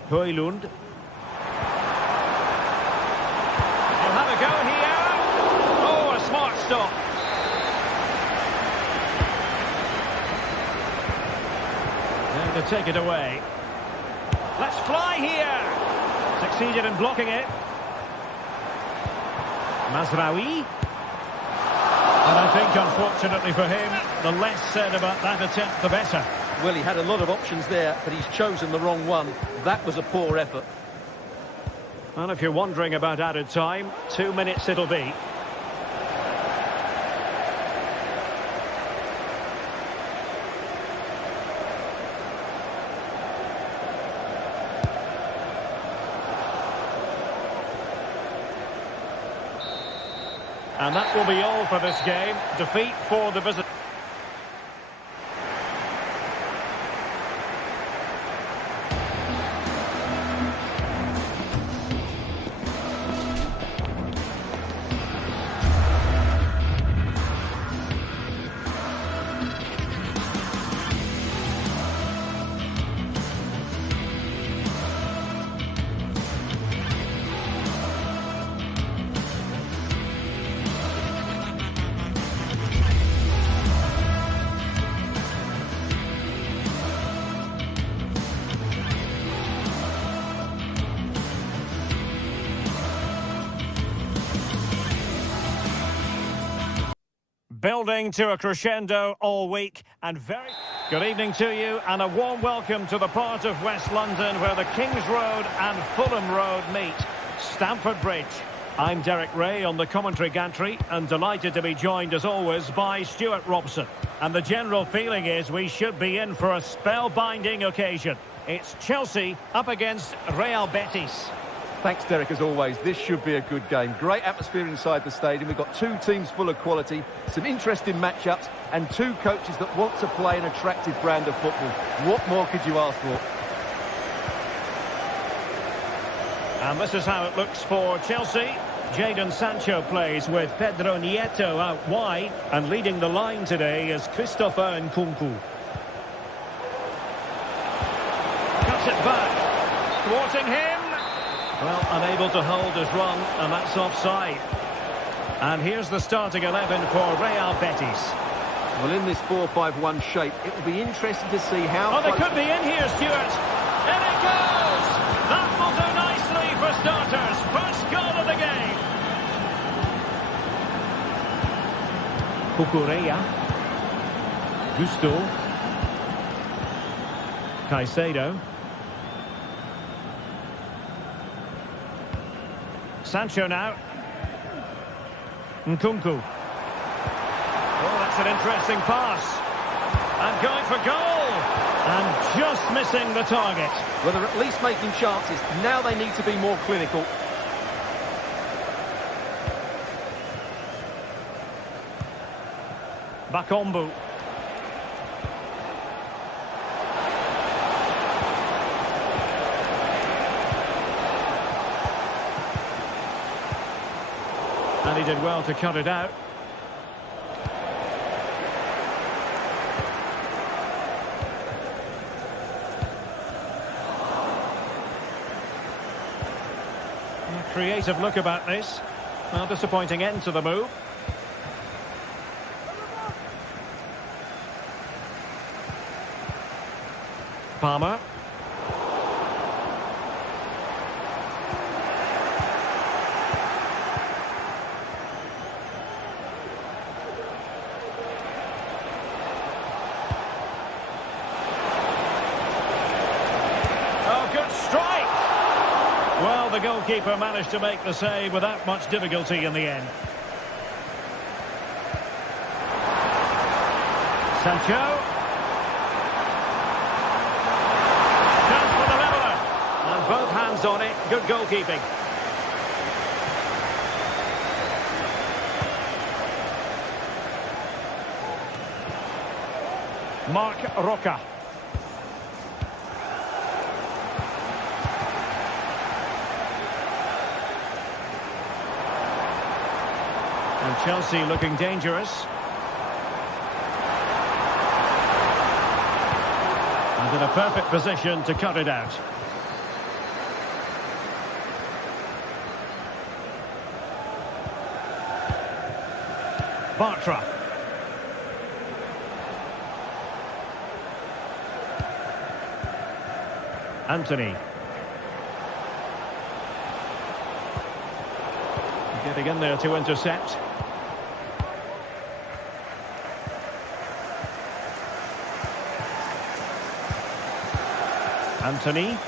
Højlund. He'll have a go here. Oh, a smart stop. Going to take it away. Let's fly here. Succeeded in blocking it. Mazraoui. And I think, unfortunately for him, the less said about that attempt, the better. Well, he had a lot of options there, but he's chosen the wrong one. That was a poor effort. And if you're wondering about added time, 2 minutes it'll be. And that will be all for this game. Defeat for the visitors. Building to a crescendo all week, and very good evening to you, and a warm welcome to the part of West London where the King's Road and Fulham Road meet, Stamford Bridge. I'm Derek Ray on the commentary gantry, and delighted to be joined as always by Stuart Robson. And the general feeling is we should be in for a spellbinding occasion. It's Chelsea up against Real Betis. Thanks, Derek, as always. This should be a good game. Great atmosphere inside the stadium. We've got two teams full of quality, some interesting matchups, and two coaches that want to play an attractive brand of football. What more could you ask for? And this is how it looks for Chelsea. Jadon Sancho plays with Pedro Nieto out wide, and leading the line today is Christopher Nkunku. Cuts it back, thwarting him. Well, unable to hold his run, and that's offside. And here's the starting 11 for Real Betis. Well, in this 4-5-1 shape, it will be interesting to see how... Oh, they could be in here, Stuart. In it goes! That will do nicely for starters. First goal of the game. Cucurella. Gusto. Caicedo. Sancho now. Nkunku. Oh, that's an interesting pass. And going for goal. And just missing the target. Well, they're at least making chances. Now they need to be more clinical. Bakombu. And he did well to cut it out. A creative look about this. Well, disappointing end to the move. Palmer. Well, the goalkeeper managed to make the save without much difficulty in the end. Sancho. Chance for the leveller. And both hands on it. Good goalkeeping. Marc Roca. And Chelsea looking dangerous. And in a perfect position to cut it out. Bartra. Anthony. Getting in there to intercept. Anthony.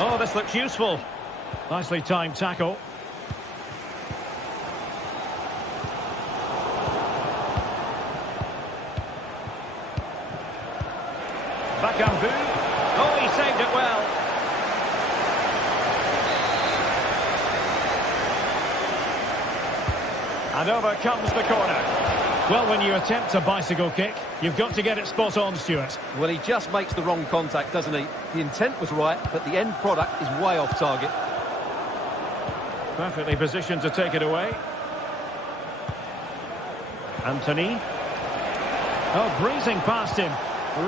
Oh, this looks useful. Nicely timed tackle. Bakambu. Oh, he saved it well. And over comes the corner. Well, when you attempt a bicycle kick, you've got to get it spot on, Stuart. Well, he just makes the wrong contact, doesn't he? The intent was right, but the end product is way off target. Perfectly positioned to take it away. Anthony. Oh, breezing past him.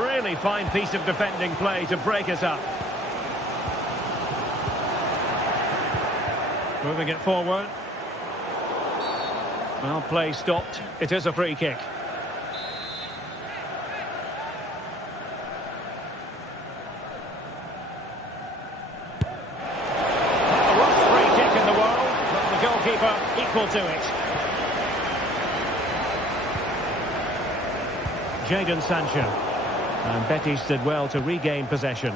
Really fine piece of defending play to break it up. Moving it forward. Well, play stopped. It is a free kick. Not the worst free kick in the world, but the goalkeeper equal to it. Jadon Sancho. And Betis did well to regain possession.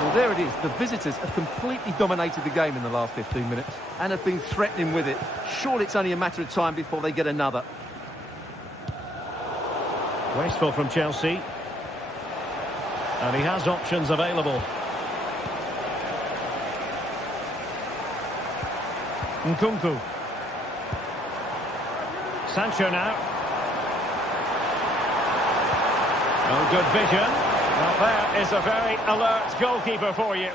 Well, there it is. The visitors have completely dominated the game in the last 15 minutes and have been threatening with it. Surely it's only a matter of time before they get another. Wasteful from Chelsea. And he has options available. Nkunku. Sancho now. Oh, good vision. Well, there is a very alert goalkeeper for you.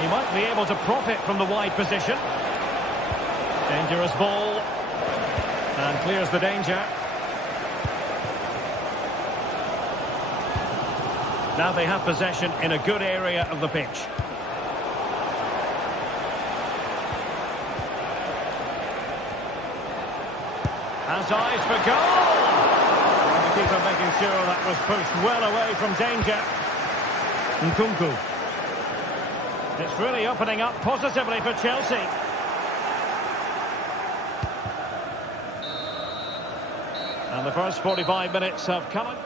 He might be able to profit from the wide position. Dangerous ball. And clears the danger. Now they have possession in a good area of the pitch. Has eyes for goal! And the keeper making sure that was pushed well away from danger. Nkunku. It's really opening up positively for Chelsea. And the first 45 minutes have come.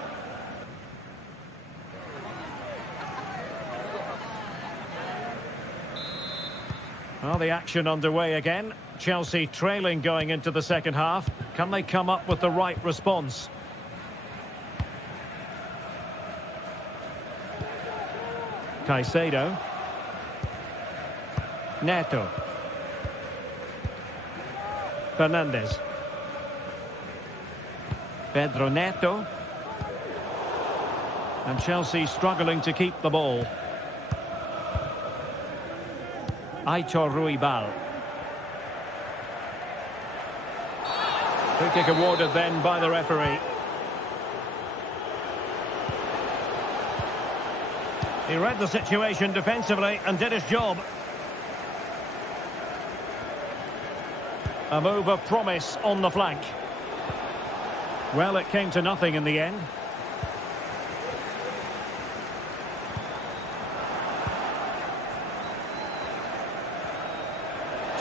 Well, the action underway again. Chelsea trailing going into the second half. Can they come up with the right response? Caicedo. Neto. Fernandes. Pedro Neto. And Chelsea struggling to keep the ball. Aitor Ruibal. Free kick awarded then by the referee. He read the situation defensively and did his job. A move of promise on the flank. Well, it came to nothing in the end.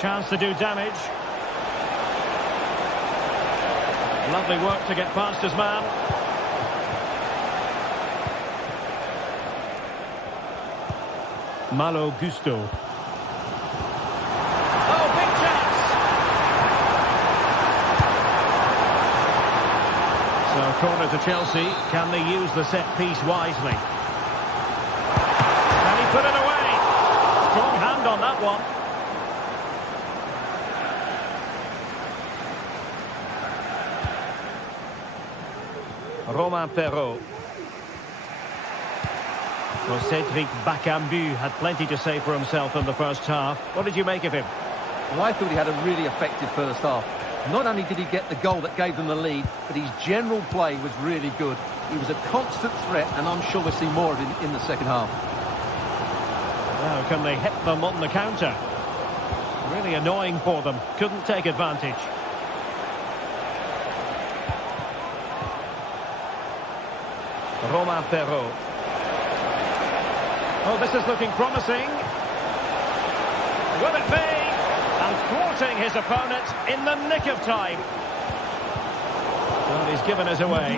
Chance to do damage. Lovely work to get past his man. Malo Gusto. Oh, big chance! So, corner to Chelsea. Can they use the set piece wisely? Can he put it away? Strong hand on that one. Romain Perrault. Well, Cedric Bakambu had plenty to say for himself in the first half. What did you make of him? Well, I thought he had a really effective first half. Not only did he get the goal that gave them the lead, but his general play was really good. He was a constant threat, and I'm sure we'll see more of him in the second half. Now, can they hit them on the counter? Really annoying for them. Couldn't take advantage. Romain Perrault. Oh, this is looking promising. Will it be? And thwarting his opponent in the nick of time. Well, he's given us away.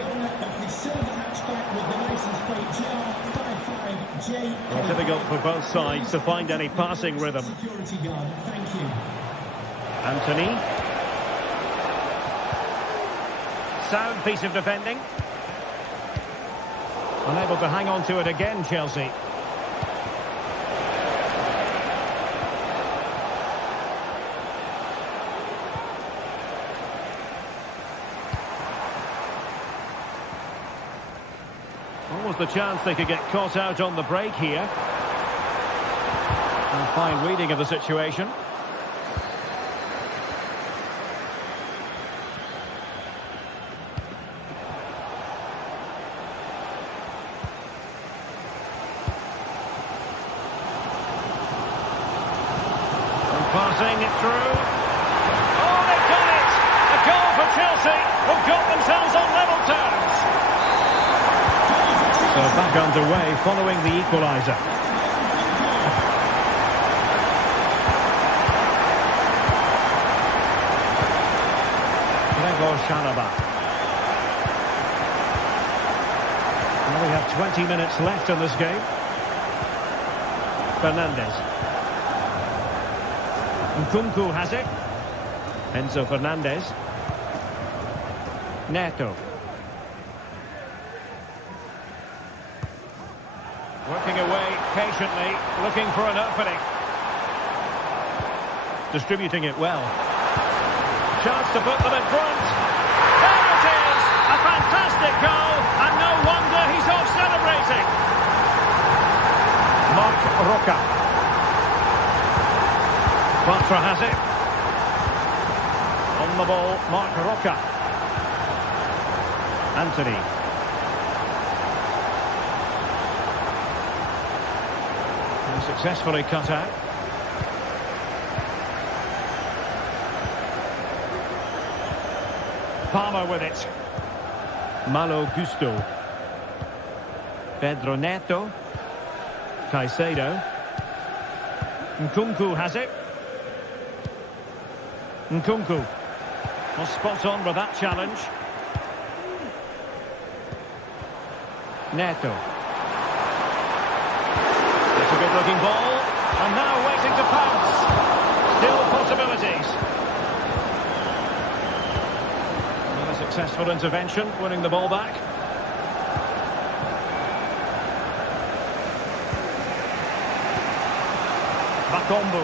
Well, difficult for both sides to find any passing rhythm. Anthony. Sound piece of defending. Unable to hang on to it again, Chelsea. Almost the chance they could get caught out on the break here. And fine reading of the situation. Passing it through. Oh, they've done it! A goal for Chelsea, who've got themselves on level terms. So back underway following the equaliser. Gregor Chalobah. Well, we have 20 minutes left in this game. Fernandes. Nkunku has it. Enzo Fernandez. Neto. Working away patiently, looking for an opening. Distributing it well. Chance to put them in front. There it is! A fantastic goal, and no wonder he's off celebrating. Marc Roca. Bartra has it. On the ball, Marc Roca. Anthony. And successfully cut out. Palmer with it. Malo Gusto. Pedro Neto. Caicedo. Nkunku has it. Nkunku was spot on with that challenge. Neto. It's a good-looking ball, and now waiting to pounce. Still possibilities. And a successful intervention, winning the ball back. Bakombu.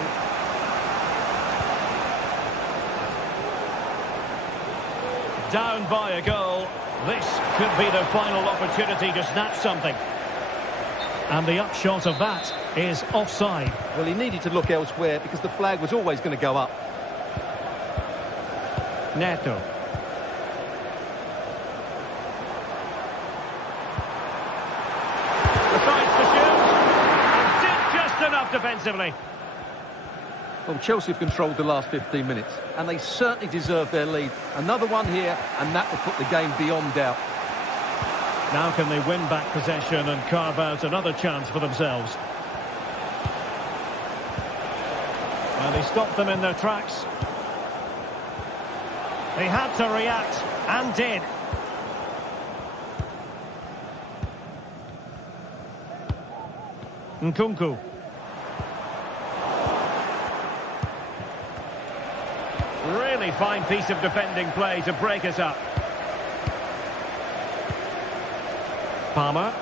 Down by a goal. This could be the final opportunity to snatch something. And the upshot of that is offside. Well, he needed to look elsewhere because the flag was always going to go up. Neto. Decides to shoot. And did just enough defensively. Well, Chelsea have controlled the last 15 minutes, and they certainly deserve their lead. Another one here, and that will put the game beyond doubt. Now can they win back possession and carve out another chance for themselves? Well, he stopped them in their tracks. They had to react, and did. Nkunku. Really fine piece of defending play to break it up. Palmer.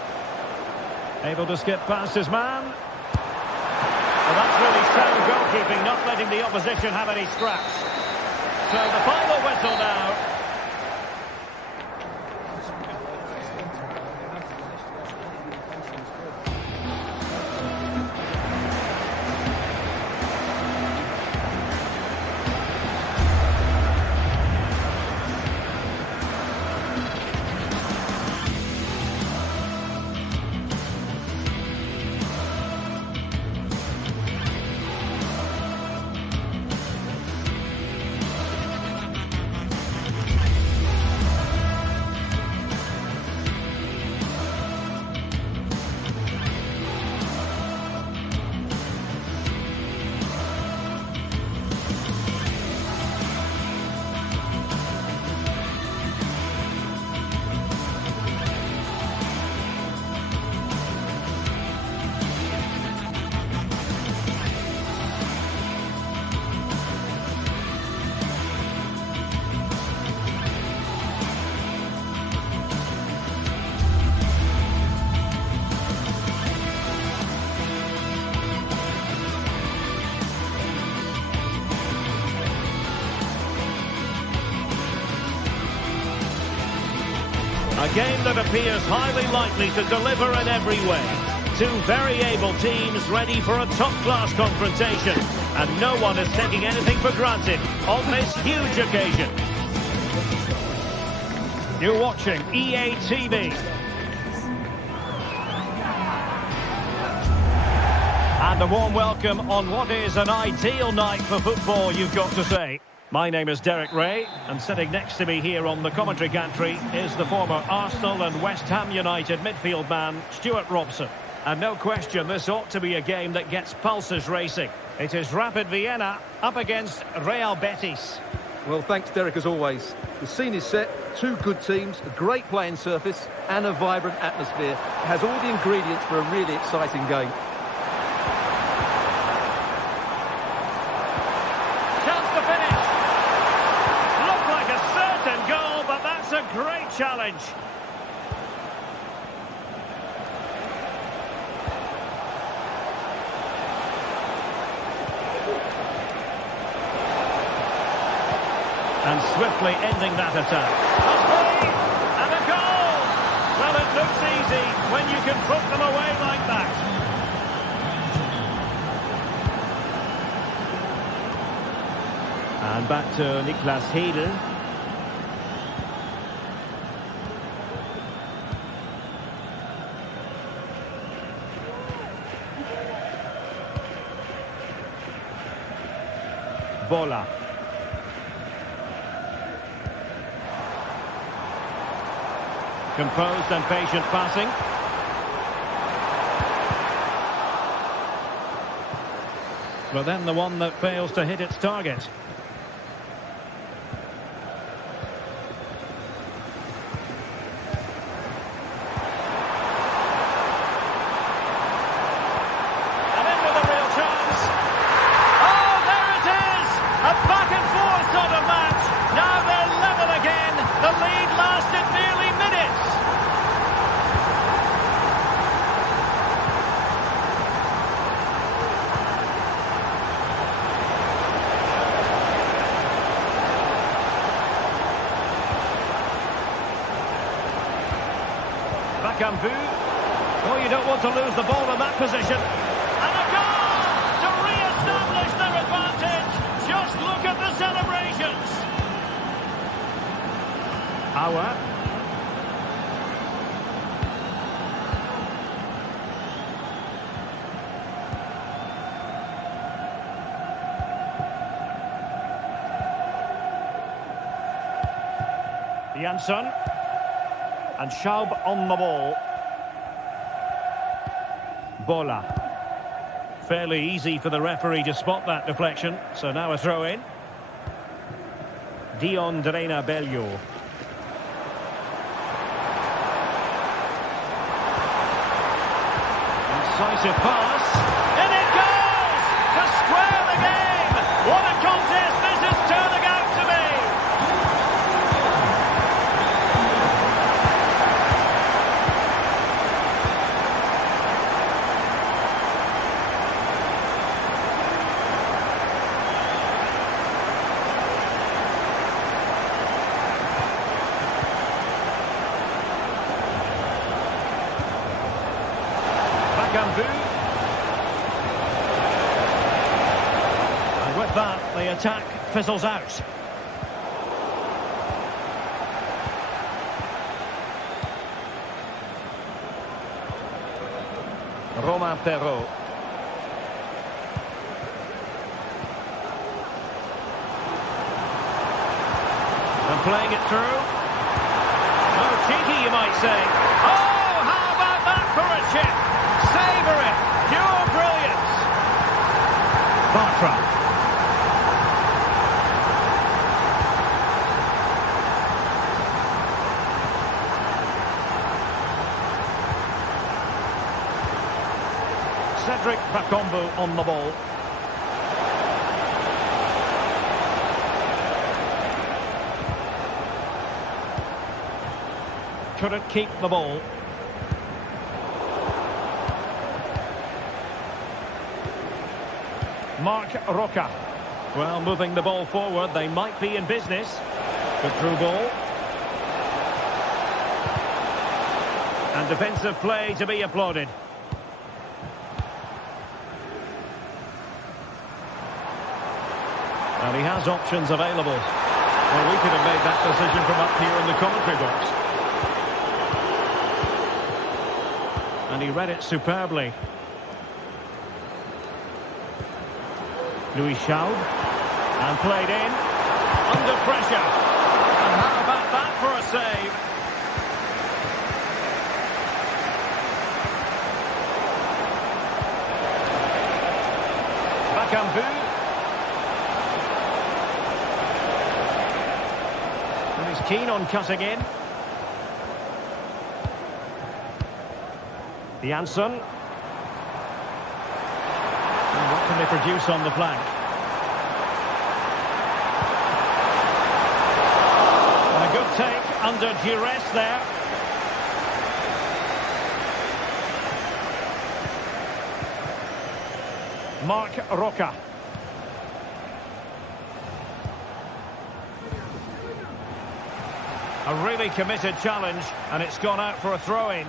Able to skip past his man. Well, that's really sound goalkeeping, not letting the opposition have any scraps. So the final whistle now. A game that appears highly likely to deliver in every way. Two very able teams ready for a top-class confrontation. And no one is taking anything for granted on this huge occasion. You're watching EA TV. And a warm welcome on what is an ideal night for football, you've got to say. My name is Derek Ray, and sitting next to me here on the commentary gantry is the former Arsenal and West Ham United midfield man, Stuart Robson. And no question, this ought to be a game that gets pulses racing. It is Rapid Vienna up against Real Betis. Well, thanks, Derek, as always. The scene is set, two good teams, a great playing surface, and a vibrant atmosphere. It has all the ingredients for a really exciting game. Great challenge. And swiftly ending that attack. And a goal! Well, it looks easy when you can put them away like that. And back to Niklas Hedel. Bola. Composed and patient passing. But then the one that fails to hit its target. Oh, you don't want to lose the ball in that position. And a goal to re-establish their advantage. Just look at the celebrations. Auer. Jansson. And Schaub on the ball. Bola. Fairly easy for the referee to spot that deflection. So now a throw in. Dion Drena Bello. Incisive pass. And it goes! To square the game! What a contest this is turning out to be! And with that, the attack fizzles out. Romain Perrault. And playing it through. Oh, cheeky, you might say. Oh, how about that for a chip? Savour it. Pure brilliance. Bartra. Cedric Bakambu on the ball. Couldn't keep the ball. Mark Roca. Well, moving the ball forward, they might be in business. Good through ball. And defensive play to be applauded. And he has options available. Well, we could have made that decision from up here in the commentary box. And he read it superbly. Louis Schaub. And played in. Under pressure. And how about that for a save? Bakambu. And he's keen on cutting in. Janssen. And what can they produce on the flank? And a good take under duress there. Marc Roca. A really committed challenge, and it's gone out for a throw-in.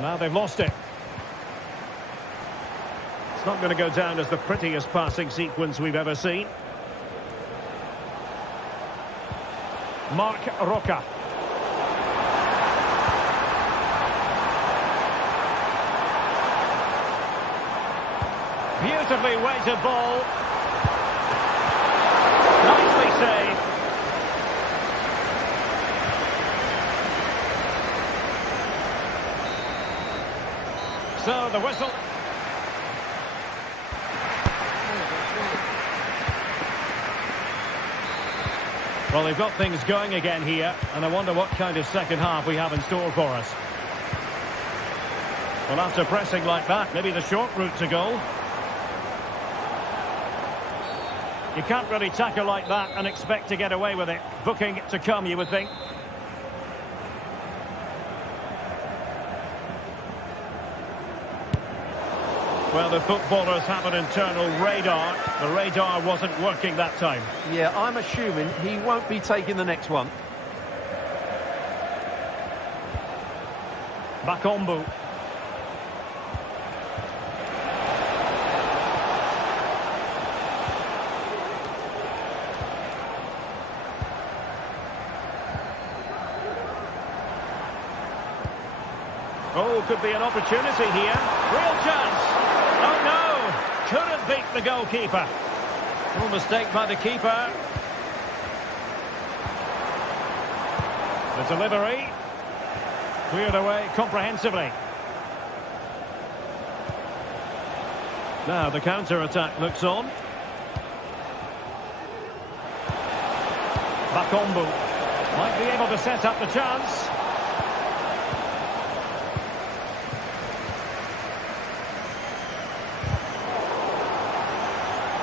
Now they've lost it. It's not going to go down as the prettiest passing sequence we've ever seen. Marc Roca. Beautifully weighted ball. Nicely saved. So the whistle. Well, they've got things going again here, and I wonder what kind of second half we have in store for us. Well, after pressing like that, maybe the short route to goal. You can't really tackle like that and expect to get away with it. Booking to come, you would think. Well, the footballers have an internal radar. The radar wasn't working that time. Yeah, I'm assuming he won't be taking the next one. Bakambu. Oh, could be an opportunity here. Real chance. Oh, no. Couldn't beat the goalkeeper. No mistake by the keeper. The delivery. Cleared away comprehensively. Now the counter-attack looks on. Bakambu. Might be able to set up the chance.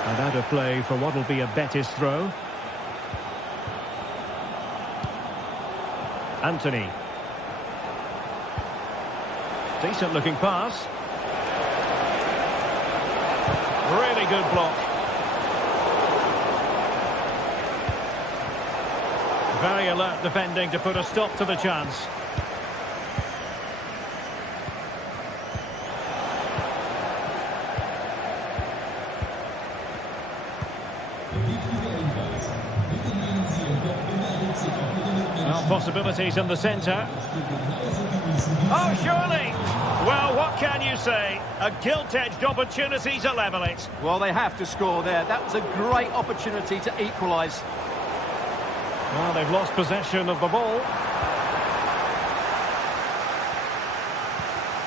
And out of play for what will be a Betis throw. Anthony. Decent looking pass. Really good block. Very alert defending to put a stop to the chance. Possibilities in the centre. Oh, surely! Well, what can you say? A gilt-edged opportunity to level it. Well, they have to score there. That was a great opportunity to equalise. Well, they've lost possession of the ball.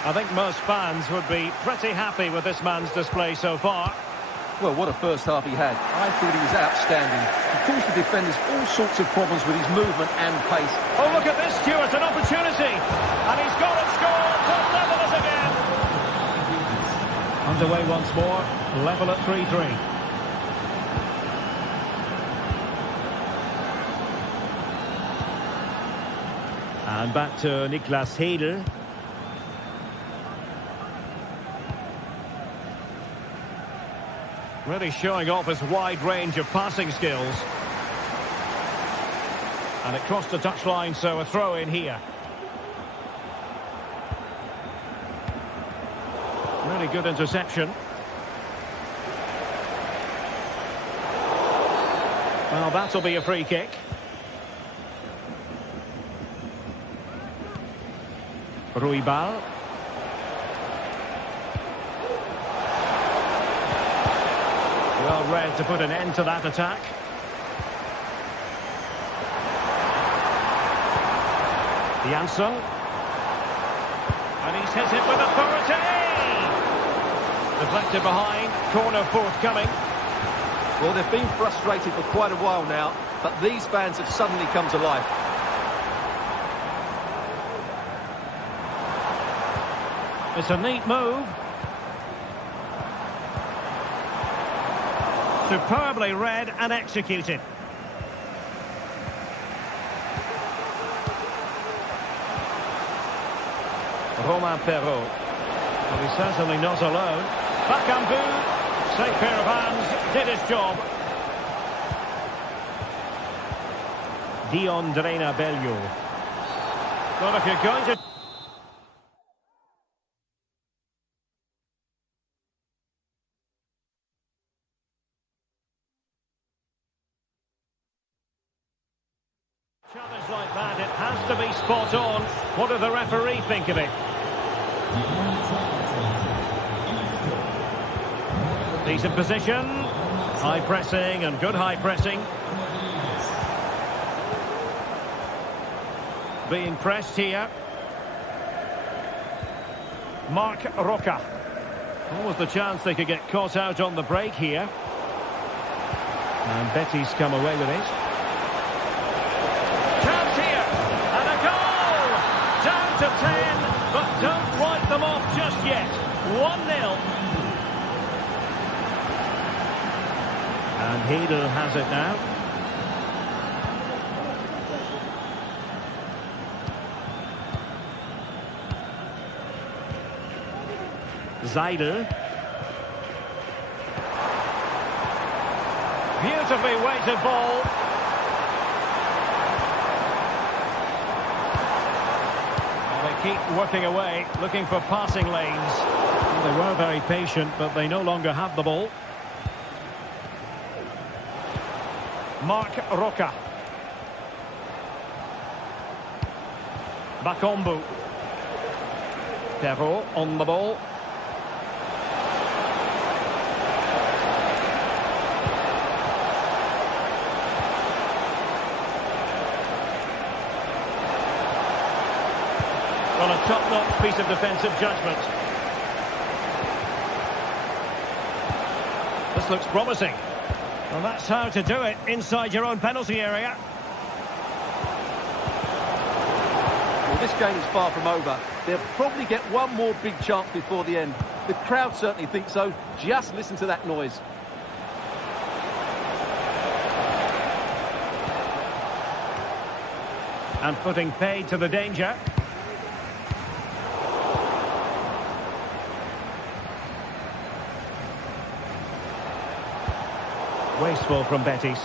I think most fans would be pretty happy with this man's display so far. Well, what a first half he had. I thought he was outstanding. He caused the defenders all sorts of problems with his movement and pace. Oh, look at this, Stuart, an opportunity. And he's gone and scored to level it again. Underway once more, level at 3-3. And back to Niklas Hedel. Really showing off his wide range of passing skills. And it crossed the touchline, so a throw in here. Really good interception. Well, that'll be a free kick. Ruibal. Well read to put an end to that attack. Janssen. And he's hit it with authority! Deflected behind, corner forthcoming. Well, they've been frustrated for quite a while now, but these fans have suddenly come to life. It's a neat move. Superbly read and executed. Romain Perrault. Well, he's certainly not alone. Bakambu, safe pair of hands, did his job. Dion Drena Bello. Well, if you're going to... Challenge like that, it has to be spot on. What does the referee think of it? Decent position. High pressing and good high pressing. Being pressed here. Marc Roca. What was the chance they could get caught out on the break here? And Betis come away with it. Chance here, and a goal! Down to 10, but don't write them off just yet. 1-0. And Hedel has it now. Seidel. Beautifully weighted ball. They keep working away, looking for passing lanes. Well, they were very patient, but they no longer have the ball. Marc Roca. Bakambu. Perrault on the ball. Well, a top-notch piece of defensive judgment. This looks promising. Well, that's how to do it inside your own penalty area. Well, this game is far from over. They'll probably get one more big chance before the end. The crowd certainly think so. Just listen to that noise. And putting paid to the danger. Wasteful from Betis.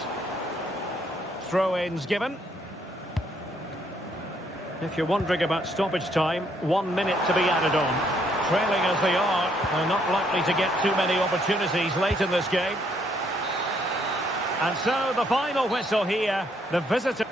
Throw-ins given. If you're wondering about stoppage time, 1 minute to be added on. Trailing as they are, they're not likely to get too many opportunities late in this game. And so the final whistle here, the visitor...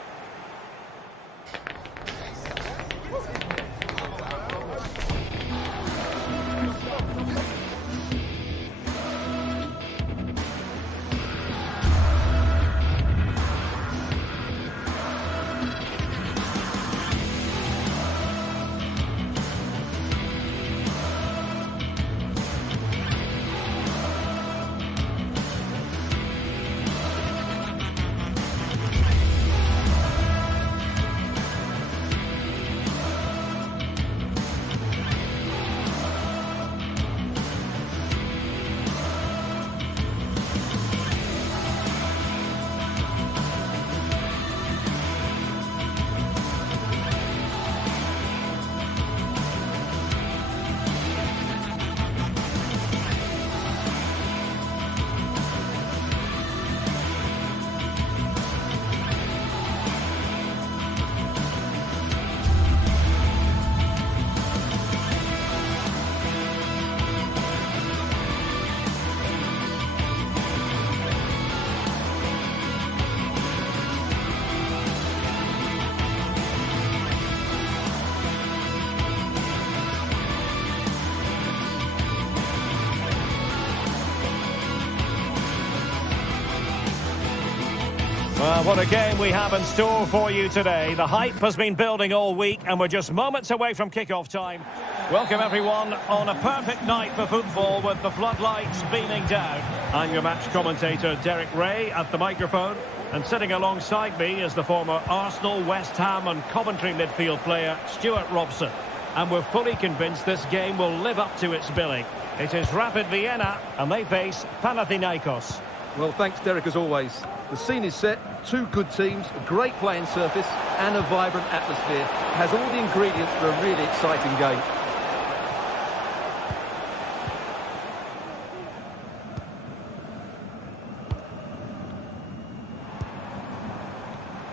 Well, what a game we have in store for you today. The hype has been building all week and we're just moments away from kick-off time. Welcome everyone on a perfect night for football with the floodlights beaming down. I'm your match commentator Derek Ray at the microphone, and sitting alongside me is the former Arsenal, West Ham and Coventry midfield player Stuart Robson. And we're fully convinced this game will live up to its billing. It is Rapid Vienna and they face Panathinaikos. Well, thanks, Derek, as always. The scene is set, two good teams, a great playing surface and a vibrant atmosphere. It has all the ingredients for a really exciting game.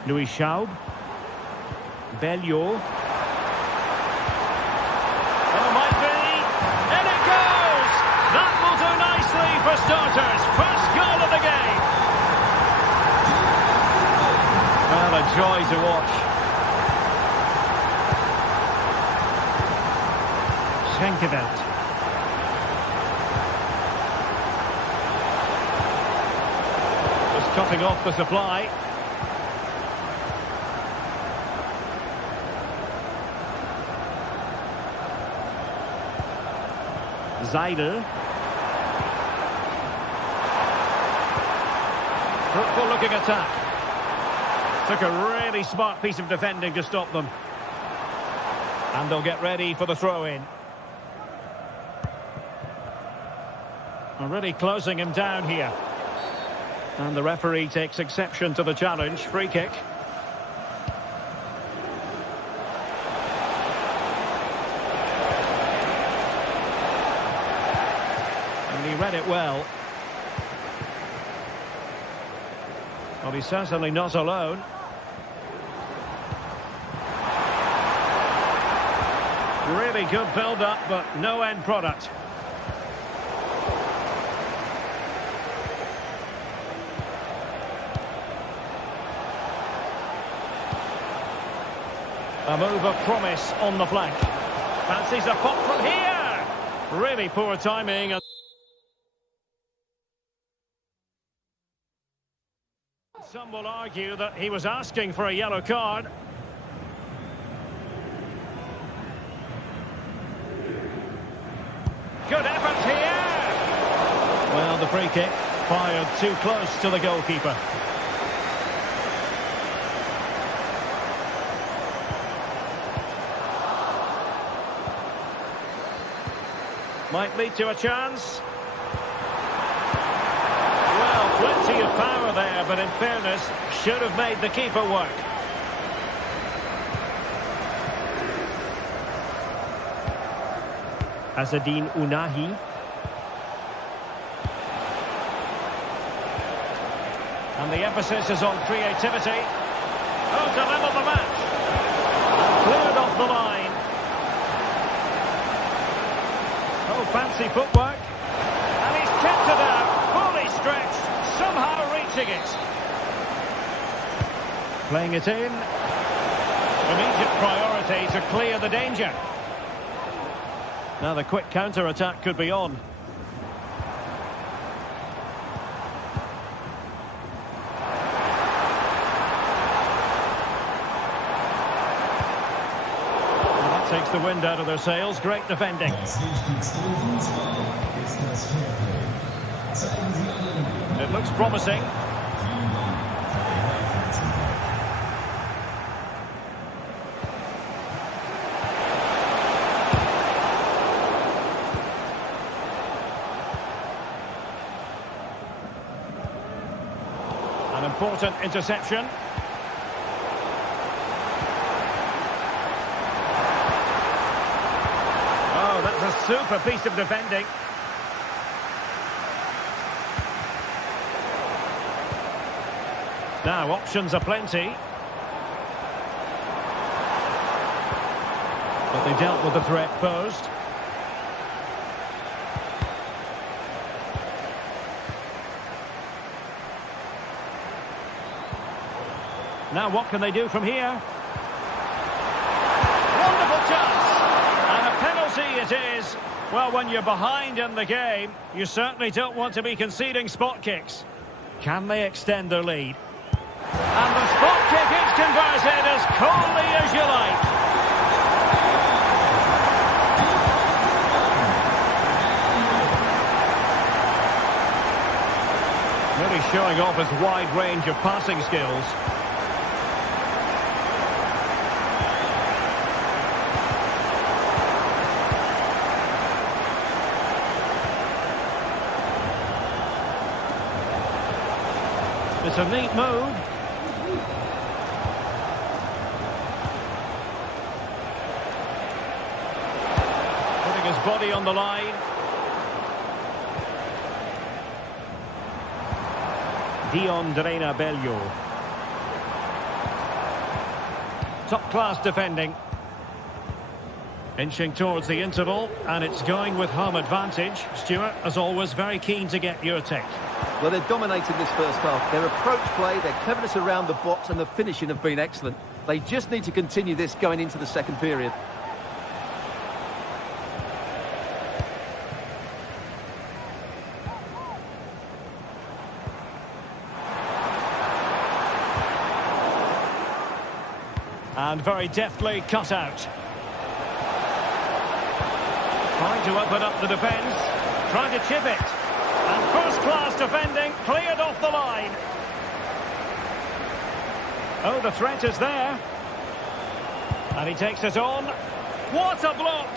Louis Schaub. Bellio. Oh, might be. In it goes! That will do nicely for starters. First goal of the game. Well, a joy to watch. Schenkevet. Just cutting off the supply. Seidel. Fruitful looking attack. Took a really smart piece of defending to stop them. And they'll get ready for the throw-in. Really closing him down here. And the referee takes exception to the challenge. Free kick. He read it well. Well, he's certainly not alone. Really good build-up, but no end product. A move of promise on the flank. Fancies a pop from here. Really poor timing. Some will argue that he was asking for a yellow card. Good effort here! Well, the free kick fired too close to the goalkeeper. Might lead to a chance. Plenty of power there, but in fairness, should have made the keeper work. Azzedine Ounahi. And the emphasis is on creativity. Oh, to level the match. Cleared off the line. Oh, fancy footwork. And he's kept it out, fully stretched. Somehow reaching it. Playing it in. Immediate priority to clear the danger. Now the quick counter-attack could be on. Well, that takes the wind out of their sails. Great defending. It looks promising. An important interception. Oh, that's a super piece of defending. Now, options are plenty. But they dealt with the threat posed. Now, what can they do from here? Wonderful chance! And a penalty it is. Well, when you're behind in the game, you certainly don't want to be conceding spot kicks. Can they extend their lead? And the spot kick is converted as coolly as you like. Really showing off his wide range of passing skills. It's a neat move. Putting his body on the line. Drena Bello. Top-class defending. Inching towards the interval, and it's going with home advantage. Stuart, as always, very keen to get your take. Well, they've dominated this first half. Their approach play, their cleverness around the box and the finishing have been excellent. They just need to continue this going into the second period. And very deftly cut out. Trying to open up the defence. Trying to chip it. And first-class defending, cleared off the line. Oh, the threat is there. And he takes it on. What a block!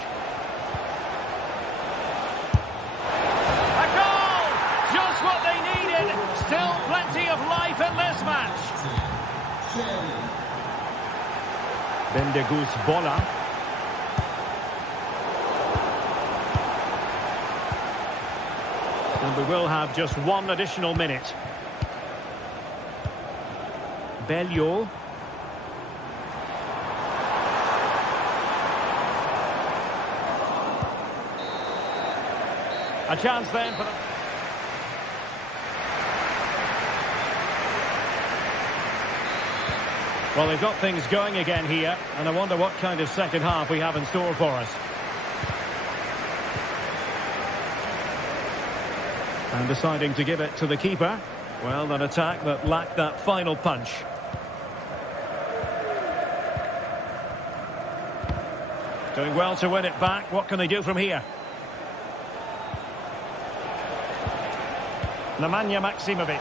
A goal! Just what they needed. Still plenty of life in this match. Bendegus Bola. And we will have just one additional minute. Bello. A chance then for the... Well, they've got things going again here, and I wonder what kind of second half we have in store for us. And deciding to give it to the keeper. Well, an attack that lacked that final punch. Doing well to win it back. What can they do from here? Nemanja Maksimovic.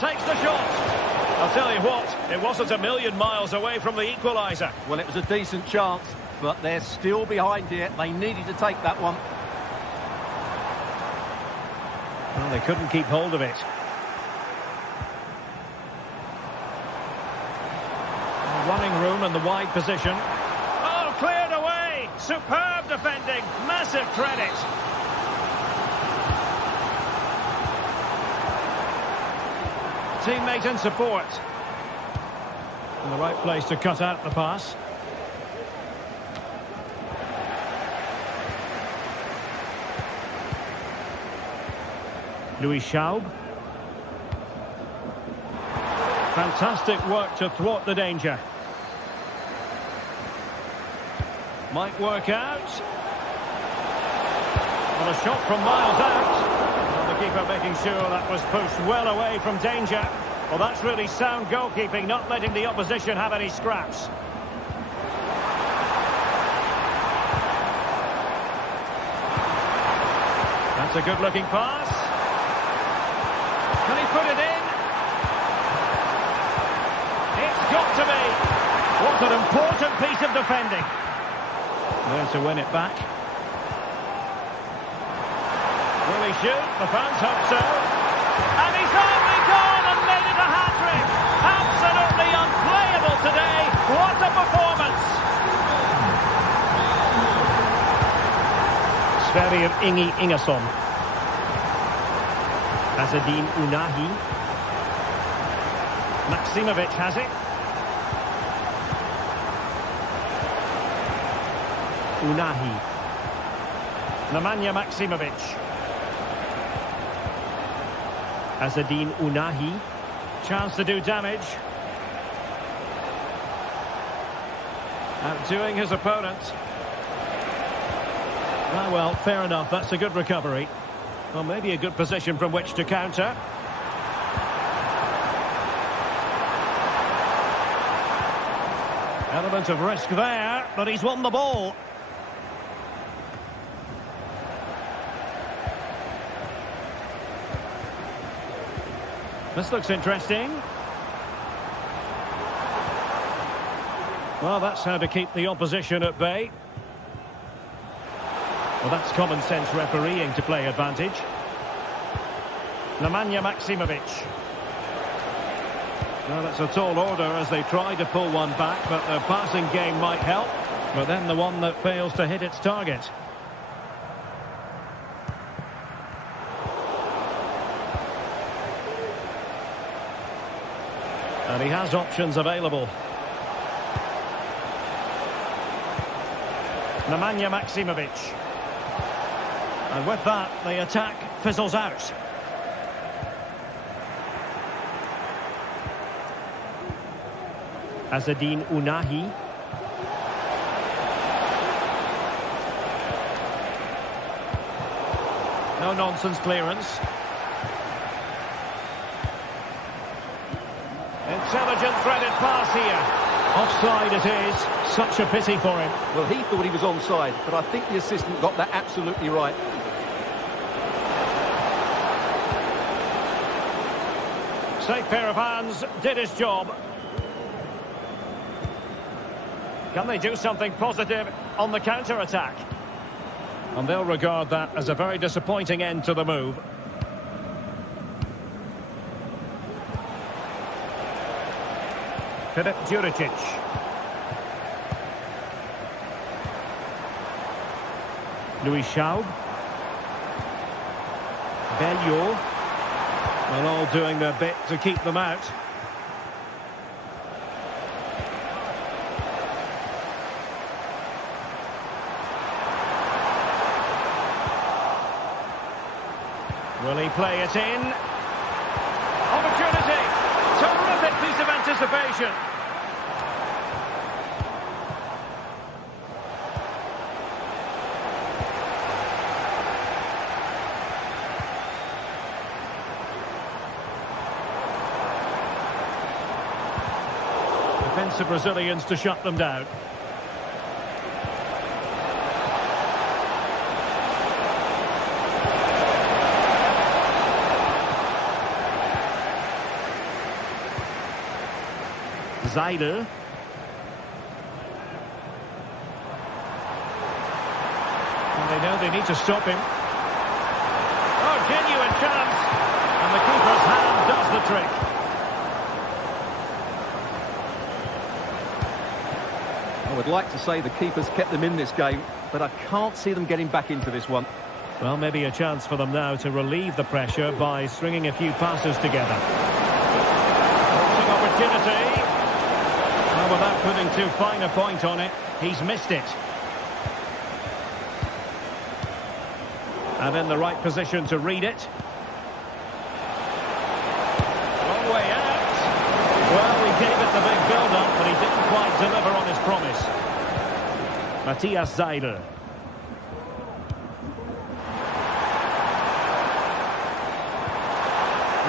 Takes the shot. I'll tell you what, it wasn't a million miles away from the equaliser. Well, it was a decent chance, but they're still behind here. They needed to take that one. Well, they couldn't keep hold of it. Running room in the wide position. Oh, cleared away! Superb defending, massive credit. Teammate in support. In the right place to cut out the pass. Louis Schaub. Fantastic work to thwart the danger. Might work out. And a shot from miles out. And the keeper making sure that was pushed well away from danger. Well, that's really sound goalkeeping, not letting the opposition have any scraps. That's a good-looking pass. Can he put it in? It's got to be. What an important piece of defending. There to win it back. Will he shoot? The fans hope so. And he's only gone and made it a hat-trick. Absolutely unplayable today. What a performance. Sverrir Ingi Ingesson. Azzedine Ounahi. Maksimovic has it. Ounahi. Nemanja Maksimovic. Azzedine Ounahi. Chance to do damage. Outdoing his opponent. Ah, well, fair enough. That's a good recovery. Well, maybe a good position from which to counter. Element of risk there, but he's won the ball. This looks interesting. Well, that's how to keep the opposition at bay. Well, that's common sense refereeing to play advantage. Nemanja Maksimovic. Well, that's a tall order as they try to pull one back, but their passing game might help. But then the one that fails to hit its target. And he has options available. Nemanja Maksimovic. And with that, the attack fizzles out. Azzedine Ounahi. No-nonsense clearance. Intelligent threaded pass here. Offside it is. Such a pity for him. Well, he thought he was onside, but I think the assistant got that absolutely right. Safe pair of hands, did his job. Can they do something positive on the counter-attack? And they'll regard that as a very disappointing end to the move. Filip Juricic. Luis Schaub. Belleau. They're all doing their bit to keep them out. Will he play it in? Opportunity! Terrific piece of anticipation. Defensive Brazilians to shut them down. Seidel. And they know they need to stop him. Oh, genuine chance. And the keeper's hand does the trick. I would like to say the keeper's kept them in this game, but I can't see them getting back into this one. Well, maybe a chance for them now to relieve the pressure by stringing a few passes together. Opportunity. Well, without putting too fine a point on it, he's missed it. And in the right position to read it. Long way out. Well, he gave it the big build-up, but he didn't quite deliver on his promise. Matthias Seidel.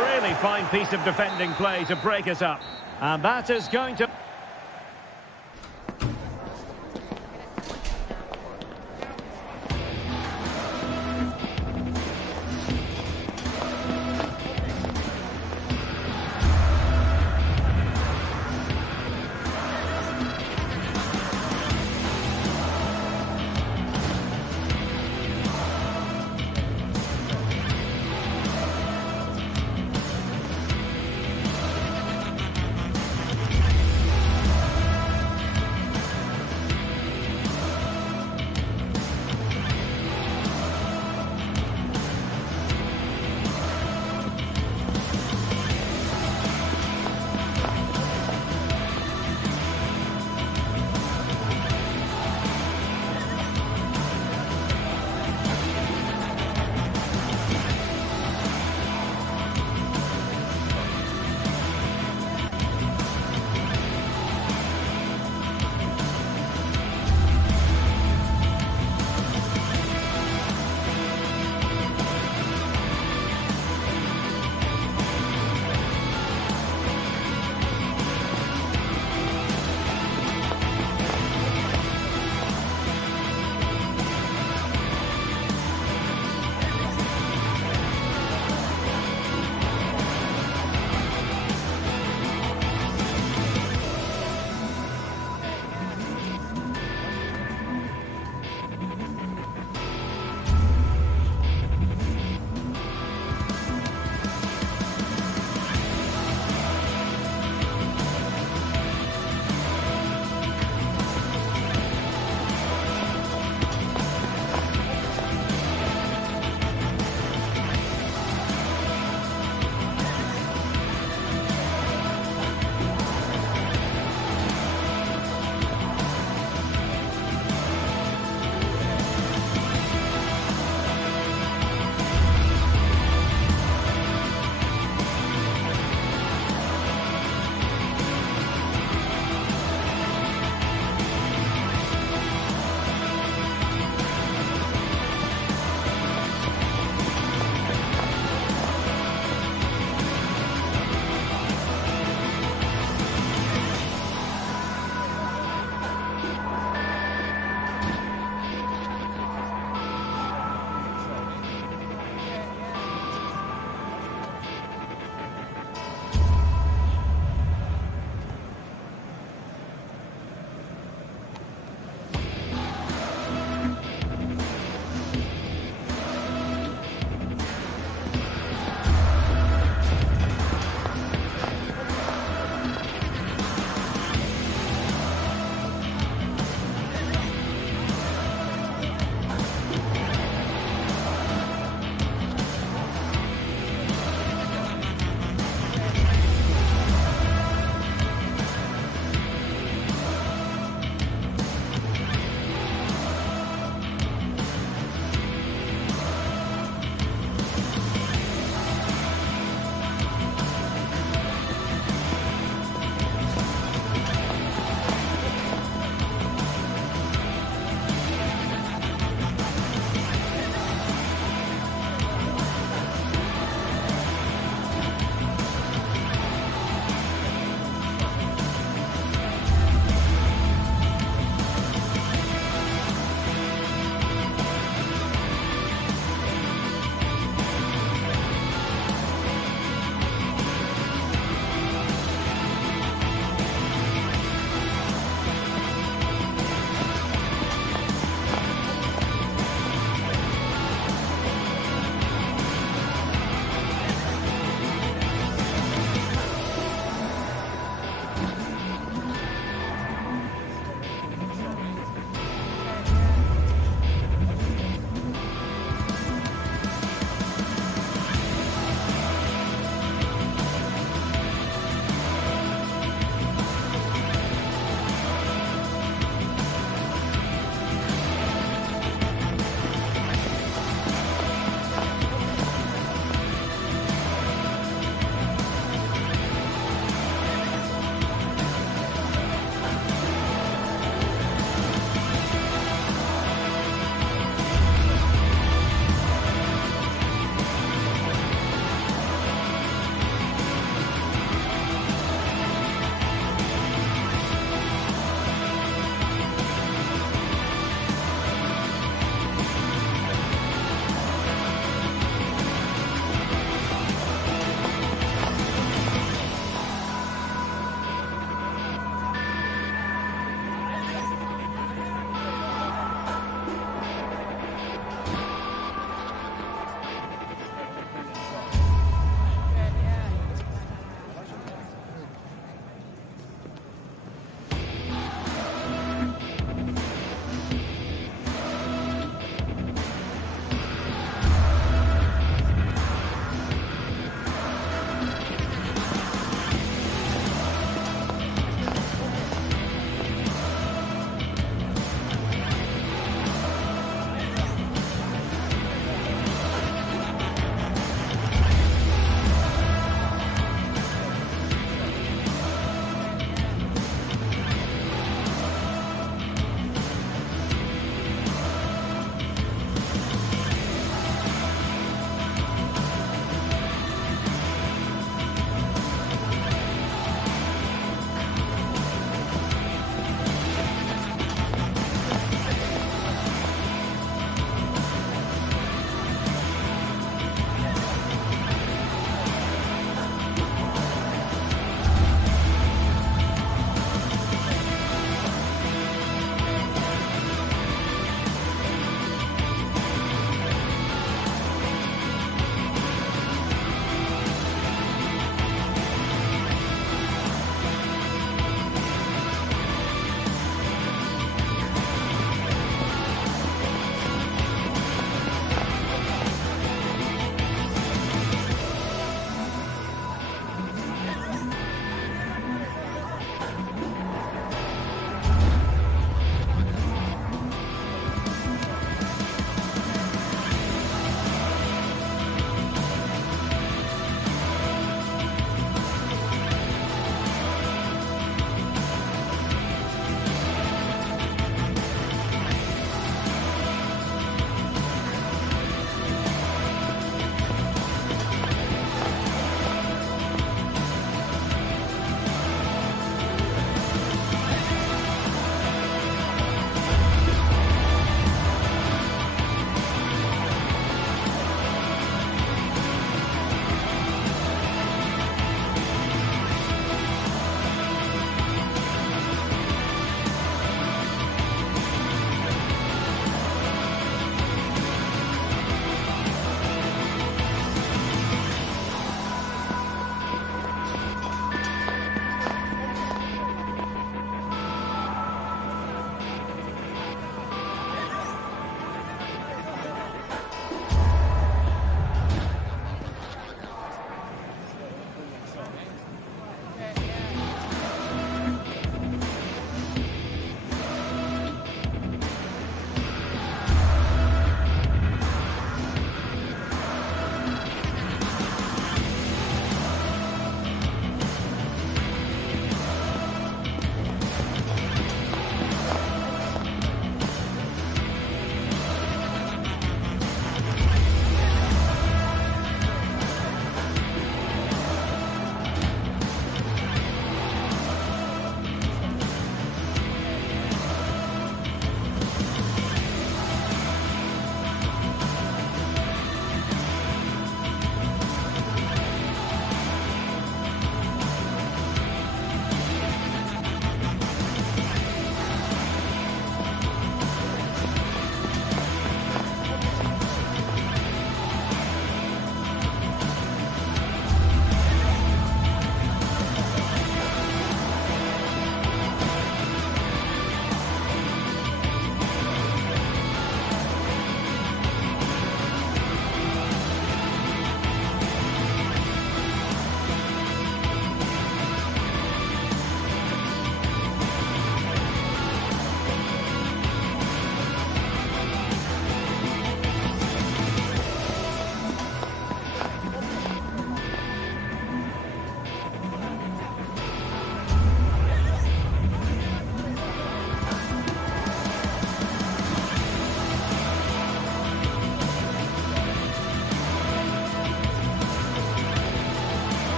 Really fine piece of defending play to break it up. And that is going to...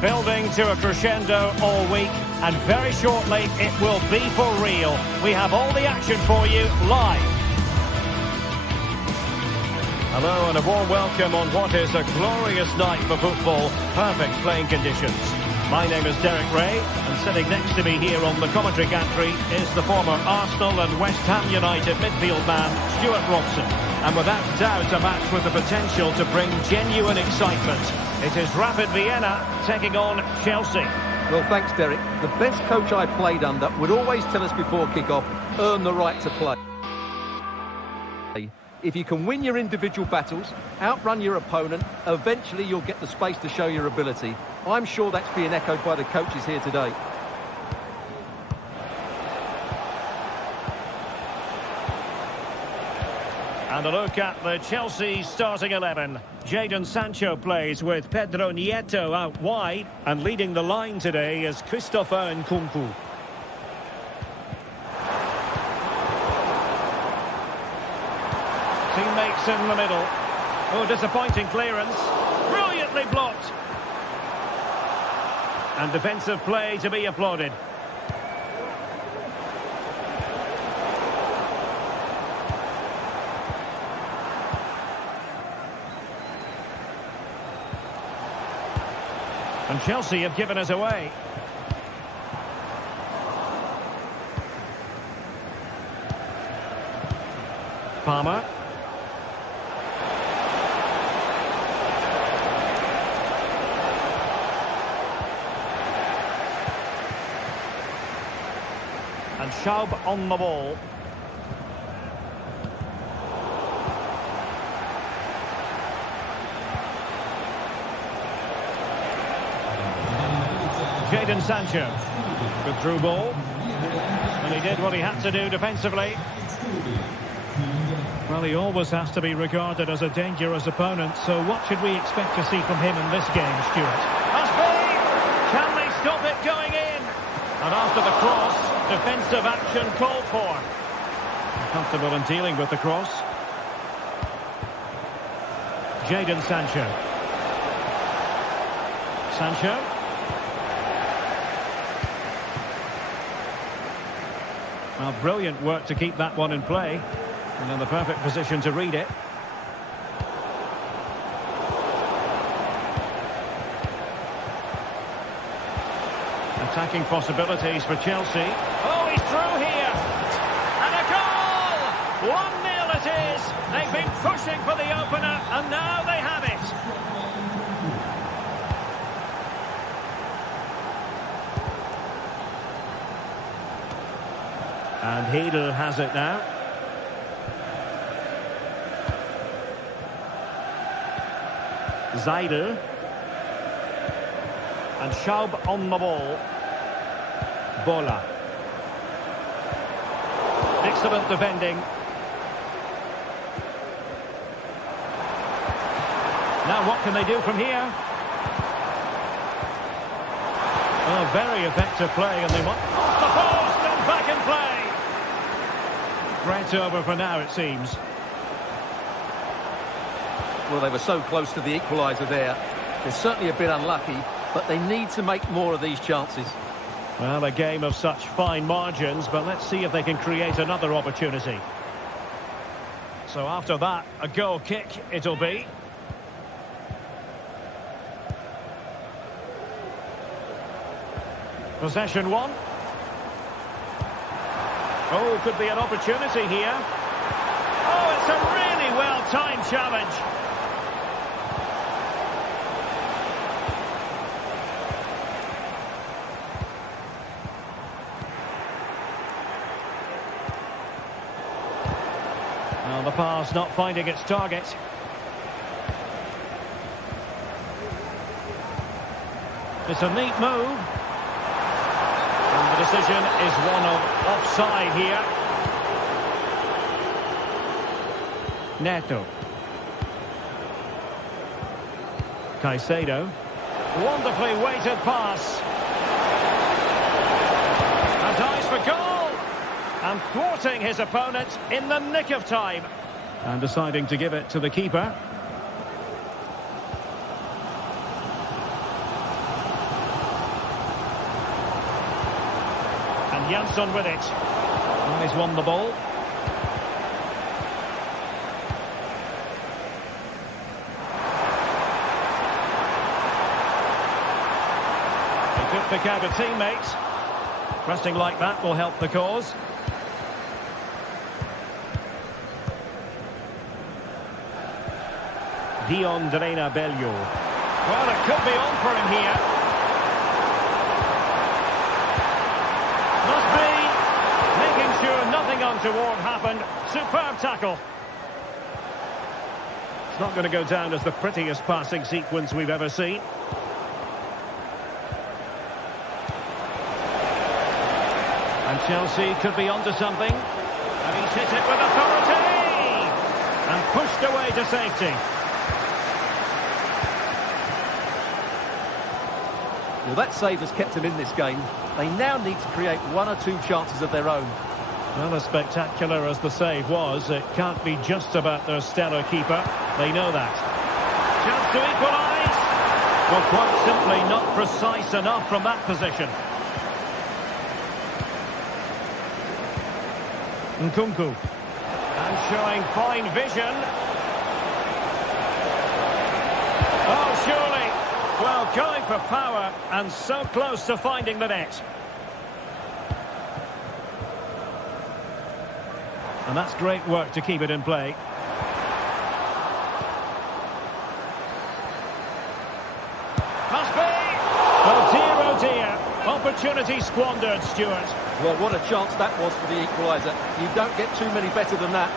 building to a crescendo all week, and very shortly it will be for real. We have all the action for you live. Hello and a warm welcome on what is a glorious night for football. Perfect playing conditions. My name is Derek Ray, and sitting next to me here on the commentary gantry is the former Arsenal and West Ham United midfield man, Stuart Robson. And without doubt, a match with the potential to bring genuine excitement. It is Rapid Vienna taking on Chelsea. Well, thanks, Derek. The best coach I played under would always tell us before kick-off, earn the right to play. If you can win your individual battles, outrun your opponent, eventually you'll get the space to show your ability. I'm sure that's being echoed by the coaches here today. And a look at the Chelsea starting 11. Jadon Sancho plays with Pedro Nieto out wide, and leading the line today is Christopher Nkunku. Teammates in the middle. Oh, disappointing clearance. Brilliantly blocked. And defensive play to be applauded. And Chelsea have given us away. Palmer. And Schaub on the ball. Jadon Sancho. Good through ball. And he did what he had to do defensively. Well, he always has to be regarded as a dangerous opponent, so what should we expect to see from him in this game, Stuart? Must be! Can they stop it going in? And after the cross, defensive action called for. Comfortable in dealing with the cross. Jadon Sancho. Sancho. Well, brilliant work to keep that one in play. And in the perfect position to read it. Attacking possibilities for Chelsea. Oh, he's through here! And a goal! 1-0 it is! They've been pushing for the opener, and now they have it! And Heidel has it now. Zaidel. And Schaub on the ball. Bola. Excellent defending. Now what can they do from here? Oh, very effective play, and they want off the post and back in play. Threat over for now, it seems. Well, they were so close to the equaliser there. They're certainly a bit unlucky, but they need to make more of these chances. Well, a game of such fine margins, but let's see if they can create another opportunity. So after that, a goal kick it'll be. Possession one. Oh, could be an opportunity here. Oh, it's a really well-timed challenge. Well, the pass not finding its target. It's a neat move. And the decision is one of offside here. Neto. Caicedo. Wonderfully weighted pass. And eyes for goal. And thwarting his opponent in the nick of time. And deciding to give it to the keeper. Jansson with it. Oh, he's won the ball. He could pick out a teammate. Pressing like that will help the cause. Dion Drena Bello. Well, it could be on for him here. Must be. Making sure nothing untoward happened. Superb tackle. It's not going to go down as the prettiest passing sequence we've ever seen. And Chelsea could be onto something. And he's hit it with authority! And pushed away to safety. Well, that save has kept them in this game. They now need to create one or two chances of their own. Well, as spectacular as the save was, it can't be just about their stellar keeper. They know that. Chance to equalise. Well, quite simply not precise enough from that position. Nkunku. And showing fine vision. Oh, surely. Well, going for power and so close to finding the net. And that's great work to keep it in play. Must be! Oh dear, opportunity squandered, Stuart. Well, what a chance that was for the equaliser. You don't get too many better than that.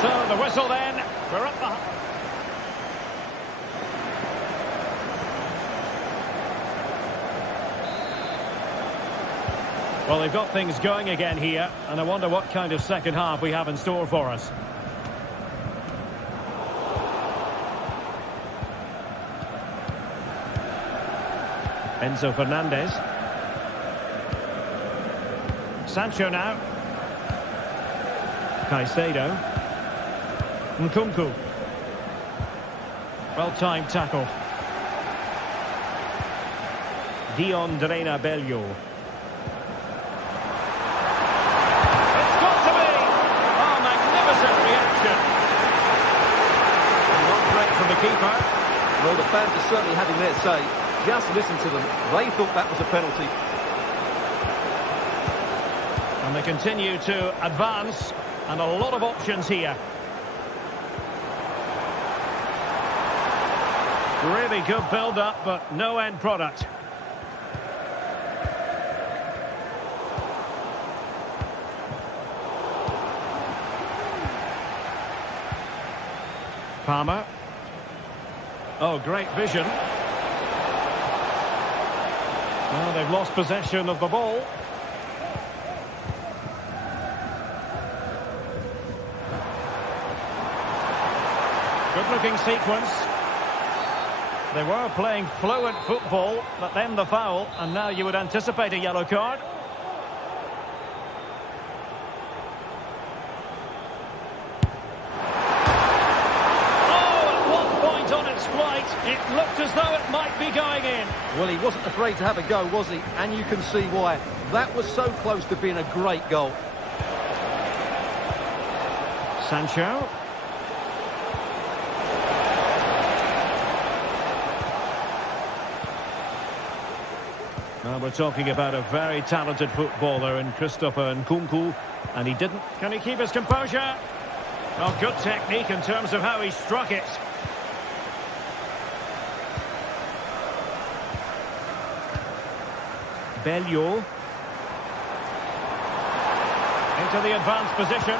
So the whistle then. We're up the... Well, they've got things going again here, and I wonder what kind of second half we have in store for us. Enzo Fernandez. Sancho now. Caicedo. Nkunku. Well-timed tackle. Dion Drena Bello. It's got to be! Oh, magnificent reaction. Not great from the keeper. Well, the fans are certainly having their say. Just listen to them. They thought that was a penalty. And they continue to advance, and a lot of options here. Really good build-up, but no end product. Palmer. Oh, great vision. Well, they've lost possession of the ball. Good-looking sequence. They were playing fluent football, but then the foul, and now you would anticipate a yellow card. It looked as though it might be going in. Well, he wasn't afraid to have a go, was he? And you can see why. That was so close to being a great goal. Sancho. Well, we're talking about a very talented footballer in Christopher Nkunku, and he didn't. Can he keep his composure? Oh, good technique in terms of how he struck it. Bello. Into the advanced position.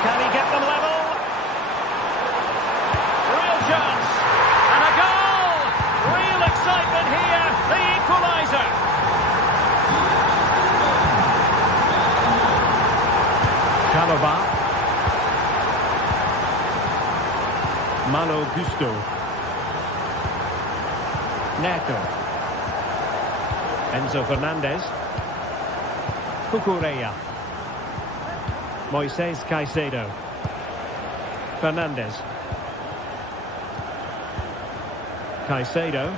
Can he get them level? Real chance. And a goal! Real excitement here. The equaliser. Chalobah. Malo Gusto. Neto. Enzo Fernandez. Cucurella. Moises Caicedo.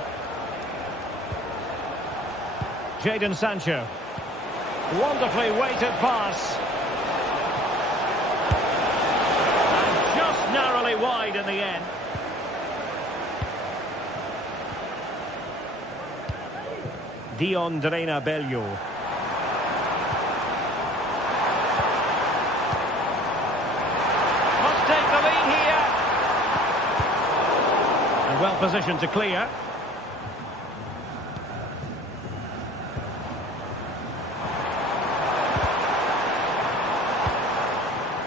Jadon Sancho. Wonderfully weighted pass. And just narrowly wide in the end. Dion Drena Bello. Must take the lead here. And well positioned to clear.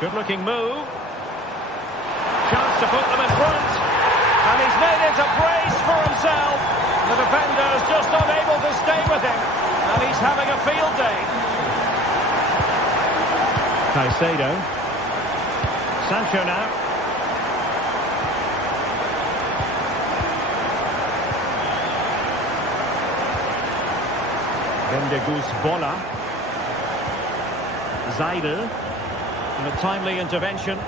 Good looking move. Chance to put them in front. And he's made it a brace for himself. The defender's just unable to stay with him. And he's having a field day. Caicedo. Sancho now. Vendegus Bola. Seidel. And a timely intervention.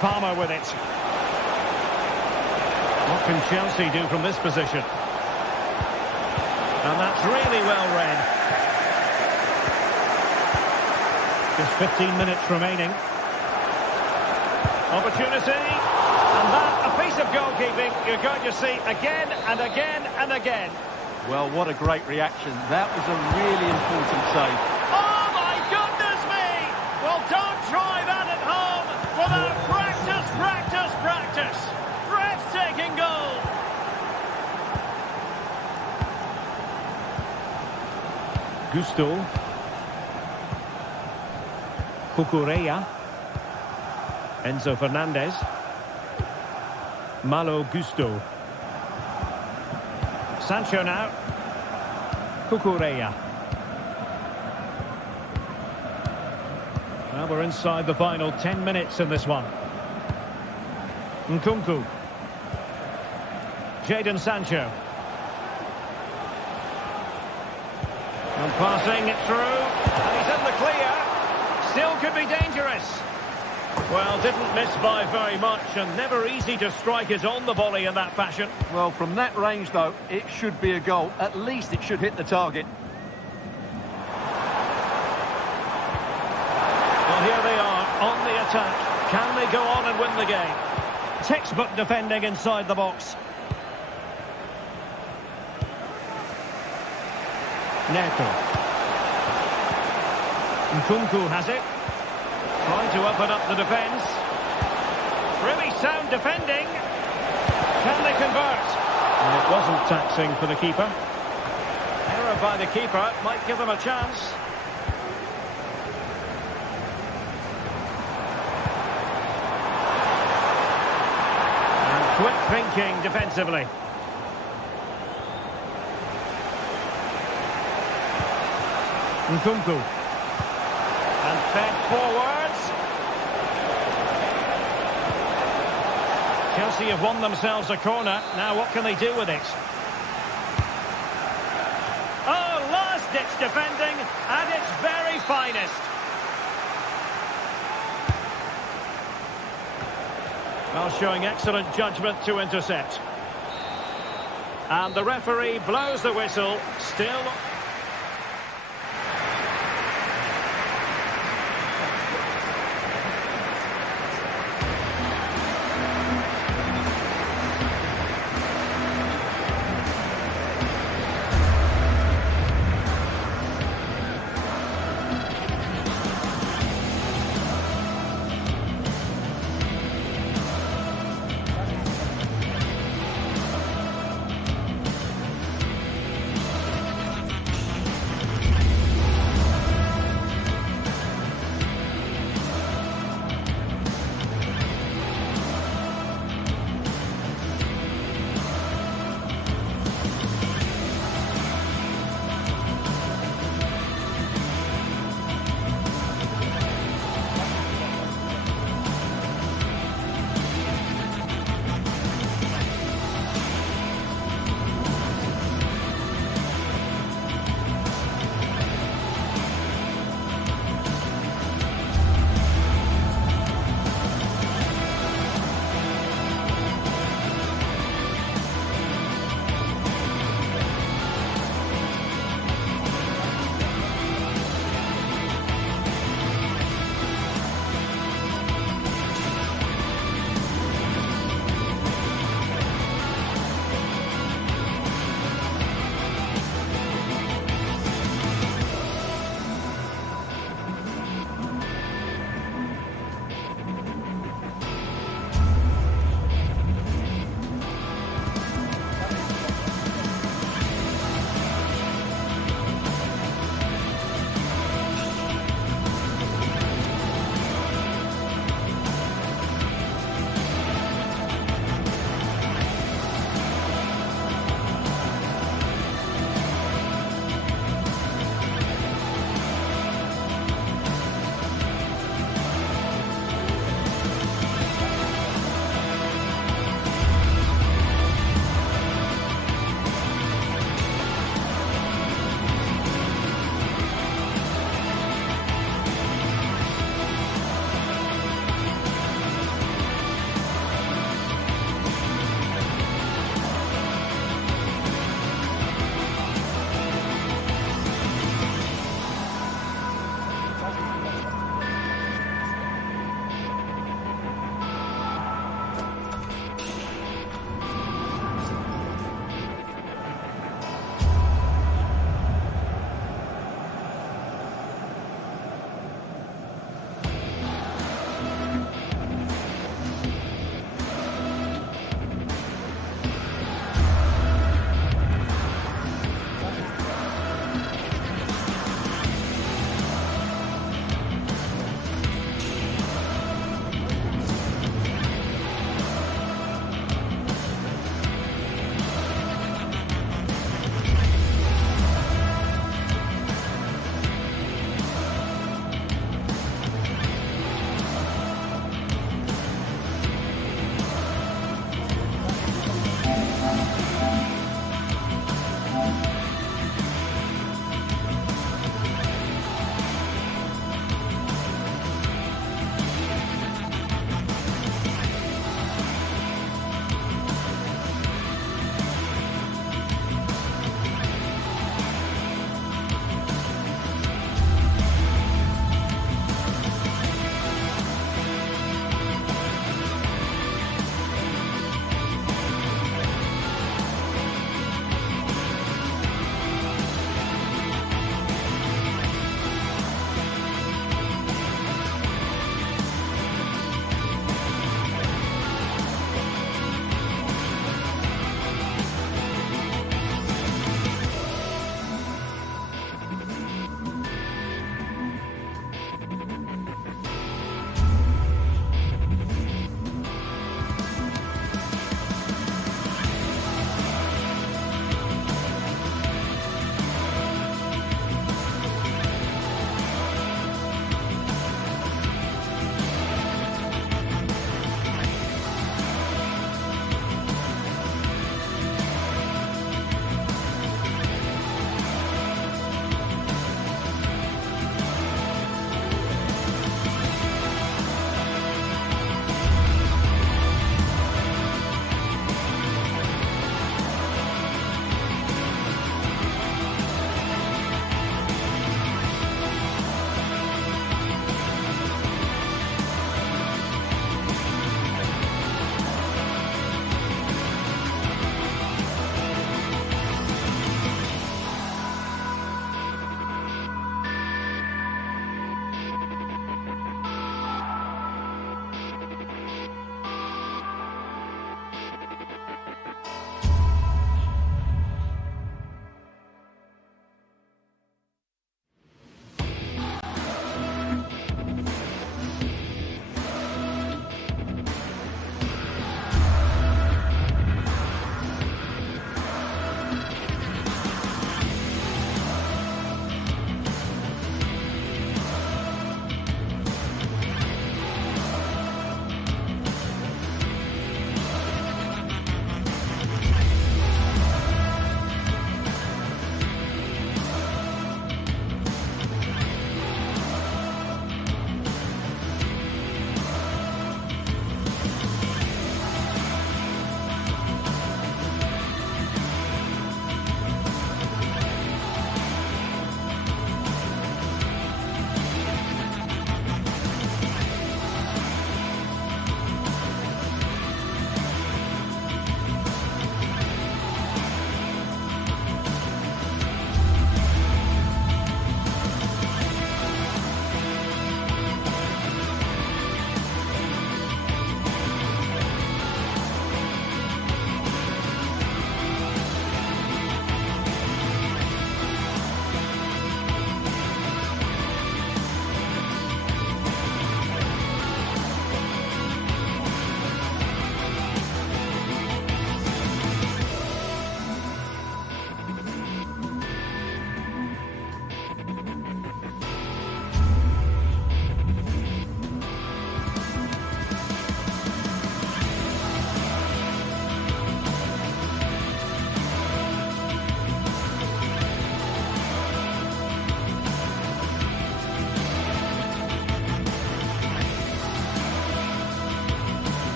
Palmer with it. What can Chelsea do from this position? And that's really well read. Just 15 minutes remaining. Opportunity. And that, a piece of goalkeeping you're going to see again and again and again. Well, what a great reaction. That was a really important save. Oh, my goodness me! Well, don't try that at home without practice, practice, practice. Breathtaking goal. Gusto. Cucurella. Enzo Fernandez. Malo Gusto. Sancho now. Cucurella. Well, we're inside the final 10 minutes in this one. Nkunku. Jadon Sancho. And passing it through. And he's in the clear. Still could be dangerous. Well, didn't miss by very much, and never easy to strike it on the volley in that fashion. Well, from that range, though, it should be a goal. At least it should hit the target. Well, here they are, on the attack. Can they go on and win the game? Textbook defending inside the box. Neto. Nkunku has it. Trying to open up the defence. Really sound defending. Can they convert? And it wasn't taxing for the keeper. Error by the keeper might give them a chance. And quick thinking defensively. Nkunku. And fed forwards. Chelsea have won themselves a corner. Now what can they do with it? Oh, last-ditch defending at its very finest. Well, showing excellent judgment to intercept. And the referee blows the whistle. Still...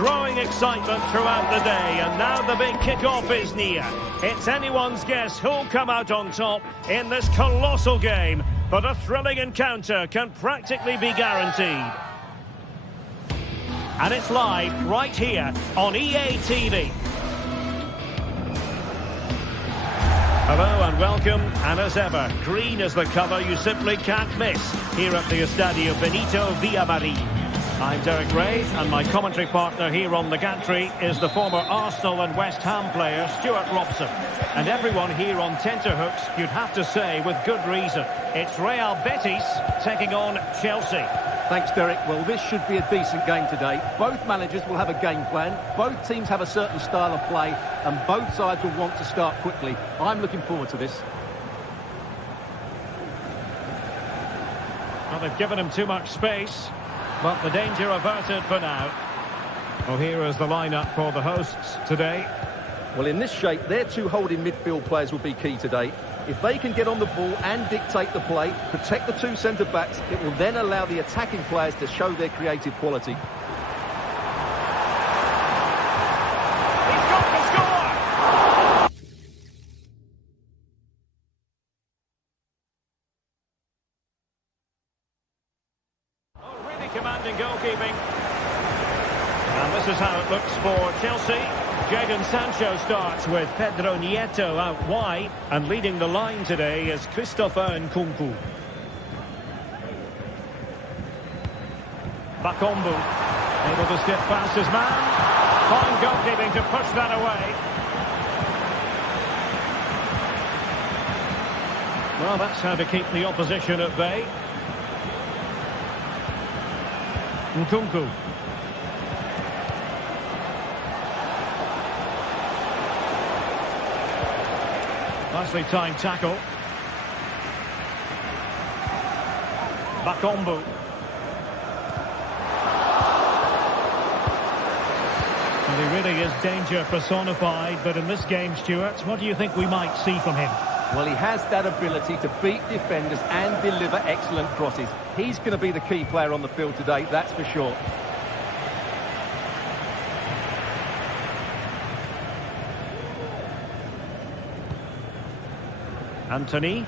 growing excitement throughout the day, and now the big kick-off is near. It's anyone's guess who'll come out on top in this colossal game, but a thrilling encounter can practically be guaranteed. And it's live right here on EA TV. Hello and welcome, and as ever, green is the colour you simply can't miss here at the Estadio Benito Villamarín. I'm Derek Ray, and my commentary partner here on the gantry is the former Arsenal and West Ham player Stuart Robson. And everyone here on tenterhooks, you'd have to say with good reason, it's Real Betis taking on Chelsea. Thanks, Derek. Well, this should be a decent game today. Both managers will have a game plan. Both teams have a certain style of play, and both sides will want to start quickly. I'm looking forward to this. Well, they've given him too much space, but the danger averted for now. Well, here is the lineup for the hosts today. Well, in this shape, their two holding midfield players will be key today. If they can get on the ball and dictate the play, protect the two centre-backs, it will then allow the attacking players to show their creative quality. He's got to score! Oh, really commanding goalkeeping. And this is how it looks for Chelsea. Jadon Sancho starts with Pedro Nieto out wide, and leading the line today is Christopher Nkunku. Bakombu, able to skip past his man. Fine goalkeeping to push that away. Well, that's how to keep the opposition at bay. Nkunku. Nicely timed tackle. Bakombu. Well, he really is danger personified, but in this game, Stuart, what do you think we might see from him? Well, he has that ability to beat defenders and deliver excellent crosses. He's going to be the key player on the field today, that's for sure. Anthony.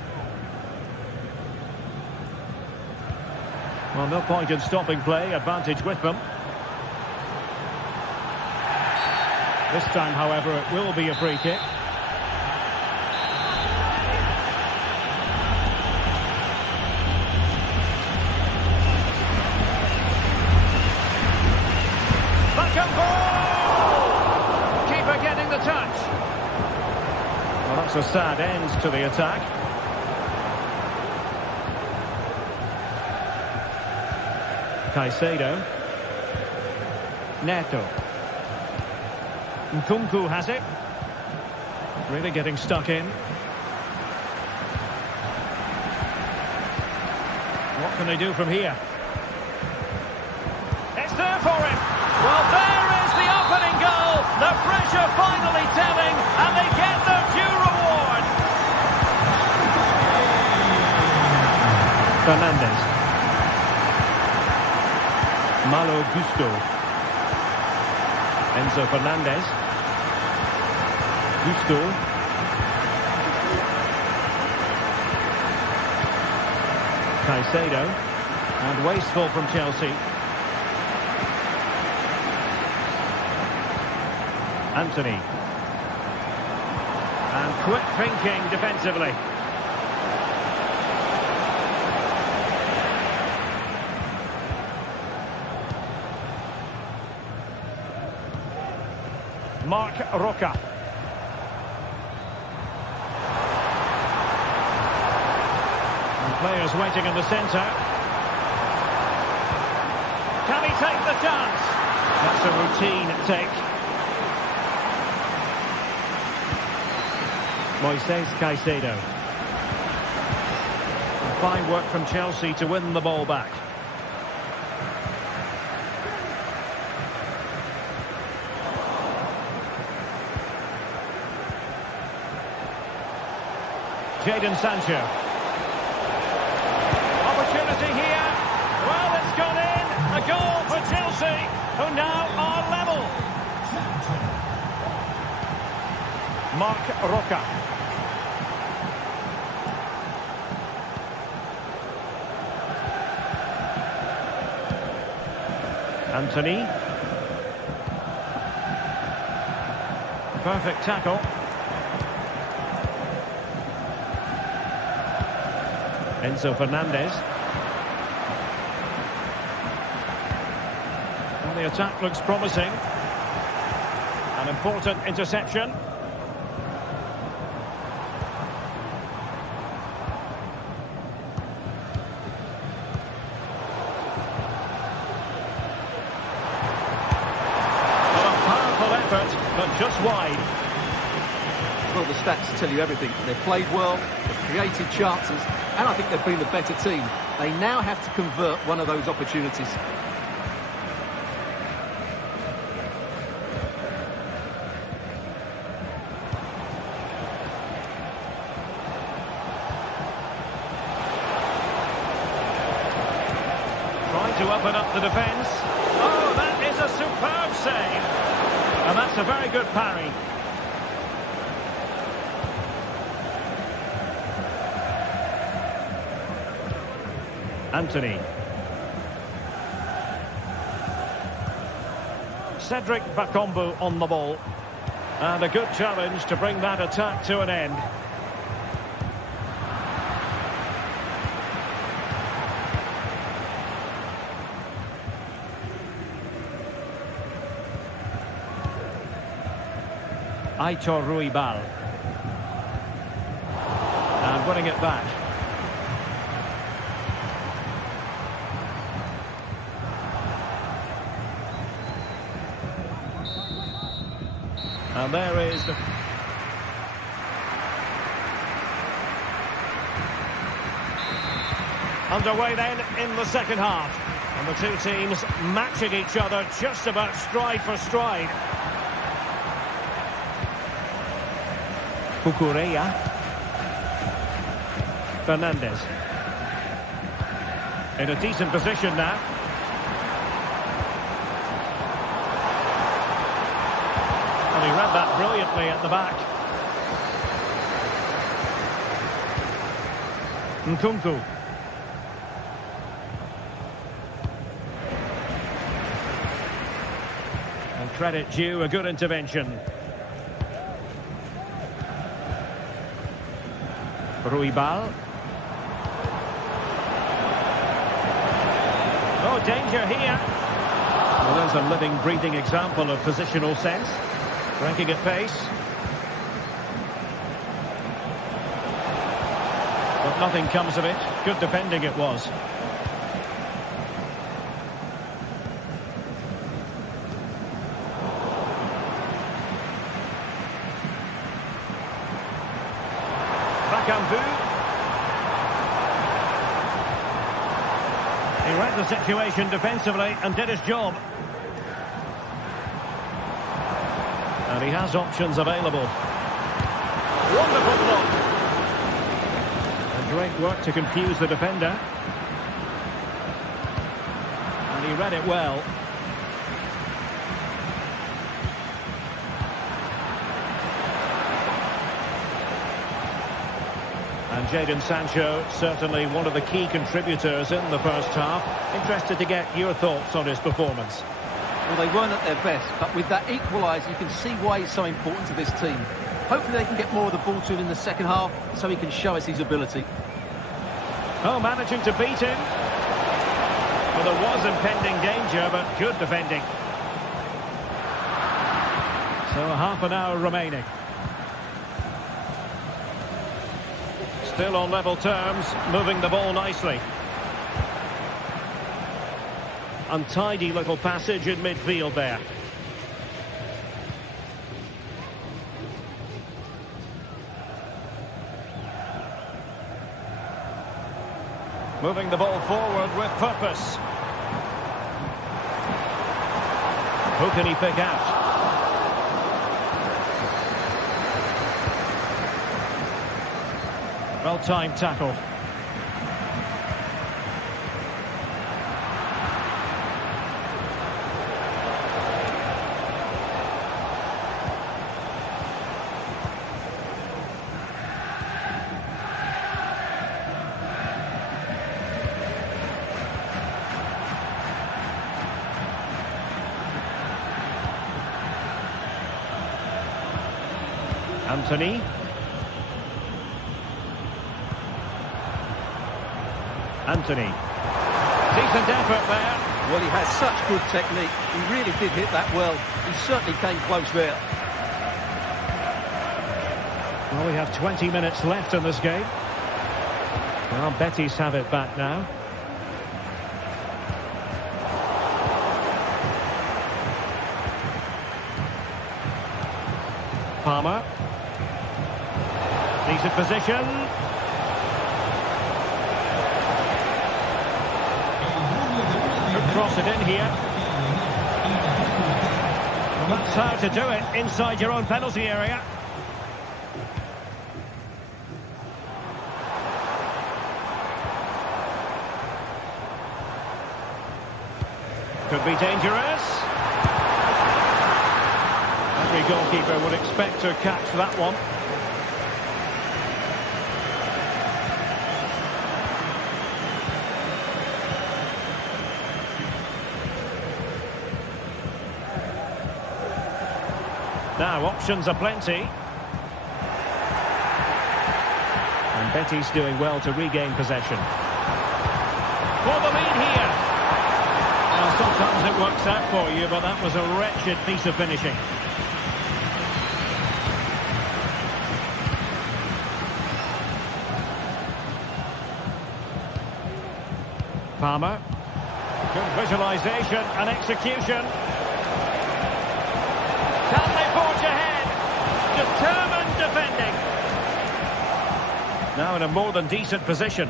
Well, no point in stopping play, advantage with them. This time, however, it will be a free kick. Back and ball! Keeper getting the touch. Well, that's a sad end to the attack. Caicedo. Neto. Nkunku has it. Really getting stuck in. What can they do from here? It's there for him. Well, there is the opening goal. The pressure finally telling, and they get their due reward. Fernandes. Malo Gusto. Enzo Fernandez. Gusto. Caicedo. And wasteful from Chelsea. Anthony. And quick thinking defensively. Mark Roca. And players waiting in the centre. Can he take the chance? That's a routine take. Moises Caicedo. And fine work from Chelsea to win the ball back. Jadon Sancho. Opportunity here. Well, it's gone in. A goal for Chelsea, who now are level. Mark Roca. Anthony. Perfect tackle. Enzo Fernandez. And the attack looks promising. An important interception. Well, a powerful effort, but just wide. Well, the stats tell you everything. They've played well, they've created chances, and I think they've been the better team. They now have to convert one of those opportunities. Trying to open up the defence. Oh, that is a superb save. And that's a very good parry. Anthony. Cedric Bakambu on the ball. And a good challenge to bring that attack to an end. Aitor Ruibal. And winning it back. And there is the... Underway then in the second half. And the two teams matching each other just about stride for stride. Cucurella. Fernandez. In a decent position now. And he read that brilliantly at the back. Nkunku. And credit due, a good intervention. Ruibal. Oh, danger here. Well, there's a living, breathing example of positional sense. Ranking at pace. But nothing comes of it. Good defending it was. He read the situation defensively and did his job. And he has options available. Wonderful block. And great work to confuse the defender. And he read it well. And Jadon Sancho, certainly one of the key contributors in the first half. Interested to get your thoughts on his performance. Well, they weren't at their best, but with that equaliser, you can see why he's so important to this team. Hopefully they can get more of the ball to him in the second half, so he can show us his ability. Oh, managing to beat him. Well, there was impending danger, but good defending. So half an hour remaining. Still on level terms, moving the ball nicely. Untidy little passage in midfield there. Moving the ball forward with purpose. Who can he pick out? Well-timed tackle. Anthony. Anthony. Decent effort there. Well, he has such good technique. He really did hit that well. He certainly came close there. Well, we have 20 minutes left in this game. Well, Betis have it back now. Palmer. Decent position. Could cross it in here. Well, that's how to do it inside your own penalty area. Could be dangerous. Every goalkeeper would expect to catch that one. Now, options are plenty. And Betis doing well to regain possession. For the lead here. Now, sometimes it works out for you, but that was a wretched piece of finishing. Palmer. Good visualisation and execution. Can they forge ahead? Determined defending. Now in a more than decent position.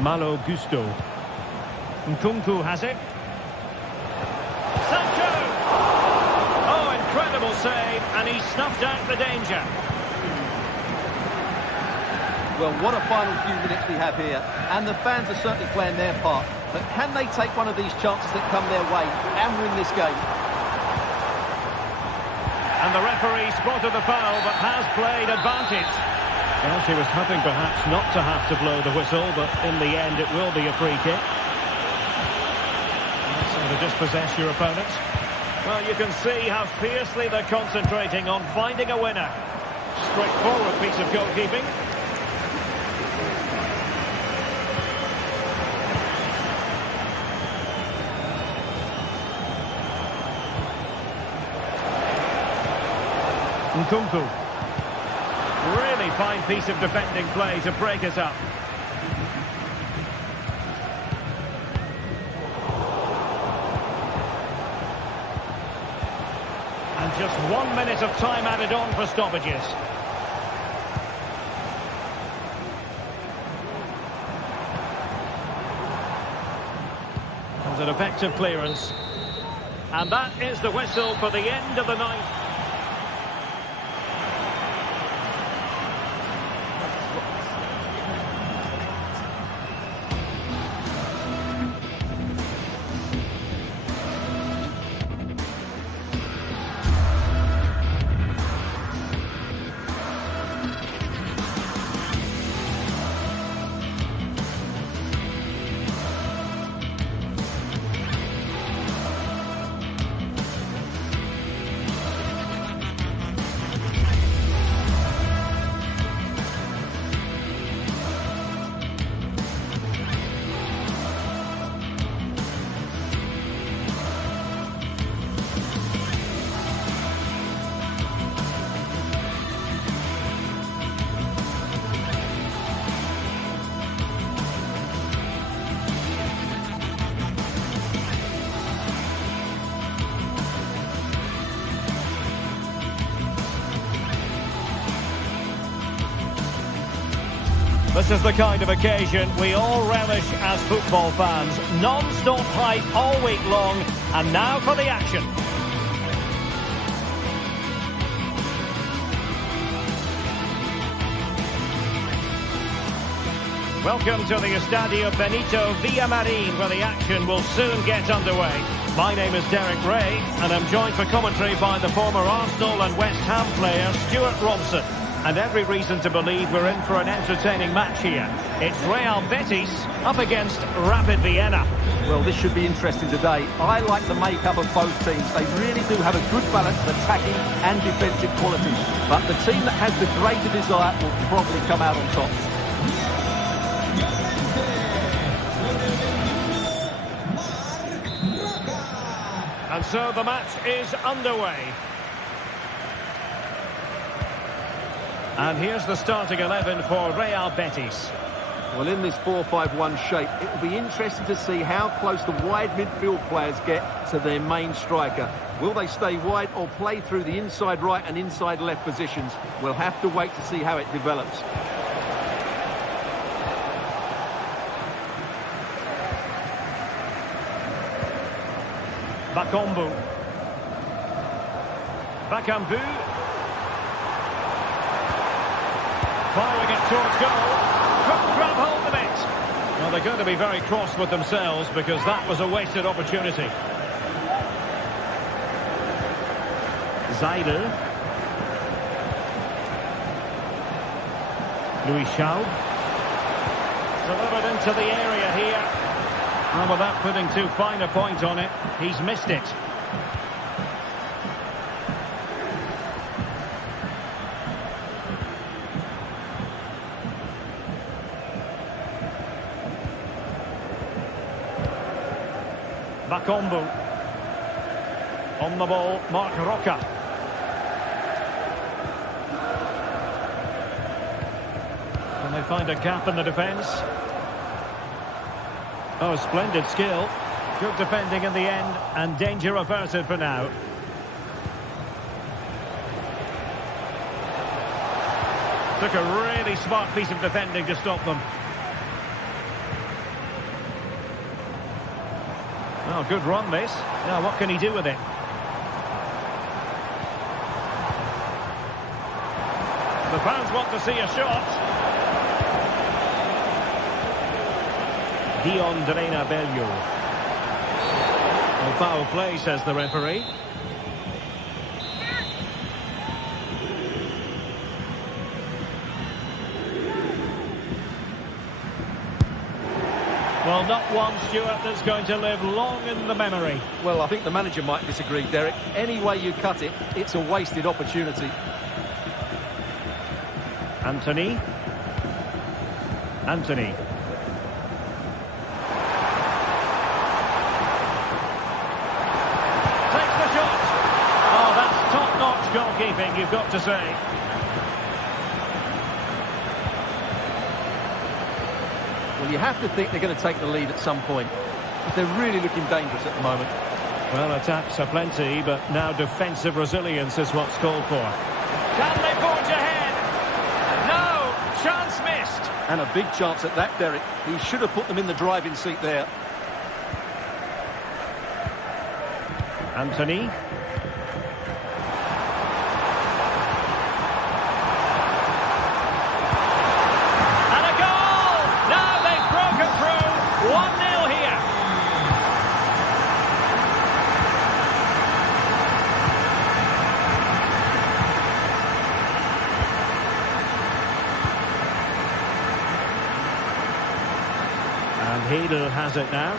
Malo Gusto. Nkunku has it. Sancho! Oh, incredible save, and he snuffed out the danger. Well, what a final few minutes we have here, and the fans are certainly playing their part. But can they take one of these chances that come their way and win this game? And the referee spotted the foul, but has played advantage. Well, she was hoping perhaps not to have to blow the whistle, but in the end it will be a free kick. So to dispossess your opponent. Well, you can see how fiercely they're concentrating on finding a winner. Straightforward piece of goalkeeping. Nkunku. Really fine piece of defending play to break us up. And just 1 minute of time added on for stoppages. That was an effective clearance. And that is the whistle for the end of the ninth. This is the kind of occasion we all relish as football fans. Non-stop hype all week long, and now for the action. Welcome to the Estadio Benito Villamarin, where the action will soon get underway. My name is Derek Ray, and I'm joined for commentary by the former Arsenal and West Ham player Stuart Robson. And every reason to believe we're in for an entertaining match here. It's Real Betis up against Rapid Vienna. Well, this should be interesting today. I like the makeup of both teams. They really do have a good balance of attacking and defensive qualities. But the team that has the greater desire will probably come out on top. And so the match is underway. And here's the starting 11 for Real Betis. Well, in this 4-5-1 shape, it will be interesting to see how close the wide midfield players get to their main striker. Will they stay wide or play through the inside right and inside left positions? We'll have to wait to see how it develops. Bakambu. Bakambu. Firing it towards goal. Couldn't grab hold of it. Well, they're going to be very cross with themselves because that was a wasted opportunity. Zeider. Louis Schaub. Delivered into the area here. And without putting too fine a point on it, he's missed it. Bakambu. On the ball, Mark Roca. Can they find a gap in the defence? Oh, splendid skill. Good defending in the end, and danger averted for now. Took a really smart piece of defending to stop them. Oh, good run this. Now, what can he do with it? The fans want to see a shot. Dion Drena Bello. Well, foul play, says the referee. Well, not one, Stuart, that's going to live long in the memory. Well, I think the manager might disagree, Derek. Any way you cut it, it's a wasted opportunity. Anthony. Takes the shot. Oh, that's top-notch goalkeeping, you've got to say. Well, you have to think they're going to take the lead at some point. But they're really looking dangerous at the moment. Well, attacks are plenty, but now defensive resilience is what's called for. Can they forge ahead? No! Chance missed! And a big chance at that, Derek. He should have put them in the driving seat there. Anthony. And a goal! Now they've broken through. 1-0 here. And Hedel has it now.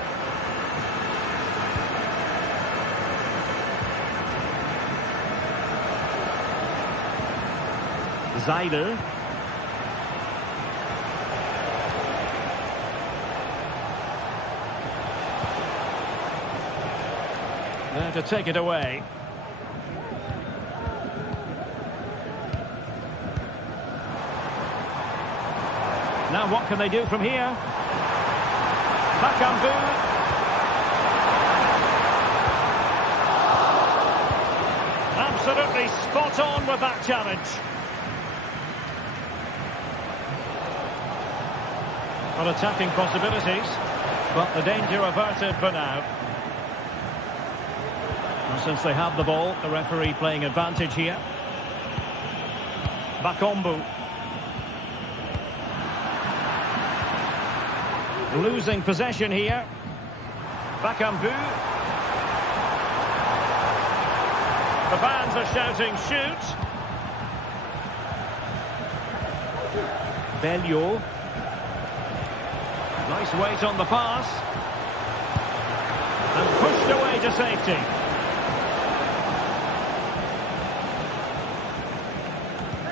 Zeider. There to take it away. Now what can they do from here? Bakambu. Absolutely spot on with that challenge. Well, attacking possibilities, but the danger averted for now. And since they have the ball, the referee playing advantage here. Bakambu. Losing possession here. Bakambu. The fans are shouting shoot. Bellew. Nice weight on the pass. And pushed away to safety.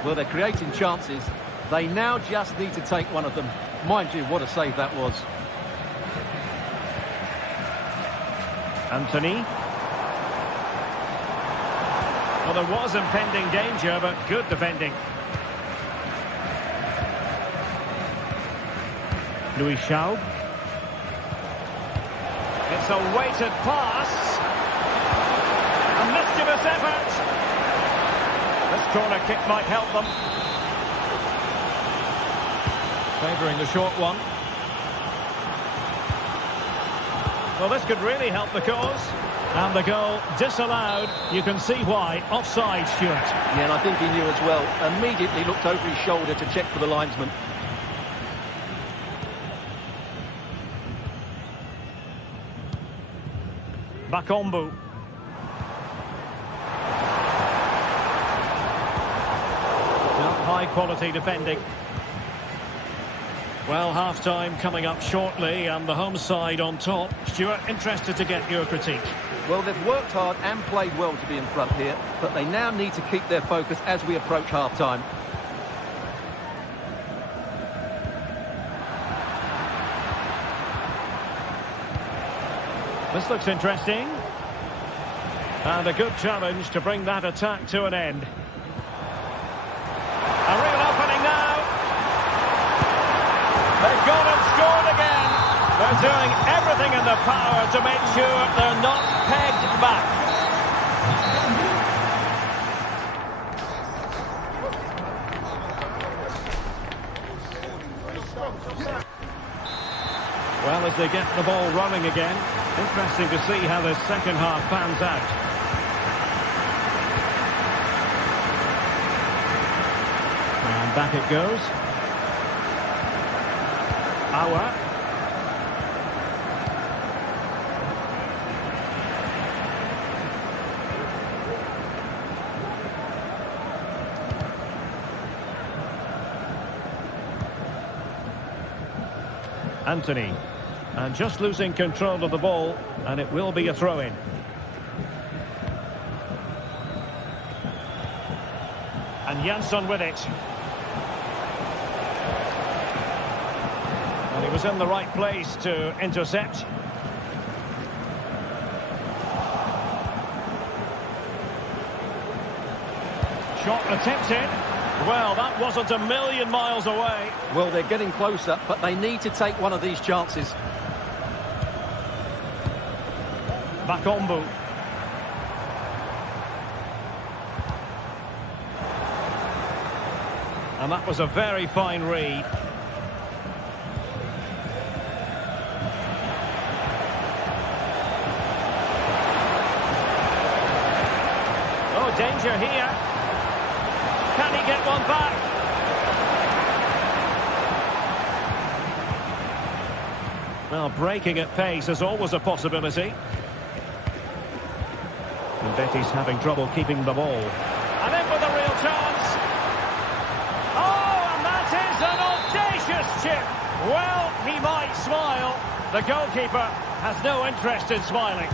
Well, they're creating chances. They now just need to take one of them. Mind you, what a save that was. Anthony. Well, there was impending danger, but good defending. Louis Schaub. It's a weighted pass. A mischievous effort. This corner kick might help them. Favouring the short one. Well, this could really help the cause. And the goal disallowed. You can see why. Offside, Stuart. Yeah, and I think he knew as well. Immediately looked over his shoulder to check for the linesman. Bakombu. High quality defending. Well, half-time coming up shortly and the home side on top. Stuart, interested to get your critique. Well, they've worked hard and played well to be in front here, but they now need to keep their focus as we approach half-time. This looks interesting. And a good challenge to bring that attack to an end. A real opening now. They've gone and scored again. They're doing everything in their power to make sure they're not pegged back. Well, as they get the ball running again, interesting to see how the second half pans out. And back it goes. Auer. Anthony. And just losing control of the ball, and it will be a throw-in. And Jansson with it. And he was in the right place to intercept. Shot attempted. Well, that wasn't a million miles away. Well, they're getting closer, but they need to take one of these chances. Bakombu. And that was a very fine read. Oh, danger here. Can he get one back? Well, breaking at pace is always a possibility. And Betis having trouble keeping the ball. And in with a real chance. Oh, and that is an audacious chip. Well, he might smile. The goalkeeper has no interest in smiling.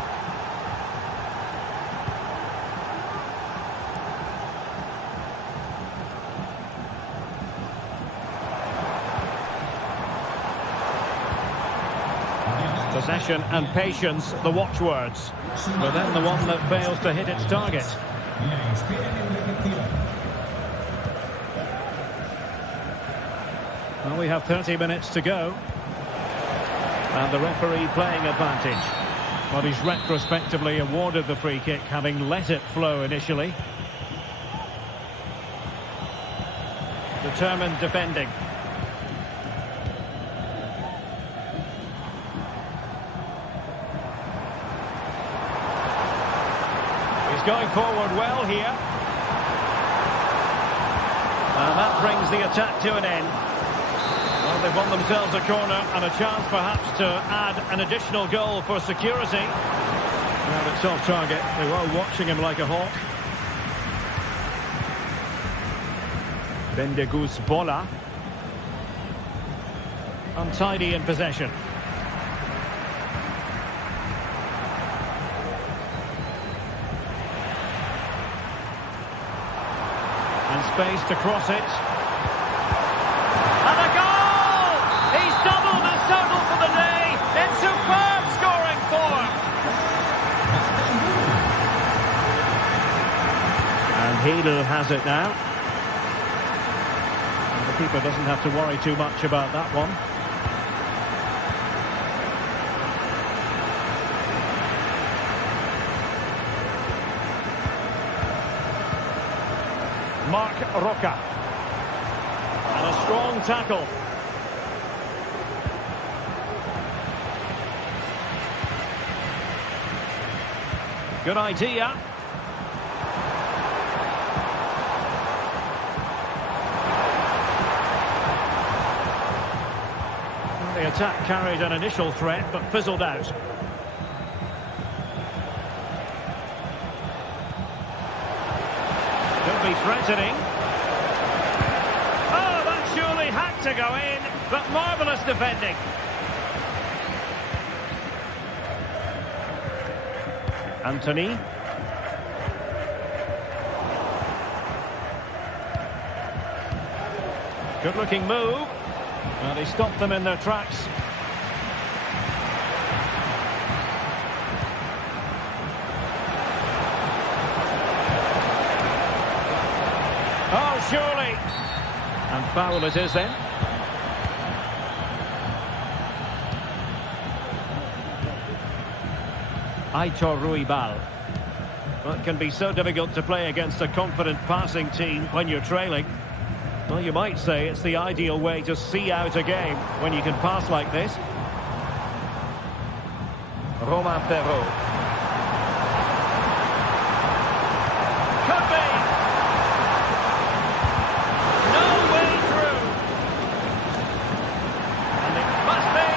Possession and patience, the watchwords. But then the one that fails to hit its target. Well, we have 30 minutes to go. And the referee playing advantage. But he's retrospectively awarded the free kick, having let it flow initially. Determined defending. Going forward well here. And that brings the attack to an end. Well, they've won themselves a corner and a chance perhaps to add an additional goal for security. Well, it's off target. They were watching him like a hawk. Bendegus Bola. Untidy in possession. And space to cross it. And a goal! He's doubled his total for the day. It's superb scoring form. And Hedel has it now. And the keeper doesn't have to worry too much about that one. Mark Roca. And a strong tackle. Good idea. The attack carried an initial threat but fizzled out. Could be threatening. Oh, that surely had to go in, but marvellous defending. Anthony. Good-looking move. And he stopped them in their tracks. Oh, surely. And foul it is then. Aitor Ruibal. Well, it can be so difficult to play against a confident passing team when you're trailing. Well, you might say it's the ideal way to see out a game when you can pass like this. Romain Perrault. Could be. No way through. And it must be.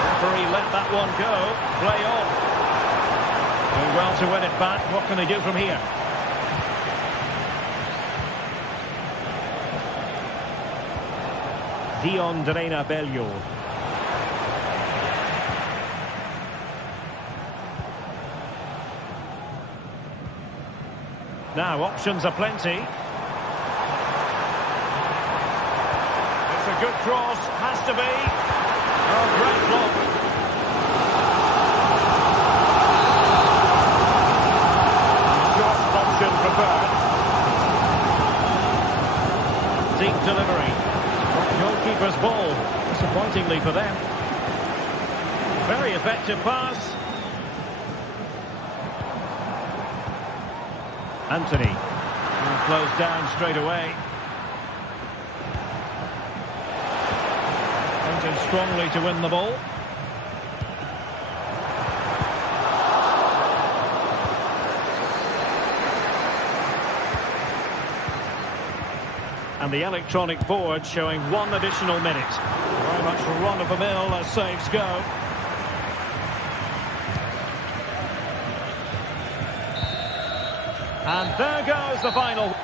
Referee let that one go. Play on. Doing well to win it back. What can they do from here? Dion Drena Bello. Now options are plenty. It's a good cross, has to be. Oh, great block. Short option preferred. Deep delivery. Goalkeeper's ball, disappointingly for them. Very effective pass. Anthony. Closed down straight away. Entered strongly to win the ball. And the electronic board showing 1 additional minute. Very much run-of-the-mill as saves go. And there goes the final.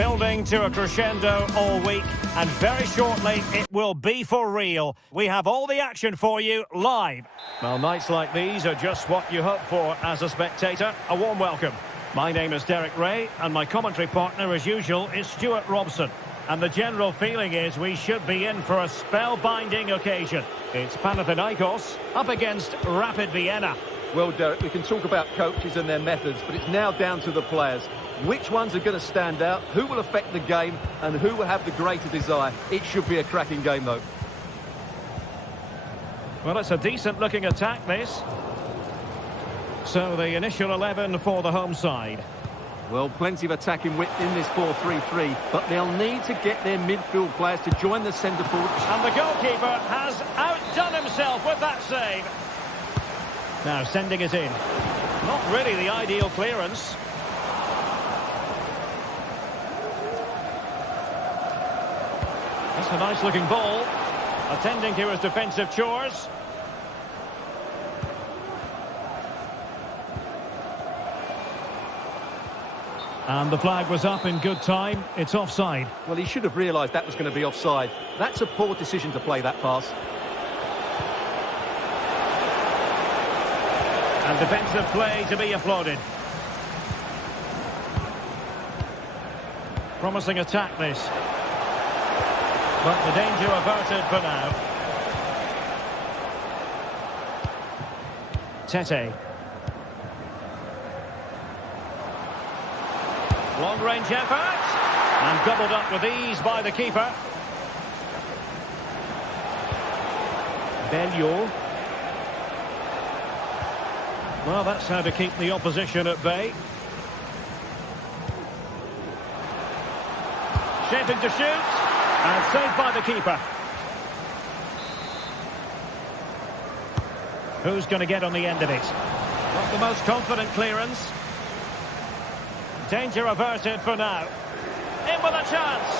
building to a crescendo all week, and very shortly it will be for real. We have all the action for you live. Well, nights like these are just what you hope for as a spectator. A warm welcome. My name is Derek Ray, and my commentary partner, as usual, is Stuart Robson. And the general feeling is we should be in for a spellbinding occasion. It's Panathinaikos up against Rapid Vienna. Well, Derek, we can talk about coaches and their methods, but it's now down to the players. Which ones are going to stand out, who will affect the game, and who will have the greater desire? It should be a cracking game, though. Well, it's a decent-looking attack, this. So the initial 11 for the home side. Well, plenty of attacking width in this 4-3-3, but they'll need to get their midfield players to join the centre forward. And the goalkeeper has outdone himself with that save. Now sending it in. Not really the ideal clearance. It's a nice-looking ball. Attending to his defensive chores. And the flag was up in good time. It's offside. Well, he should have realised that was going to be offside. That's a poor decision to play that pass. And defensive play to be applauded. Promising attack, this. But the danger averted for now. Tete. Long-range effort. And gobbled up with ease by the keeper. Belleau. Well, that's how to keep the opposition at bay. Shaping to shoot. And saved by the keeper. Who's going to get on the end of it? Not the most confident clearance. Danger averted for now. In with a chance.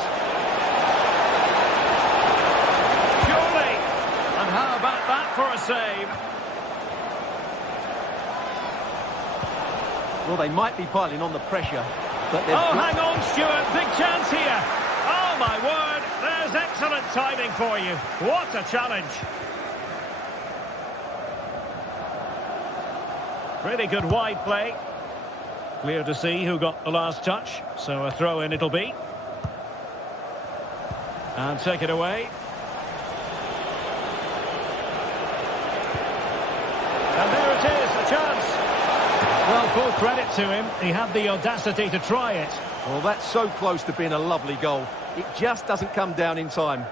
Surely. And how about that for a save? Well, they might be piling on the pressure, but they've... Oh, hang on, Stuart. Big chance here. Oh, my word. There's excellent timing for you. What a challenge. Really good wide play. Clear to see who got the last touch. So a throw-in it'll be. And take it away. And there it is, a chance. Well, full credit to him. He had the audacity to try it. Well, that's so close to being a lovely goal. It just doesn't come down in time.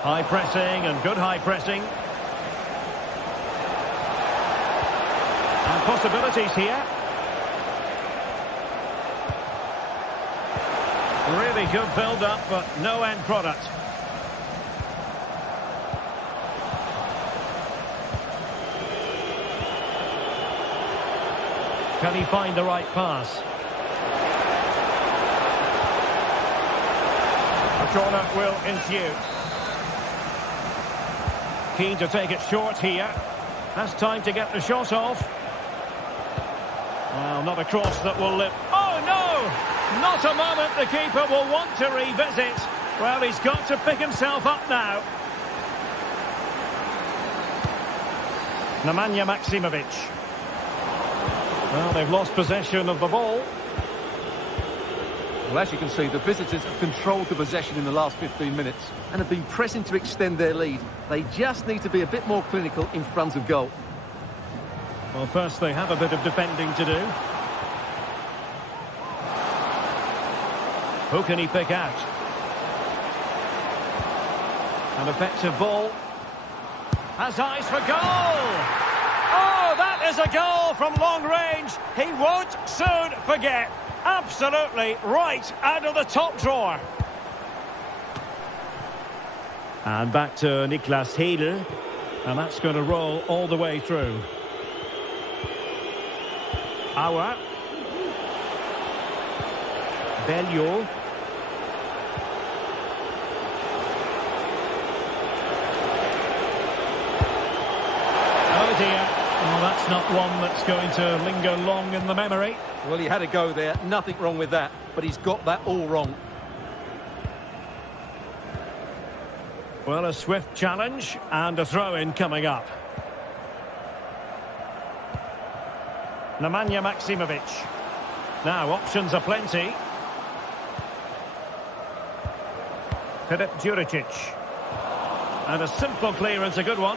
High pressing and good high pressing. And possibilities here. Really good build-up, but no end product. Can he find the right pass? The corner will ensue. Keen to take it short here. Has time to get the shot off. Well, not a cross that will live. Oh, no! Not a moment the keeper will want to revisit. Well, he's got to pick himself up now. Nemanja Maksimovic. Well, they've lost possession of the ball. Well, as you can see, the visitors have controlled the possession in the last 15 minutes and have been pressing to extend their lead. They just need to be a bit more clinical in front of goal. Well, first they have a bit of defending to do. Who can he pick out? An effective ball. Has eyes for goal! Oh, that is a goal from long range. He won't soon forget. Absolutely right out of the top drawer. And back to Niklas Hedel. And that's going to roll all the way through. Auer. Belleau. Oh dear. Well, that's That's not one that's going to linger long in the memory. Well, he had a go there, nothing wrong with that, but he's got that all wrong. Well, a swift challenge and a throw-in coming up. Nemanja Maksimovic. Now, options are plenty. Filip Juricic. And a simple clearance, a good one.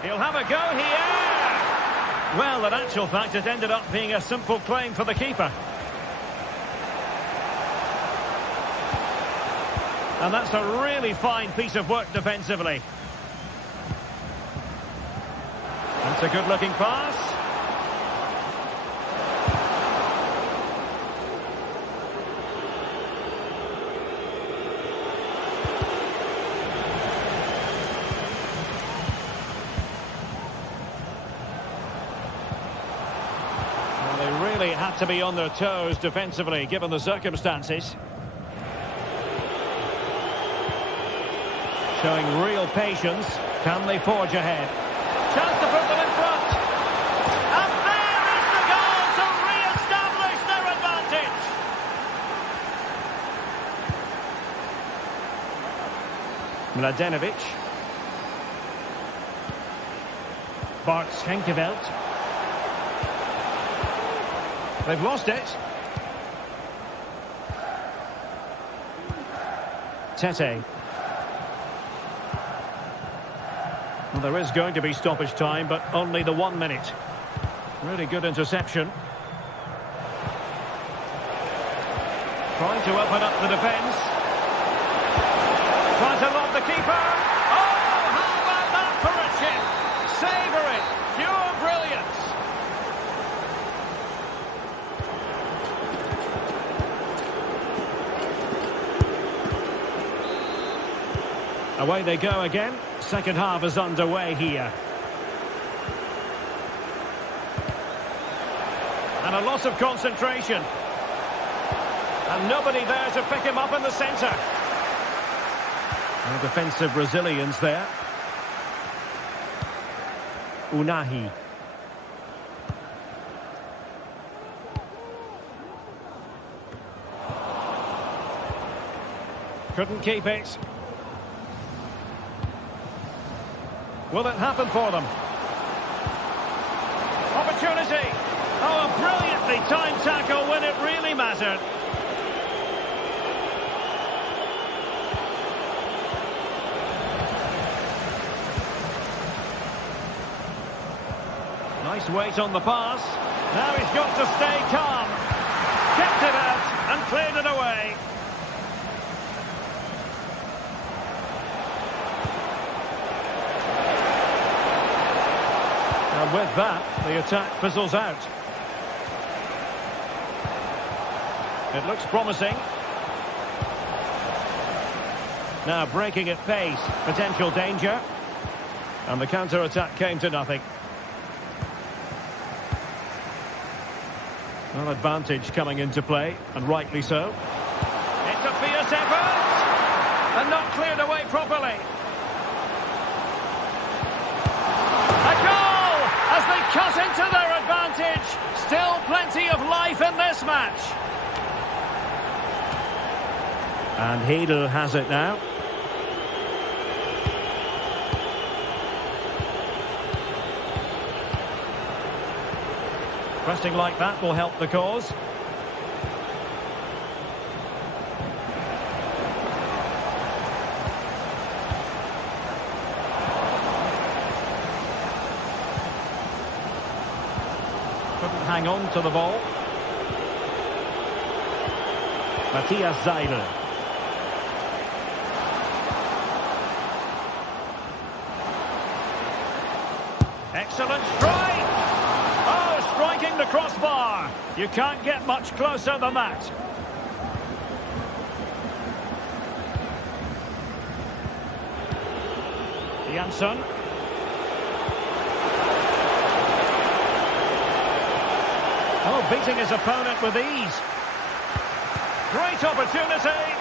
He'll have a go here. Well, in actual fact, it ended up being a simple claim for the keeper. And that's a really fine piece of work defensively. That's a good-looking pass. Well, they really had to be on their toes defensively, given the circumstances. Showing real patience. Can they forge ahead? Chance to put them in front. And there is the goal to re-establish their advantage. Mladenovic. Bart Schenkeveld. They've lost it. Tete. Well, there is going to be stoppage time, but only the 1 minute. Really good interception. Trying to open up the defence. Trying to lob the keeper. Oh, how about that for a chip? Savour it. Pure brilliance. Away they go again. Second half is underway here. And a loss of concentration. And nobody there to pick him up in the centre. No defensive resilience there. Unahi. Couldn't keep it. Will it happen for them? Opportunity! Oh, a brilliantly timed tackle when it really mattered. Nice weight on the pass. Now he's got to stay calm. Kept it out and cleared it away. And with that, the attack fizzles out. It looks promising. Now breaking at pace, potential danger. And the counter-attack came to nothing. Well, advantage coming into play, and rightly so. It's a fierce effort! And not cleared away properly. A goal! As they cut into their advantage. Still plenty of life in this match. And Hedel has it now. Pressing like that will help the cause. Couldn't hang on to the ball. Matthias Seidel. Excellent strike! Oh, striking the crossbar. You can't get much closer than that. Jansson. Oh, beating his opponent with ease. Great opportunity.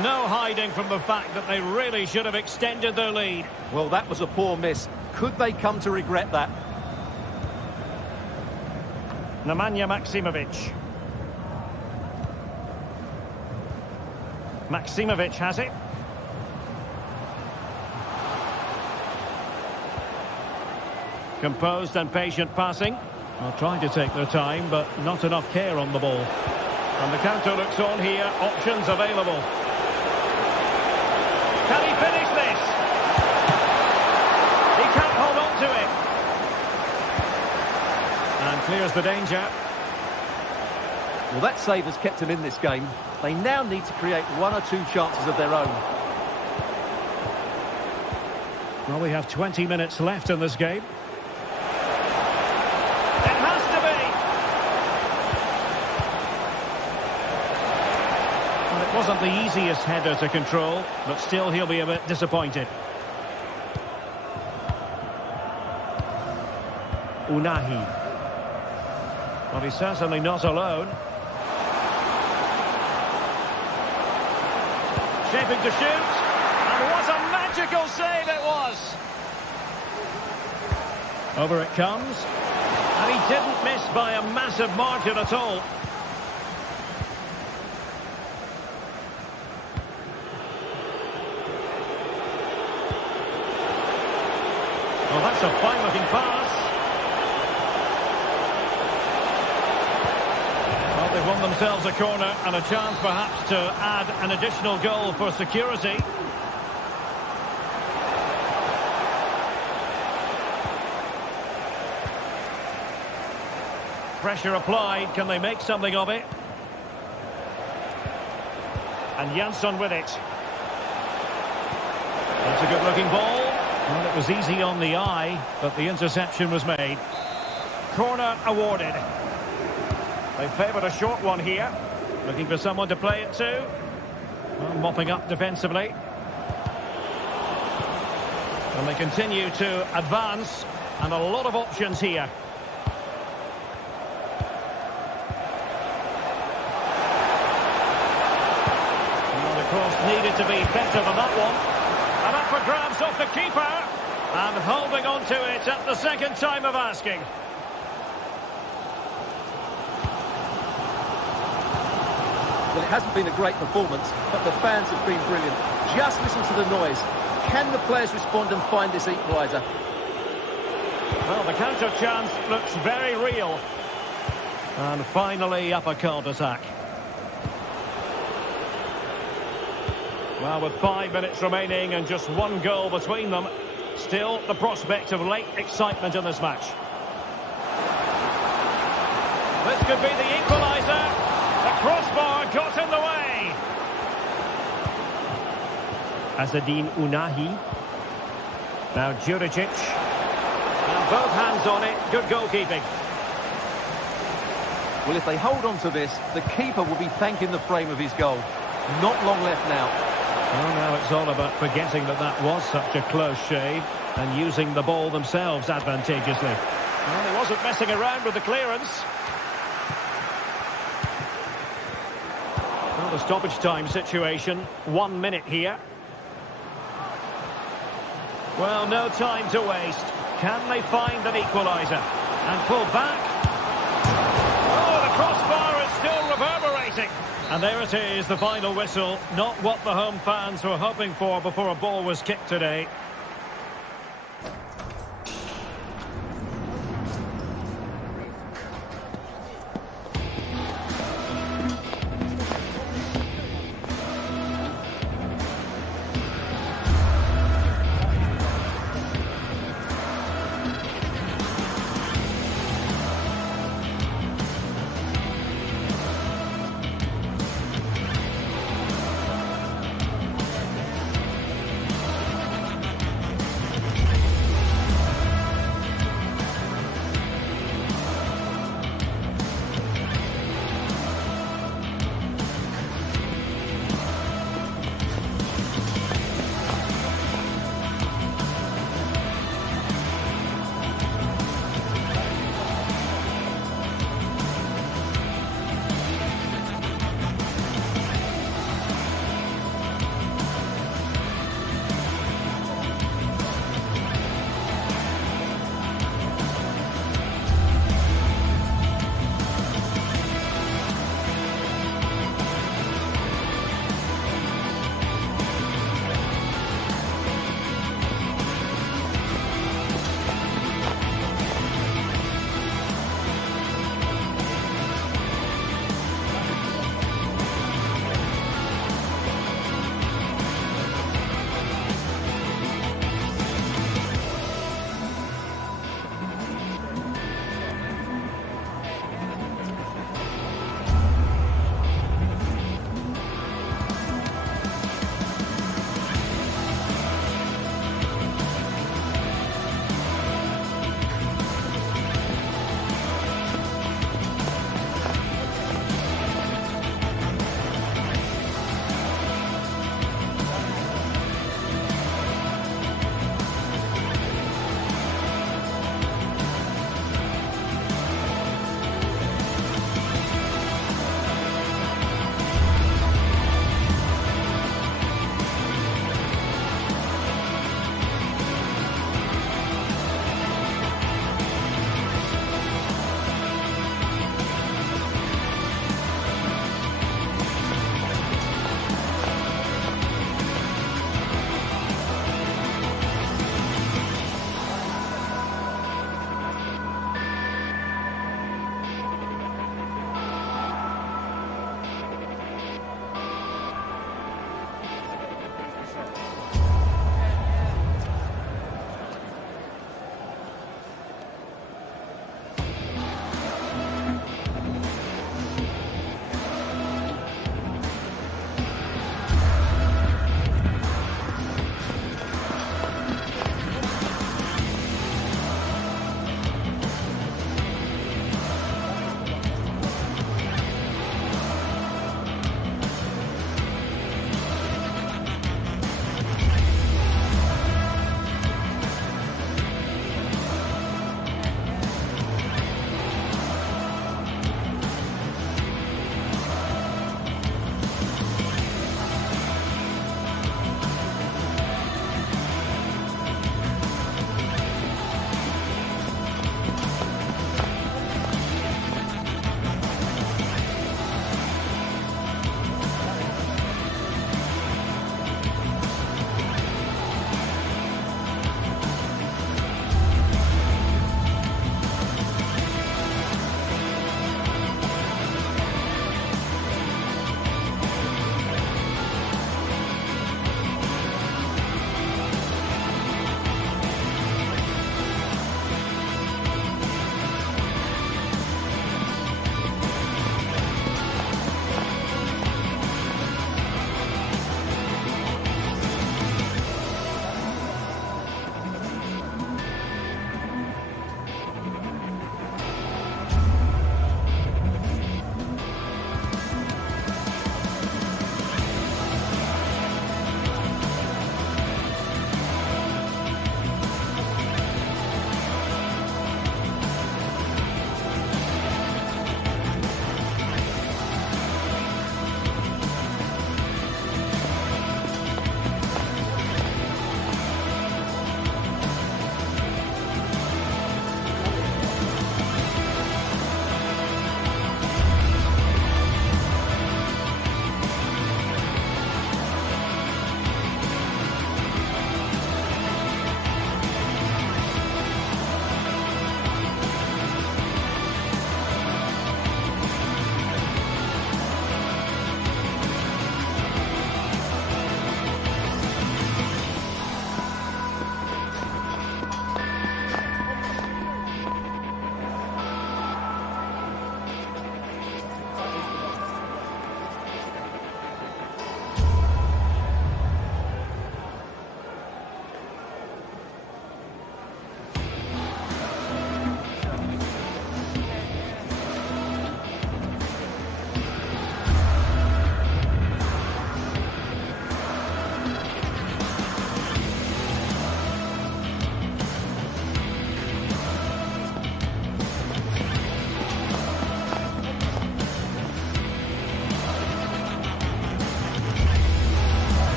No hiding from the fact that they really should have extended their lead. Well, that was a poor miss. Could they come to regret that? Nemanja Maksimovic. Maksimovic has it. Composed and patient passing. Well, trying to take their time, but not enough care on the ball. And the counter looks on here. Options available. Can he finish this? He can't hold on to it. And clears the danger. Well, that save has kept him in this game. They now need to create one or two chances of their own. Well, we have 20 minutes left in this game. It has to be. Well, it wasn't the easiest header to control, but still he'll be a bit disappointed. Unahi. Well, he's certainly not alone. Shaping to shoot. And what a magical save it was. Over it comes. And he didn't miss by a massive margin at all. Well, that's a fine-looking pass. Well, they've won themselves a corner and a chance perhaps to add an additional goal for security. Pressure applied. Can they make something of it? And Jansson with it. That's a good-looking ball. Well, it was easy on the eye, but the interception was made. Corner awarded. They favoured a short one here. Looking for someone to play it to. Well, mopping up defensively. And they continue to advance. And a lot of options here. Well, the cross needed to be better than that one. And up for grabs off the keeper. And holding on to it at the second time of asking. Well, it hasn't been a great performance, but the fans have been brilliant. Just listen to the noise. Can the players respond and find this equaliser? Well, the counter chance looks very real. And finally up a cul-de-sac. Well, with 5 minutes remaining and just one goal between them, still the prospect of late excitement in this match. This could be the equaliser. The crossbar got in the way. Azzedine Unahi. Now Juricic. And both hands on it. Good goalkeeping. Well, if they hold on to this, the keeper will be thanking the frame of his goal. Not long left now. Well, now it's all about forgetting that that was such a close shave and using the ball themselves advantageously. Well, he wasn't messing around with the clearance. Well, the stoppage time situation, 1 minute here. Well, no time to waste. Can they find an equaliser? And pull back. Oh, the crossbar is still reverberating. And there it is, the final whistle. Not what the home fans were hoping for before a ball was kicked today.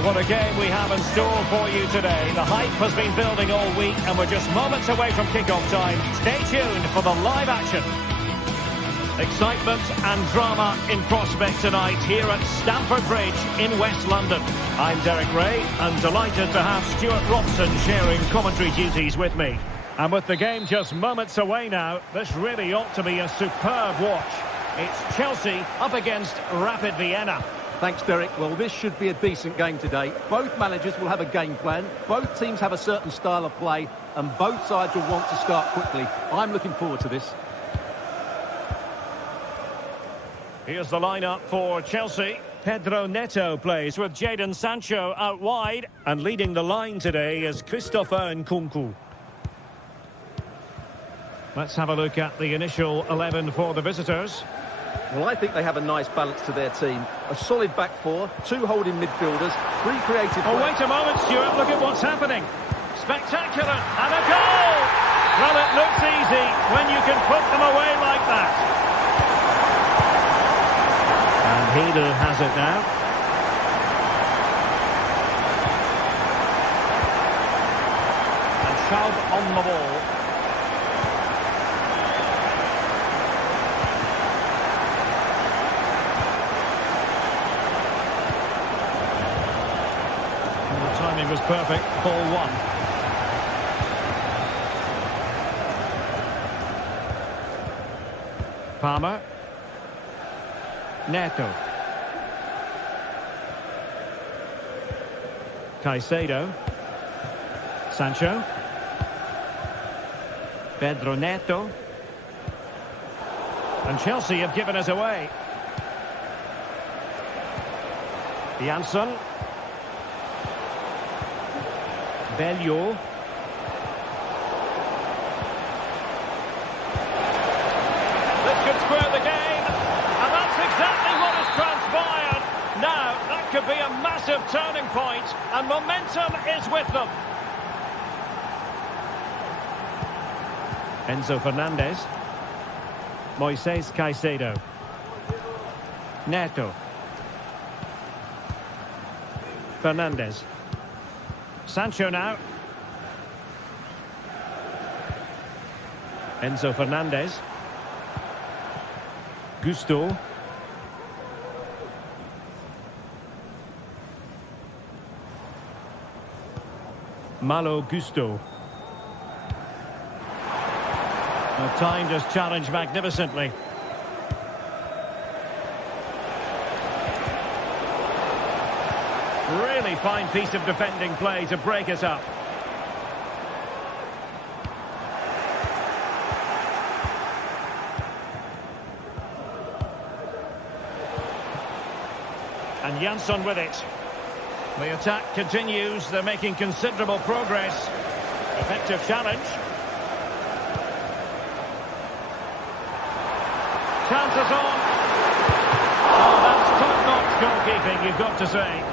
Well, what a game we have in store for you today. The hype has been building all week and we're just moments away from kick-off time. Stay tuned for the live action. Excitement and drama in prospect tonight here at Stamford Bridge in West London. I'm Derek Ray and delighted to have Stuart Robson sharing commentary duties with me. And with the game just moments away now, this really ought to be a superb watch. It's Chelsea up against Rapid Vienna. Thanks, Derek. Well, this should be a decent game today. Both managers will have a game plan. Both teams have a certain style of play, and both sides will want to start quickly. I'm looking forward to this. Here's the lineup for Chelsea. Pedro Neto plays with Jadon Sancho out wide, and leading the line today is Christopher Nkunku. Let's have a look at the initial 11 for the visitors. Well, I think they have a nice balance to their team. A solid back four, two holding midfielders, three creative... Oh, wait a moment, Stuart. Look at what's happening. Spectacular. And a goal! Well, it looks easy when you can put them away like that. And Healy has it now. And Schaub on the ball. Timing was perfect. Ball one. Palmer. Neto. Caicedo. Sancho. Pedro Neto. And Chelsea have given us away. Janssen. Belleau. This could square the game, and that's exactly what has transpired. Now, that could be a massive turning point, and momentum is with them. Enzo Fernandez. Moises Caicedo. Neto. Fernandez. Sancho now. Enzo Fernandez. Gusto. Malo Gusto. The time just challenged magnificently. Really fine piece of defending play to break us up. And Janssen with it. The attack continues. They're making considerable progress. Effective challenge. Chances on. Oh, that's top-notch goalkeeping, you've got to say.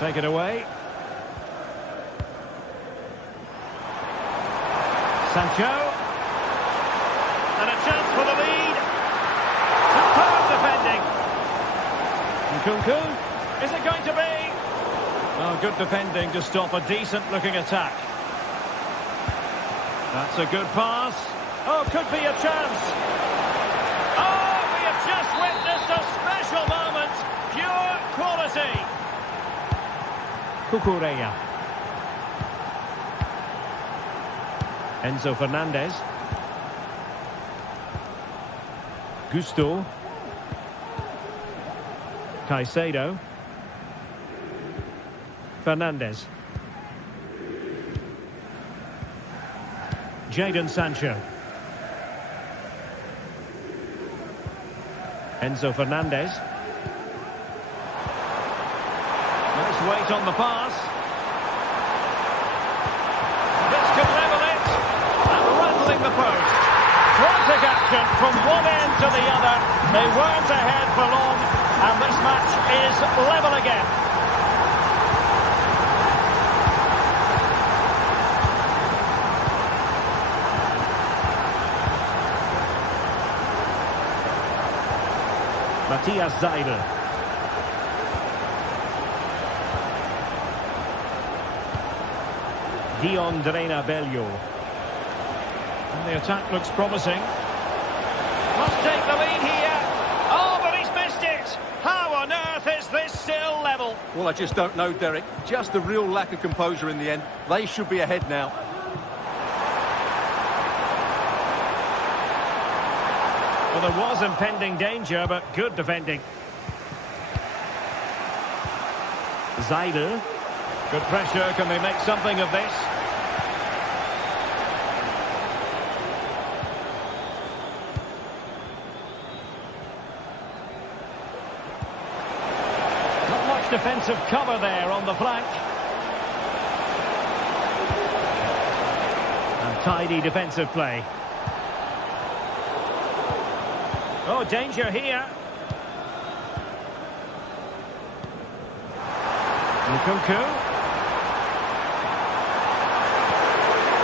Take it away. Sancho. And a chance for the lead. Superb defending. Nkunku. Is it going to be? Oh, good defending to stop a decent-looking attack. That's a good pass. Oh, could be a chance. Oh, we have just witnessed a special moment. Pure quality. Cucurella. Enzo Fernandez. Gusto. Caicedo. Fernandez. Jadon Sancho. Enzo Fernandez. Nice weight on the pass. This could level it. And rattling the post. Frantic action from one end to the other. They weren't ahead for long. And this match is level again. Matthias Seidel. Dion Bello. And the attack looks promising. Must take the lead here. Oh, but he's missed it. How on earth is this still level? Well, I just don't know, Derek. Just a real lack of composure in the end. They should be ahead now. Well, there was impending danger, but good defending. Seidel. Good pressure. Can they make something of this? Not much defensive cover there on the flank. And tidy defensive play. Oh, danger here. Nkunku.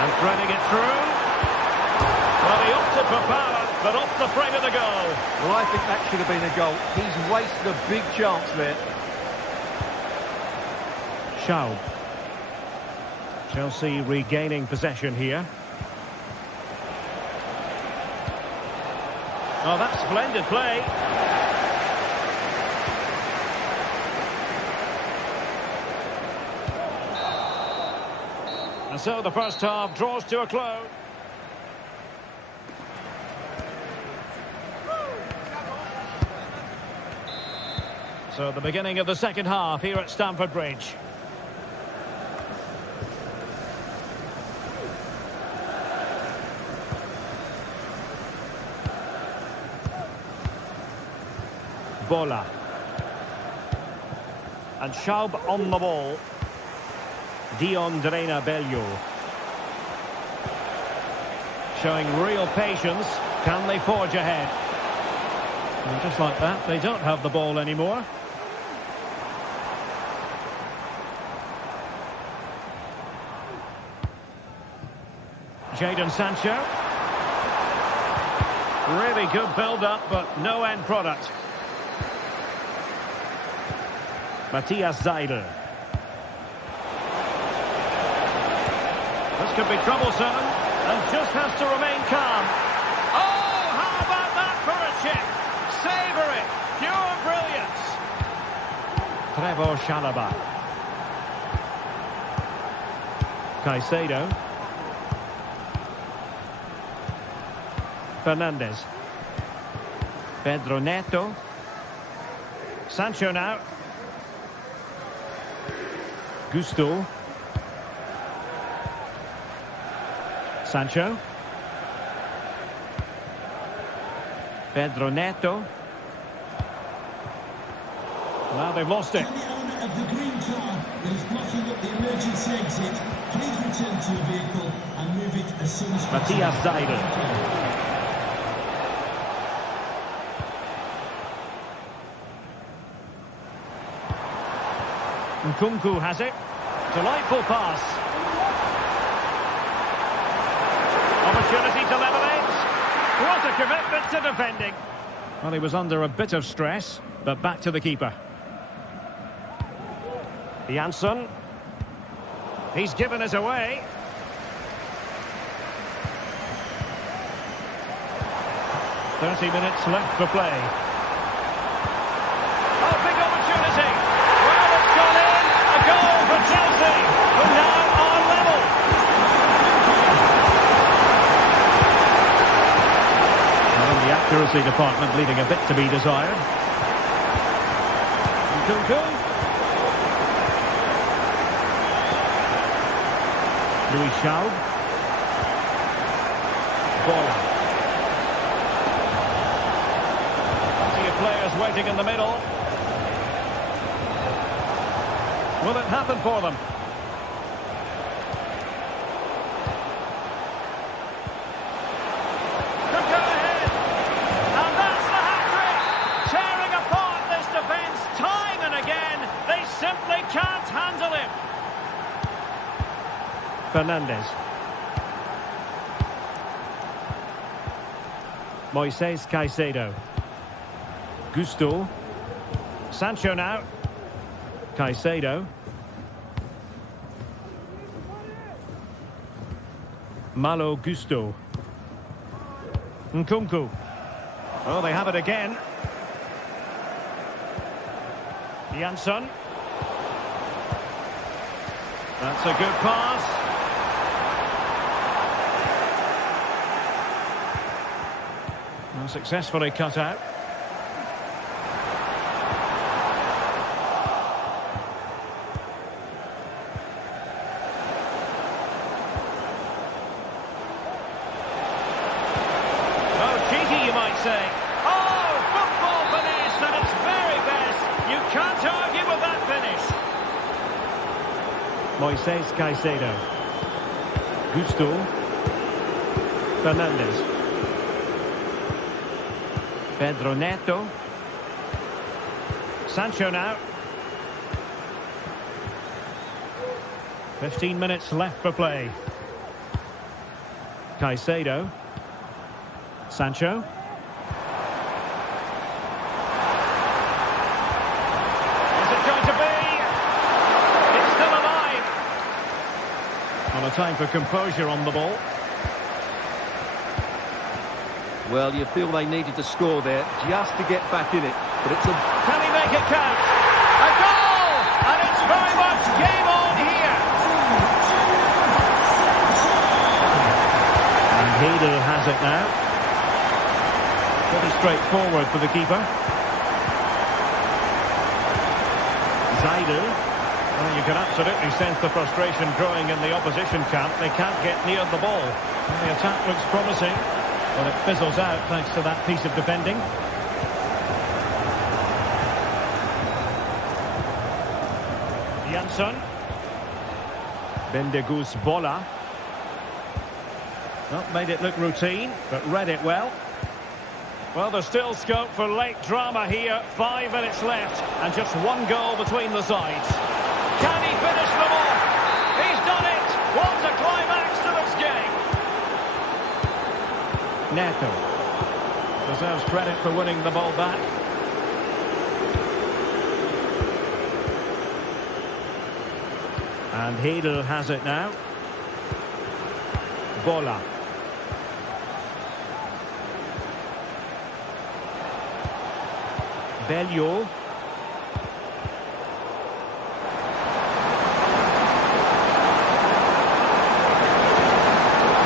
And threading it through. Well, he opted for power, but off the frame of the goal. Well, I think that should have been a goal. He's wasted a big chance there. Schaub. Chelsea regaining possession here. Oh, that's splendid play. And so the first half draws to a close. So the beginning of the second half here at Stamford Bridge. Bola. And Schaub on the ball. Dion Bello. Showing real patience. Can they forge ahead? And just like that, they don't have the ball anymore. Jadon Sancho. Really good build-up, but no end product. Matthias Seidel. This could be troublesome, and just has to remain calm. Oh, how about that for a chip? Savour it. Pure brilliance. Trevor Chalobah. Caicedo. Fernandes. Pedro Neto. Sancho now. Gusto. Sancho. Pedro Neto. Now they've lost it. To the owner of the green car that is blocking up the emergency exit, please return to the vehicle and move it as soon as possible. Matthias Seidel. Nkunku has it. Delightful pass. Opportunity to level it. What a commitment to defending. Well, he was under a bit of stress, but back to the keeper. Janssen. He's given us away. "30 minutes left for play. Oh, big opportunity. Well, it's gone in. A goal for Chelsea, who now are level. Well, the accuracy department leaving a bit to be desired. Nkunku. Louis Schaub. Bola. Plenty of players waiting in the middle. Will it happen for them? Could go ahead. And that's the hat-trick. Tearing apart this defence time and again. They simply can't handle him. Fernandes. Moises Caicedo. Gusto. Sancho now. Caicedo. Malo Gusto. Nkunku. Oh, they have it again. Jansson. That's a good pass. Well, successfully cut out. You might say. Oh, football finish at its very best. You can't argue with that finish. Moises Caicedo. Gusto. Fernandes. Pedro Neto. Sancho now. 15 minutes left for play. Caicedo. Sancho. Is it going to be? It's still alive. On a time for composure on the ball. Well, you feel they needed to score there just to get back in it. But it's a... Can he make it count? A goal! And it's very much game on here. And Heidel has it now. Pretty straightforward for the keeper. Zaidel. Well, you can absolutely sense the frustration growing in the opposition camp. They can't get near the ball. And the attack looks promising, but it fizzles out thanks to that piece of defending. Jansson. Bendegus Bola. Not made it look routine, but read it well. Well, there's still scope for late drama here. 5 minutes left, and just one goal between the sides. Can he finish them off? He's done it! What a climax to this game! Neto deserves credit for winning the ball back. And Heidel has it now. Bola. Bello.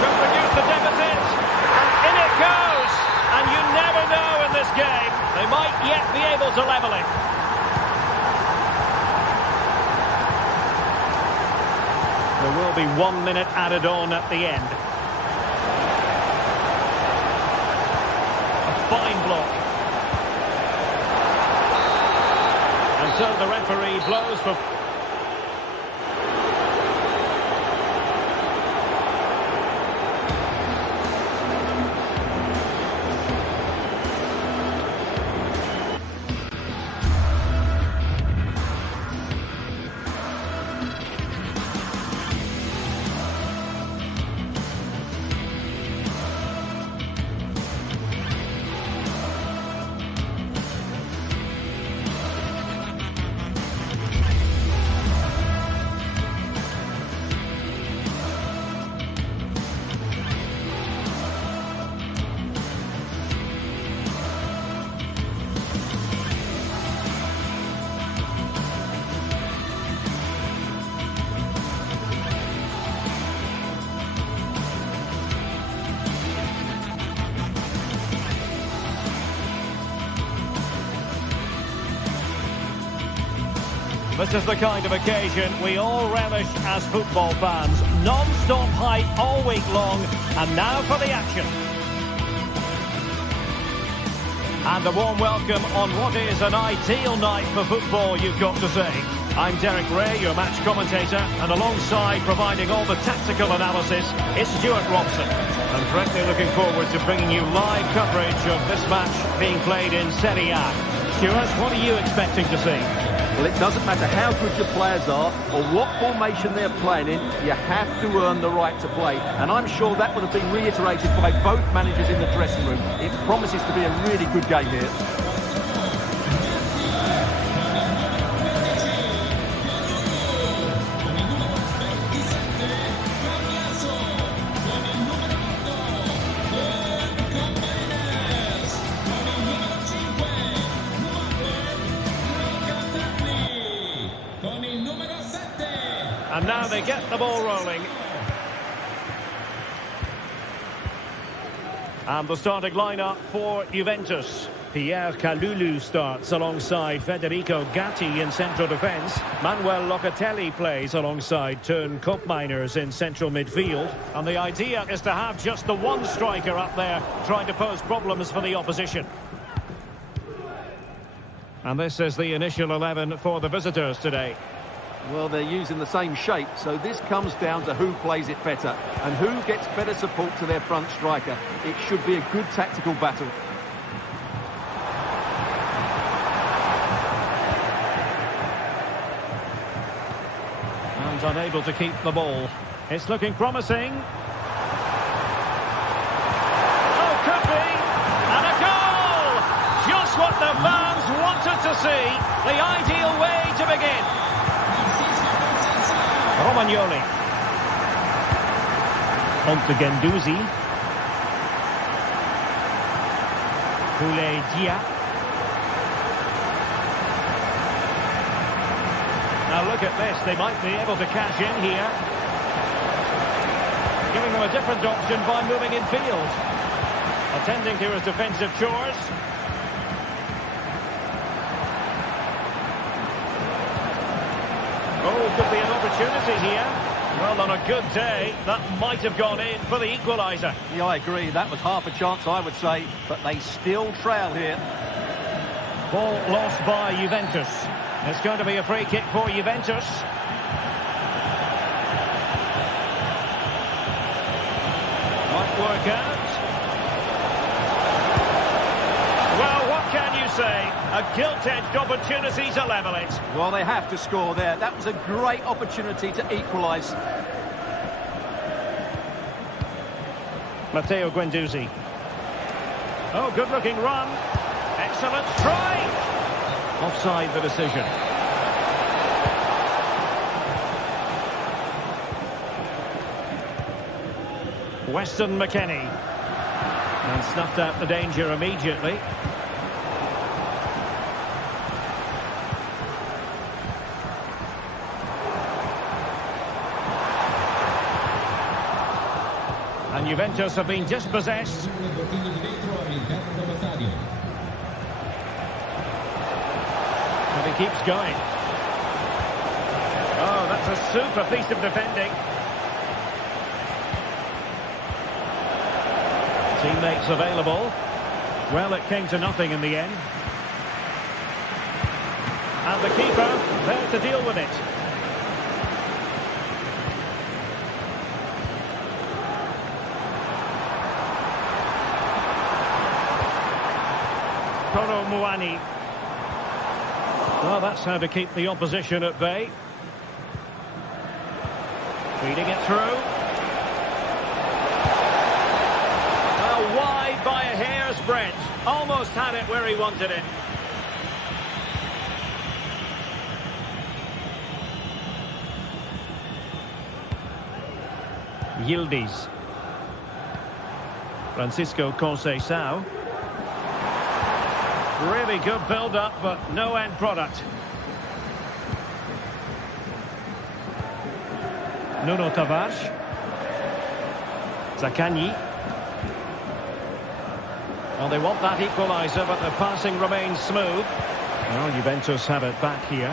Could produce the deficit. And in it goes. And you never know in this game. They might yet be able to level it. There will be 1 minute added on at the end. A fine block. So the referee blows for... This is the kind of occasion we all relish as football fans. Non-stop hype all week long, and now for the action. And a warm welcome on what is an ideal night for football, you've got to say. I'm Derek Ray, your match commentator, and alongside providing all the tactical analysis is Stuart Robson. I'm frankly looking forward to bringing you live coverage of this match being played in Serie A. Stuart, what are you expecting to see? Well, it doesn't matter how good your players are or what formation they're playing in, you have to earn the right to play. And I'm sure that would have been reiterated by both managers in the dressing room. It promises to be a really good game here. And now they get the ball rolling. And the starting lineup for Juventus. Pierre Kalulu starts alongside Federico Gatti in central defence. Manuel Locatelli plays alongside Teun Koopmeiners in central midfield. And the idea is to have just the one striker up there trying to pose problems for the opposition. And this is the initial 11 for the visitors today. Well, they're using the same shape, so this comes down to who plays it better and who gets better support to their front striker. It should be a good tactical battle. And unable to keep the ball. It's looking promising. Oh, could be! And a goal! Just what the fans wanted to see. The ideal way to begin. Romagnoli. On to Guendouzi. Dia. Now look at this, they might be able to cash in here. Giving them a different option by moving in field. Attending to his defensive chores. Oh, could be an opportunity here. Well, on a good day, that might have gone in for the equaliser. Yeah, I agree. That was half a chance, I would say. But they still trail here. Ball lost by Juventus. It's going to be a free kick for Juventus. Might work out. Well, what can you say? A gilt-edged opportunity to level it. Well, they have to score there. That was a great opportunity to equalise. Matteo Guendouzi. Oh, good-looking run. Excellent strike. Offside the decision. Weston McKennie. And snuffed out the danger immediately. And Juventus have been dispossessed. And he keeps going. Oh, that's a super piece of defending. Teammates available. Well, it came to nothing in the end. And the keeper there to deal with it. Koro Muani. Well, that's how to keep the opposition at bay. Feeding it through. Well, wide by a hair's breadth. Almost had it where he wanted it. Yildiz. Francisco Conceição. Really good build-up, but no end product. Nuno Tavares. Zaccagni. Well, they want that equaliser, but the passing remains smooth. Well, Juventus have it back here.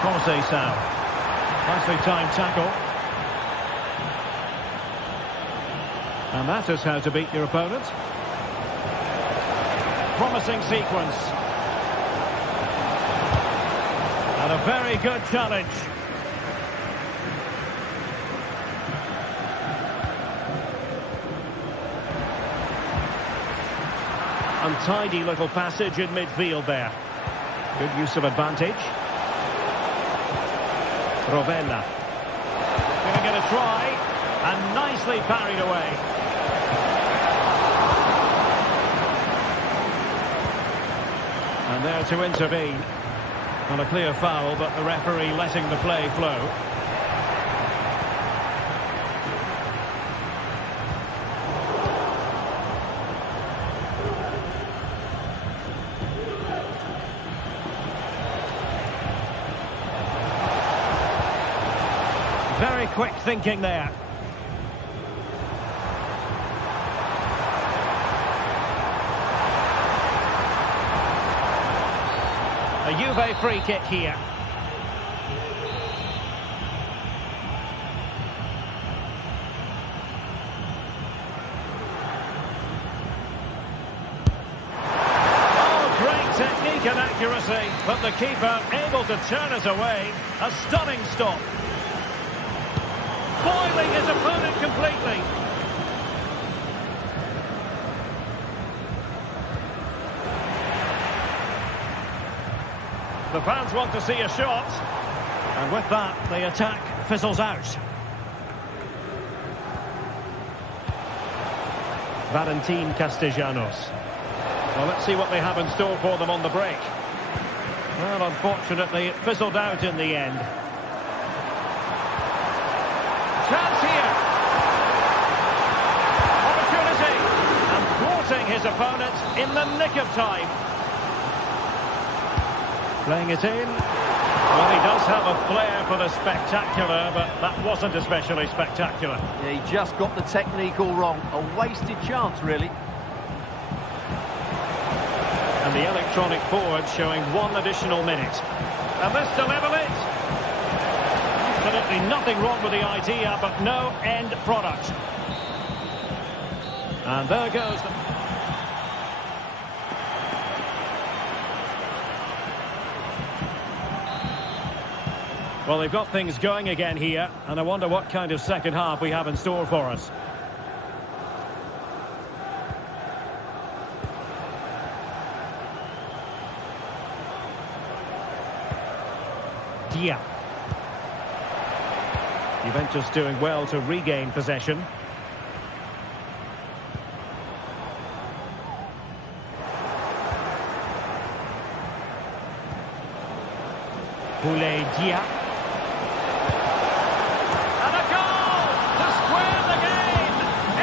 Conceição. Nicely timed tackle. And that is how to beat your opponent. Promising sequence. And a very good challenge. Untidy little passage in midfield there. Good use of advantage. Rovella. Gonna get a try, and nicely parried away. And there to intervene. Not a clear foul, but the referee letting the play flow. Very quick thinking there. A Juve free kick here. Oh, great technique and accuracy, but the keeper able to turn it away. A stunning stop. Foiling his opponent completely. The fans want to see a shot, and with that, the attack fizzles out. Valentin Castellanos. Well, let's see what they have in store for them on the break. Well, unfortunately, it fizzled out in the end. Chance here. Opportunity. And thwarting his opponent in the nick of time. Playing it in. Well, he does have a flair for the spectacular, but that wasn't especially spectacular. Yeah, he just got the technique all wrong. A wasted chance, really. And the electronic board showing 1 additional minute. And this to level it. Absolutely nothing wrong with the idea, but no end product. And there goes the... Well, they've got things going again here, and I wonder what kind of second half we have in store for us. Dia. Juventus doing well to regain possession. Dia. And a goal to square the game.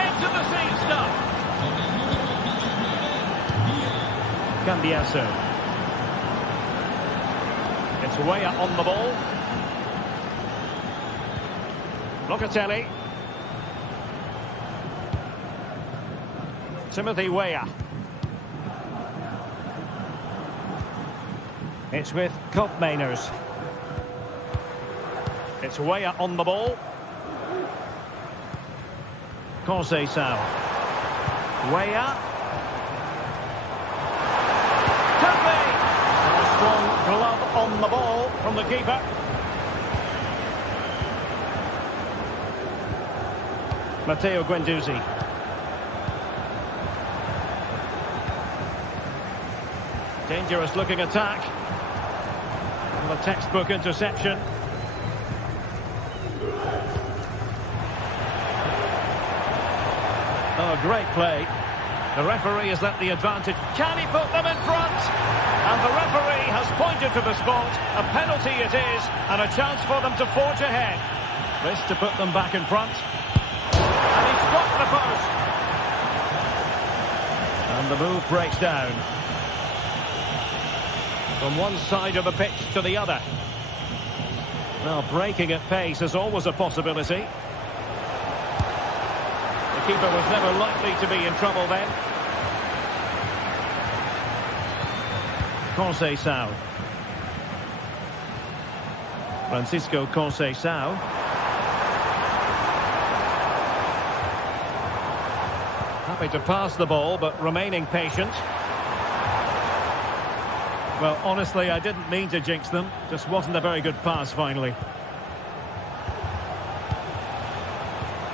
Into the seat stuff. Cambiasso. It's Weah on the ball. Locatelli. Timothy Weah. It's with Koopmeiners. It's Weah on the ball. Conceição. Weah. Could be. A strong glove on the ball from the keeper. Matteo Guendouzi. Dangerous looking attack. And a textbook interception. Oh, great play. The referee has let the advantage. Can he put them in front? And the referee has pointed to the spot. A penalty it is, and a chance for them to forge ahead. This to put them back in front. And he struck the post. And the move breaks down. From one side of the pitch to the other. Well, breaking at pace is always a possibility. The keeper was never likely to be in trouble then. Conceição. Francisco Conceição. Happy to pass the ball, but remaining patient. Well, honestly, I didn't mean to jinx them. Just wasn't a very good pass, finally.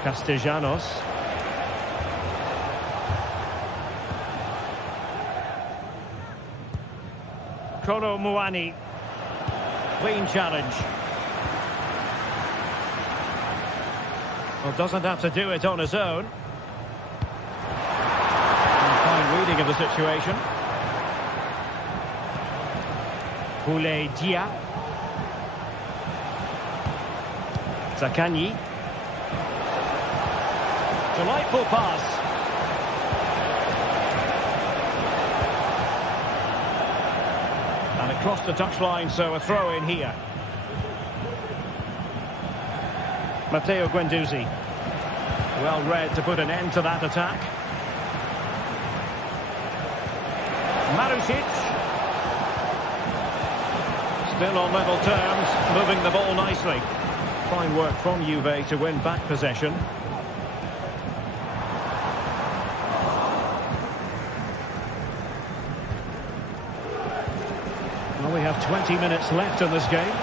Castellanos. Kolo Muani. Clean challenge. Well, doesn't have to do it on his own. And fine reading of the situation. Dia. Zaccagni. Delightful pass. And across the touchline, so a throw in here. Matteo Guendouzi. Well read to put an end to that attack. Marusic. Still on level terms, moving the ball nicely. Fine work from Juve to win back possession. Well, we have 20 minutes left in this game.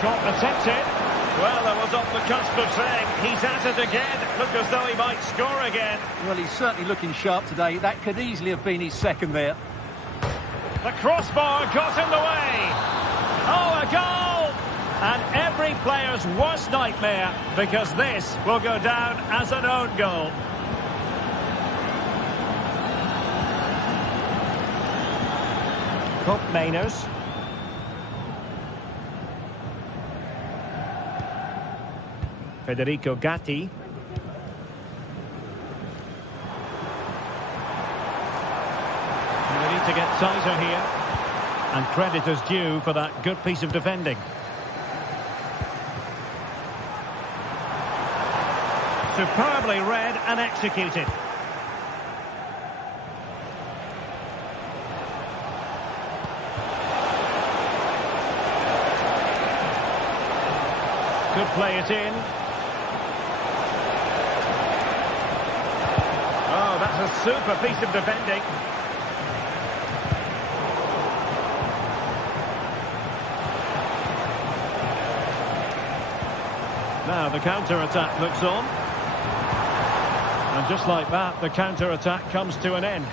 Shot attempted. Well, I was on the cusp of saying he's at it again. Look as though he might score again. Well, he's certainly looking sharp today. That could easily have been his second there. The crossbar got in the way. Oh, a goal! And every player's worst nightmare, because this will go down as an own goal. Cup Mainers. Federico Gatti. They need to get tighter here. And credit is due for that good piece of defending. Superbly read and executed. Could play it in. Oh, that's a super piece of defending. Now the counter-attack looks on. And just like that, the counter-attack comes to an end.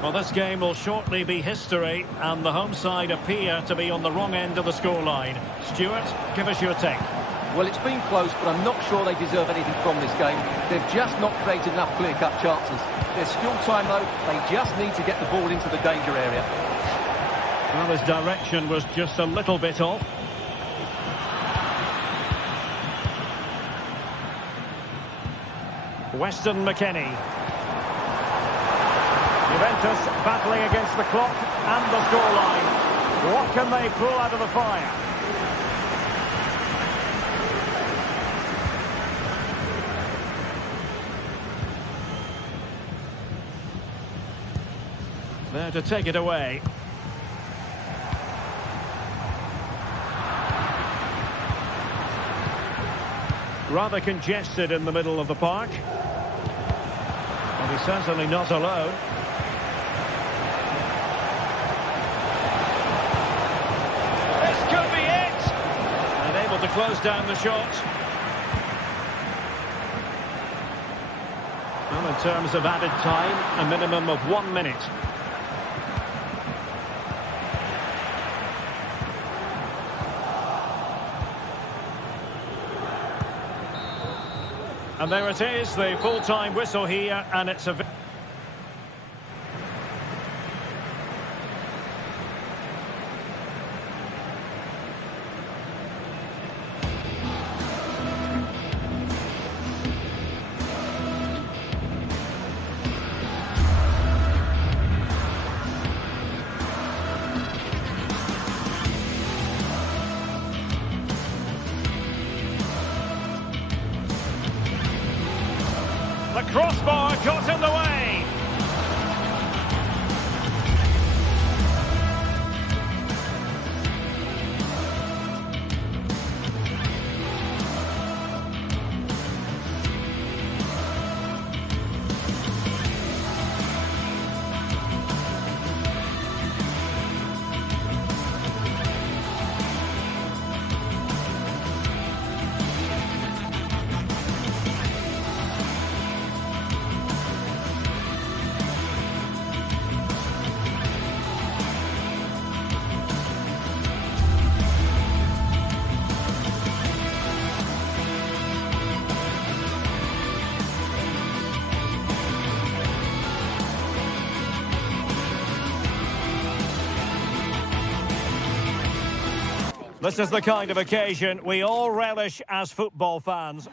Well, this game will shortly be history, and the home side appear to be on the wrong end of the scoreline. Stuart, give us your take. Well, it's been close, but I'm not sure they deserve anything from this game. They've just not created enough clear-cut chances. There's still time, though. They just need to get the ball into the danger area. Well, his direction was just a little bit off. Weston McKennie. Juventus battling against the clock and the scoreline. What can they pull out of the fire? There to take it away. Rather congested in the middle of the park. And he's certainly not alone. This could be it! And able to close down the shot. Well, in terms of added time, a minimum of 1 minute. And there it is, the full-time whistle here, and it's a... The crossbar got in the way. This is the kind of occasion we all relish as football fans.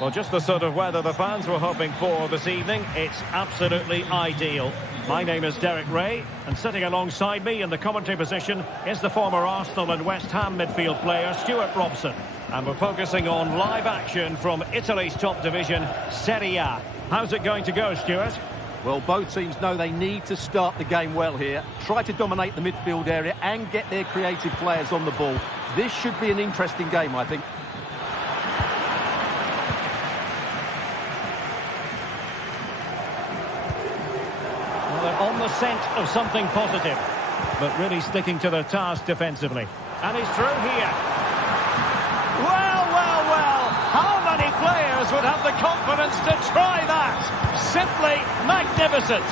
Well, just the sort of weather the fans were hoping for this evening. It's absolutely ideal. My name is Derek Ray, and sitting alongside me in the commentary position is the former Arsenal and West Ham midfield player Stuart Robson. And we're focusing on live action from Italy's top division, Serie A. How's it going to go, Stuart? Well, both teams know they need to start the game well here. Try to dominate the midfield area and get their creative players on the ball. This should be an interesting game, I think. Well, they're on the scent of something positive, but really sticking to their task defensively. And he's through here. Well, well, well. How many players would have the confidence to try that? Simply magnificent.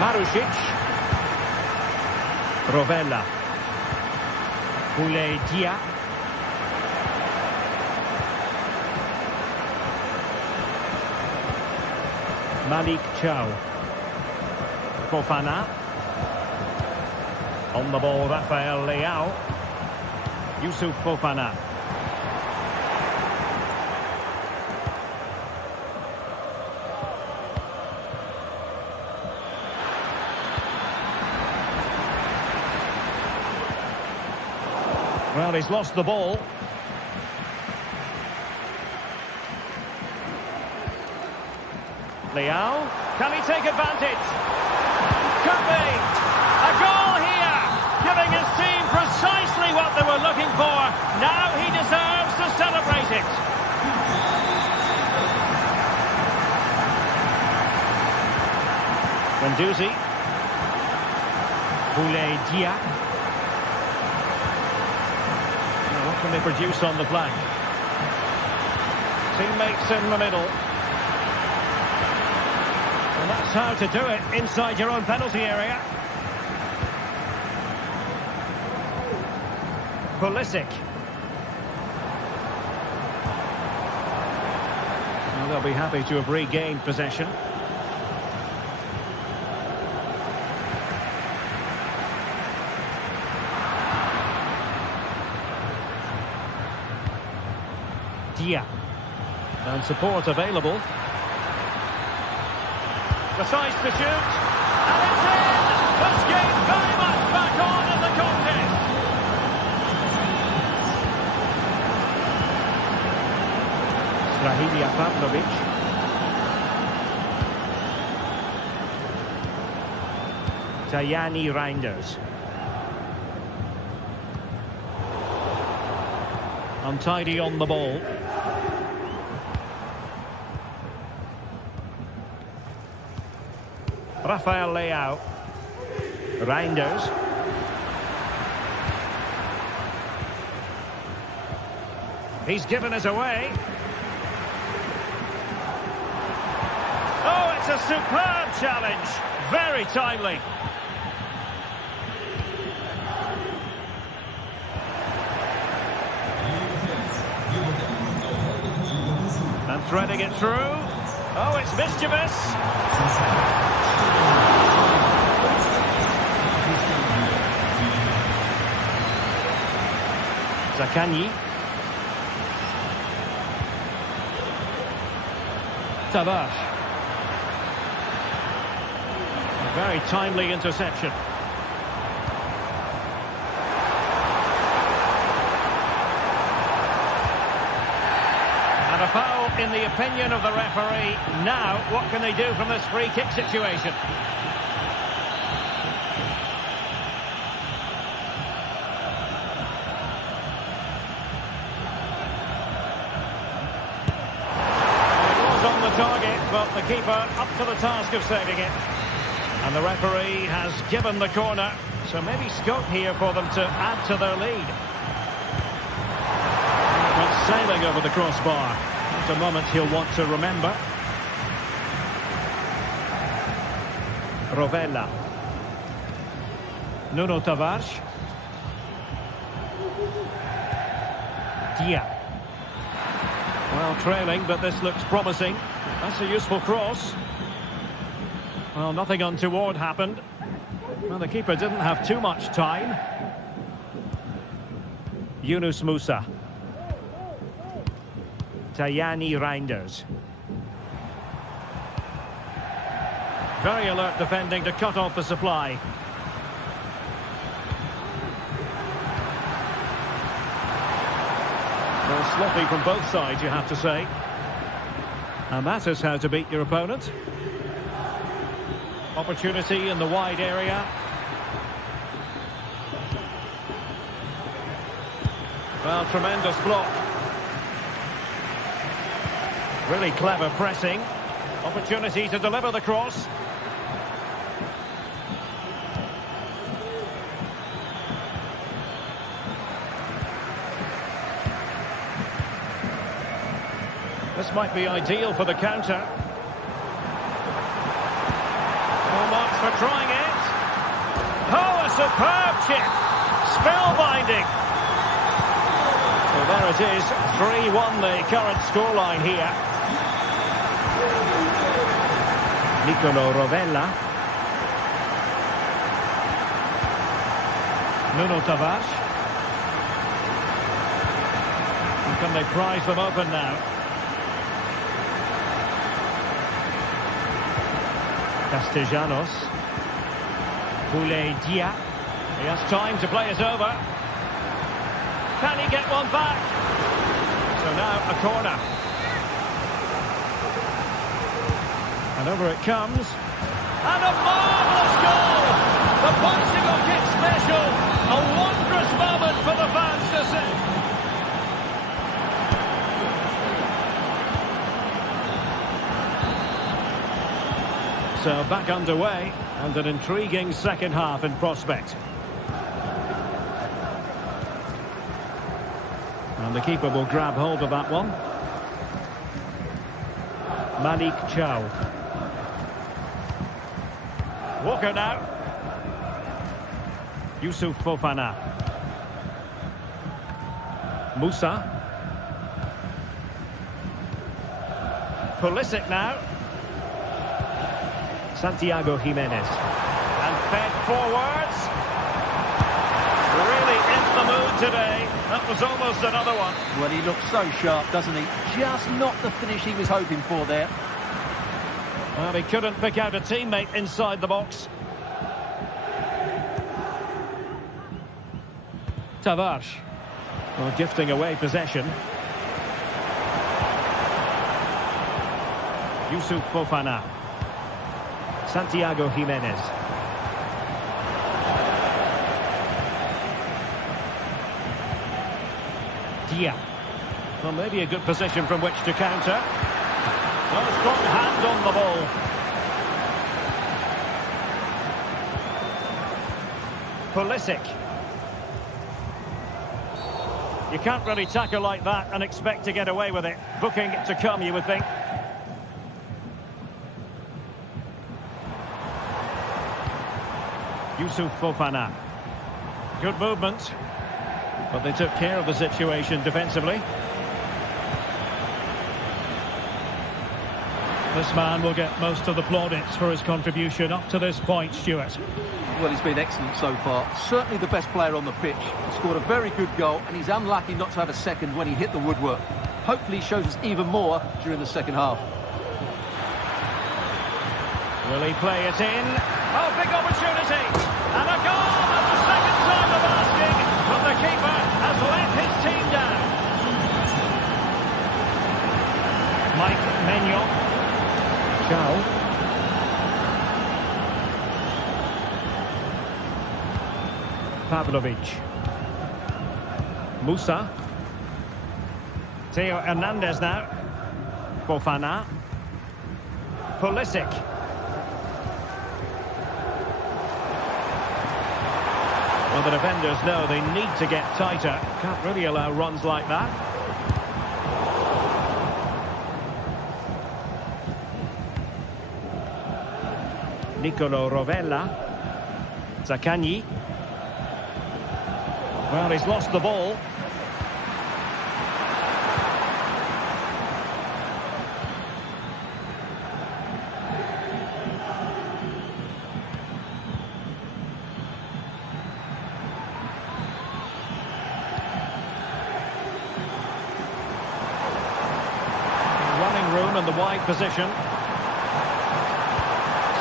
Marusic. Rovella. Dia. Malik Chow. Fofana. On the ball, Rafael Leao. Yusuf Fofana. Well, he's lost the ball. Leao, can he take advantage? Could be. A goal here, giving his team precisely what they were looking for. Now he deserves to celebrate it. Guendouzi. Dia. What can they produce on the flank? Teammates in the middle. And that's how to do it inside your own penalty area. Pulisic. Well, they'll be happy to have regained possession. Dia. And support available. Decides to shoot. And it's in! This game very much back on in the contest. Strahilia Pavlovic. Tajani Reinders. Untidy on the ball. Rafael Leao. Reinders. He's given us away. Oh, it's a superb challenge. Very timely. And threading it through. Oh, it's mischievous. Zaccagni. Tavares. A very timely interception. And a foul in the opinion of the referee. Now, what can they do from this free kick situation? Target, but the keeper up to the task of saving it. And the referee has given the corner, so maybe scope here for them to add to their lead. Went sailing over the crossbar. It's a moment he'll want to remember. Rovella. Nuno Tavares. Dia. Well, trailing, but this looks promising. That's a useful cross. Well, nothing untoward happened. Well, the keeper didn't have too much time. Yunus Musa. Tajani Reinders. Very alert defending to cut off the supply. Well, sloppy from both sides, you have to say. And that is how to beat your opponent. Opportunity in the wide area. Well, tremendous block. Really clever pressing. Opportunity to deliver the cross. This might be ideal for the counter. Full marks for trying it. Oh, a superb chip. Spellbinding. Well, there it is. 3-1 the current scoreline here. Nicolo Rovella. Nuno Tavares. And can they prize them open now? Castellanos. Boulay Dia. He has time to play it over. Can he get one back? So now a corner. And over it comes. And a marvellous goal! The bicycle kick special. A wondrous moment for the fans to see. So back underway, and an intriguing second half in prospect. And the keeper will grab hold of that one. Malik Chow. Walker now. Yusuf Fofana. Musa. Pulisic now. Santiago Jimenez. And fed forwards. Really in the mood today. That was almost another one. Well, he looks so sharp, doesn't he? Just not the finish he was hoping for there. Well, he couldn't pick out a teammate inside the box. Tavares. Well, gifting away possession. Yusuf Fofana. Santiago Jimenez. Dia. Well, maybe a good position from which to counter. Well, a strong hand on the ball. Pulisic. You can't really tackle like that and expect to get away with it. Booking to come, you would think. Yusuf Fofana. Good movement. But they took care of the situation defensively. This man will get most of the plaudits for his contribution up to this point, Stuart. Well, he's been excellent so far. Certainly the best player on the pitch. He scored a very good goal, and he's unlucky not to have a second when he hit the woodwork. Hopefully he shows us even more during the second half. Will he play it in? Oh, big opportunity! And a goal at the second time of asking, but the keeper has let his team down. Mike Maignan. Chow. Pavlovic. Musa. Theo Hernandez now. Fofana. Pulisic. Well, the defenders know they need to get tighter. Can't really allow runs like that. Nicolo Rovella. Zaccagni. Well, he's lost the ball. Running room in the wide position.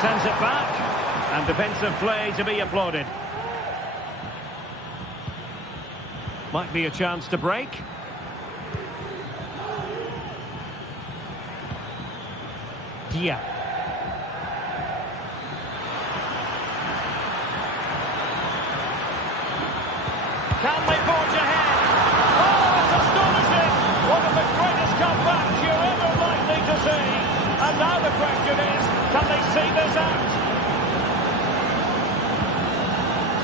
Sends it back. And defensive play to be applauded. Might be a chance to break. Dia. Can they forge ahead? Oh, it's astonishing! One of the greatest comebacks you're ever likely to see. And now the question is, can they see this out?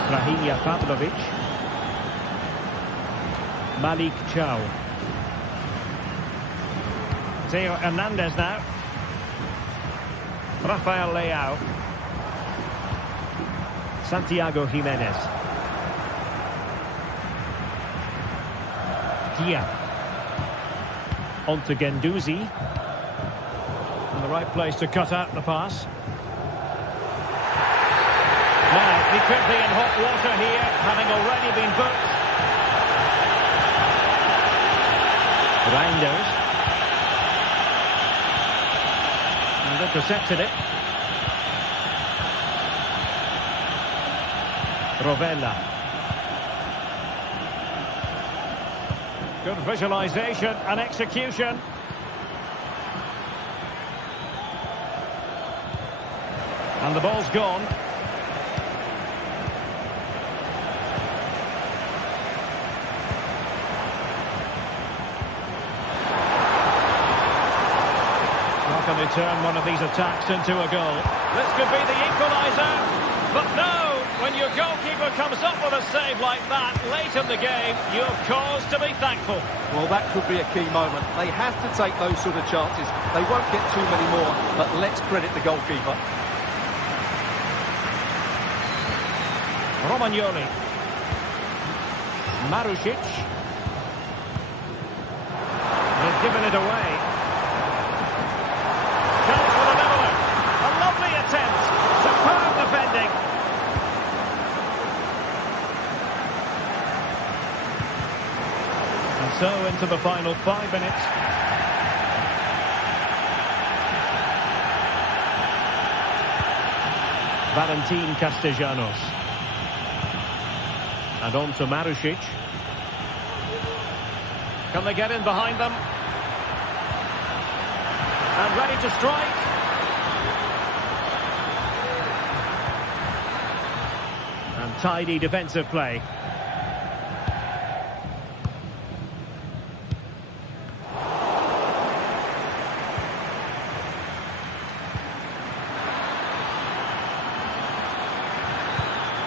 Rahinia Pavlovic. Malik Chow. Theo Hernandez now. Rafael Leao. Santiago Jimenez. Dia. On to Guendouzi. In the right place to cut out the pass. Now, he could be in hot water here, having already been booked. Reinders. And intercepted it. Rovella. Good visualisation and execution. And the ball's gone. How can they turn one of these attacks into a goal? This could be the equaliser. But no, when your goalkeeper comes up with a save like that late in the game, you have cause to be thankful. Well, that could be a key moment. They have to take those sort of chances. They won't get too many more, but let's credit the goalkeeper. Romagnoli. Marusic. They've given it away. Goes for the leveller. A lovely attempt. Superb defending. And so into the final 5 minutes. Valentin Castellanos. And on to Marusic. Can they get in behind them? And ready to strike. And tidy defensive play.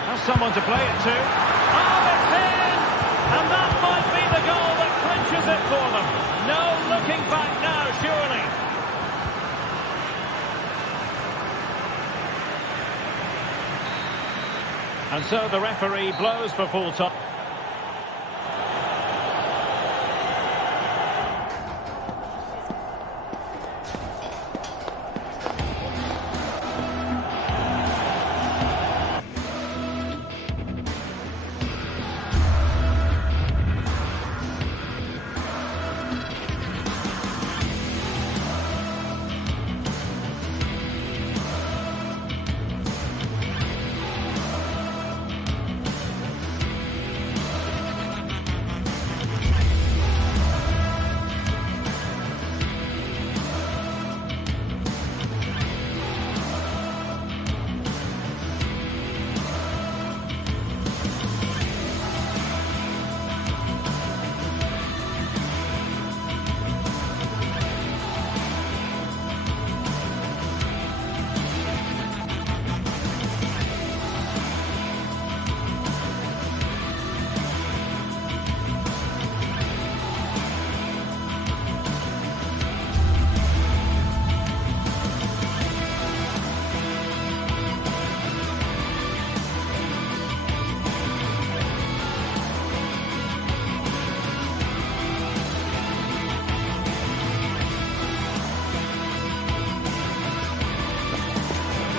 Has someone to play it to. And that might be the goal that clinches it for them. No looking back now, surely. And so the referee blows for full time.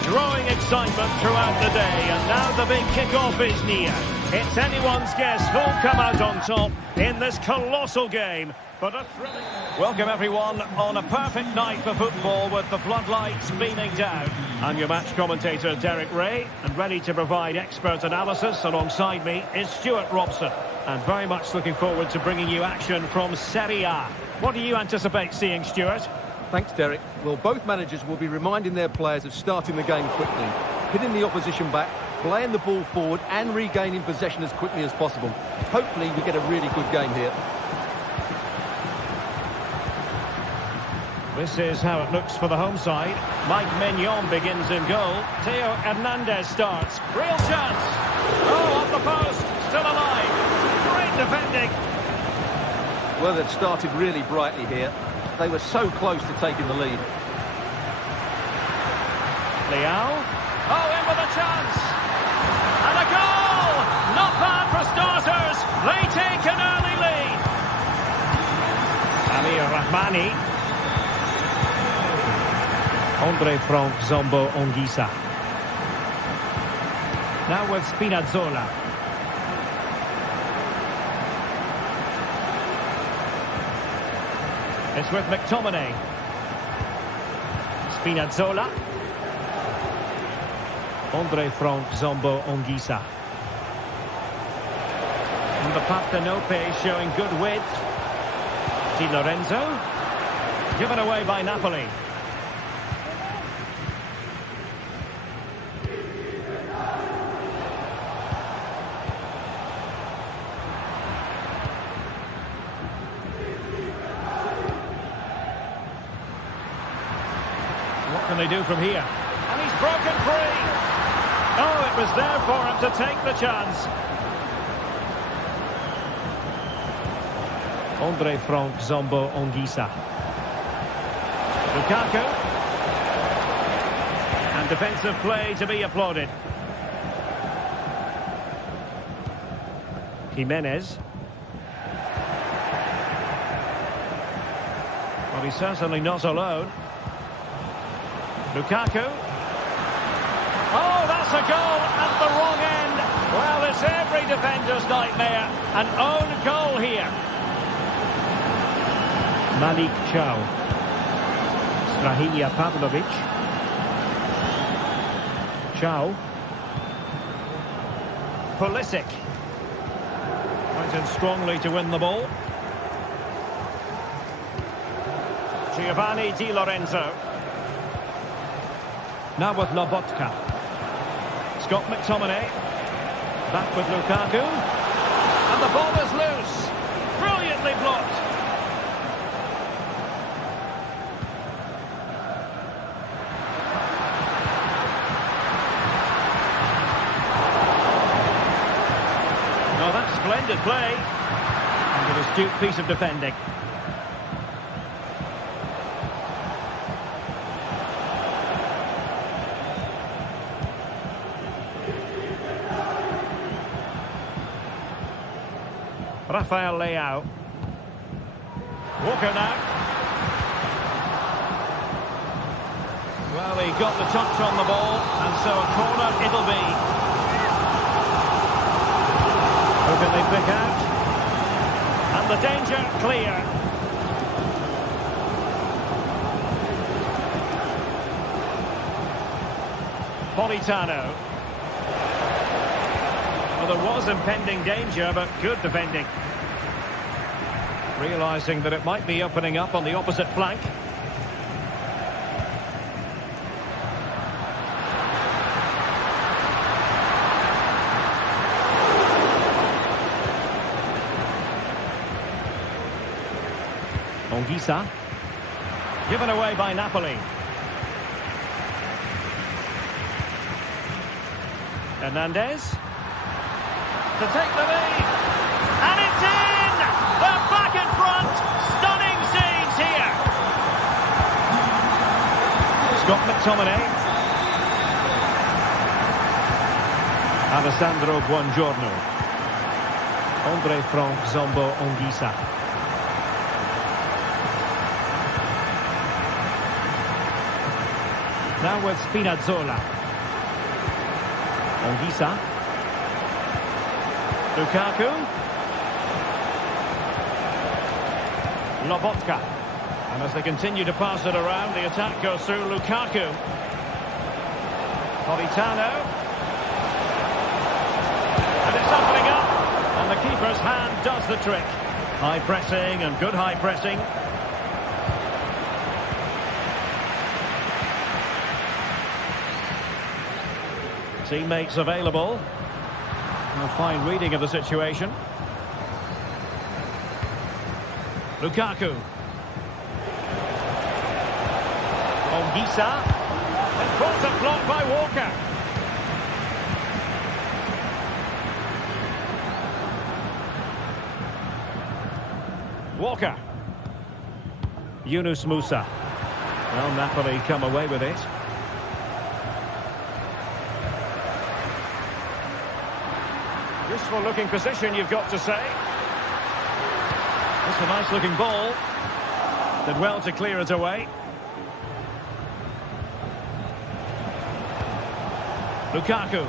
Growing excitement throughout the day, and now the big kick-off is near. It's anyone's guess who'll come out on top in this colossal game. But a thrilling... Welcome everyone on a perfect night for football with the floodlights beaming down. I'm your match commentator Derek Ray, and ready to provide expert analysis alongside me is Stuart Robson. And very much looking forward to bringing you action from Serie A. What do you anticipate seeing, Stuart? Thanks, Derek. Well, both managers will be reminding their players of starting the game quickly, hitting the opposition back, playing the ball forward and regaining possession as quickly as possible. Hopefully we get a really good game here. This is how it looks for the home side. Mike Mignon begins in goal. Theo Hernandez starts. Real chance. Oh, off the post. Still alive. Great defending. Well, they've started really brightly here. They were so close to taking the lead. Leao. Oh, in with a chance. And a goal! Not bad for starters. They take an early lead. Amir Rahmani. Andre Frank Zombo Onguisa. Now with Spinazzola. It's with McTominay. Spinazzola. Andre Frank Zombo Onguisa. And the Panathinaikos showing good width. Di Lorenzo. Given away by Napoli. What can they do from here? And he's broken free. Oh, it was there for him to take the chance. Andre Frank Zombo Onguisa. Lukaku. And defensive play to be applauded. Jimenez. Well, he's certainly not alone. Lukaku. Oh, that's a goal at the wrong end. Well, it's every defender's nightmare. An own goal here. Malik Chow. Strahinja Pavlovic. Chow. Pulisic. Went in strongly to win the ball. Giovanni Di Lorenzo. Now with Lobotka. Scott McTominay. Back with Lukaku. And the ball is loose. Brilliantly blocked. No, that's splendid play. And an astute piece of defending. Rafael Leao. Walker now. Well, he got the touch on the ball, and so a corner it'll be. Who can they pick out? And the danger clear. Politano. Well, there was impending danger, but good defending. Realising that it might be opening up on the opposite flank. Onguisa. Given away by Napoli. Hernandez. To take the lead. And it's in! They're back in front! Stunning scenes here! Scott McTominay. Alessandro Buongiorno. Andre Frank Zombo Onguisa. Now with Spinazzola. Onguisa. Lukaku. Lobotka. And as they continue to pass it around, the attack goes through Lukaku. Politano. And it's opening up. And the keeper's hand does the trick. High pressing and good high pressing. Teammates available. A fine reading of the situation. Lukaku. Ongisa. Important block by Walker. Walker. Yunus Musa. Well, Napoli come away with it. Useful looking position, you've got to say. It's a nice looking ball. Did well to clear it away. Lukaku.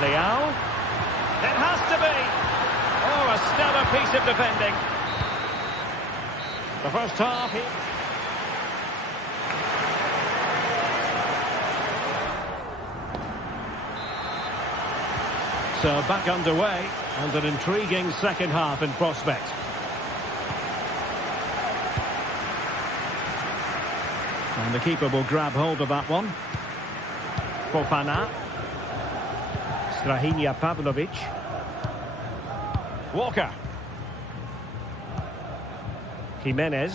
Leao. It has to be. Oh, a stellar piece of defending. The first half here. So back underway and an intriguing second half in prospect. And the keeper will grab hold of that one. Fofana. Strahinja Pavlovic. Walker. Jimenez.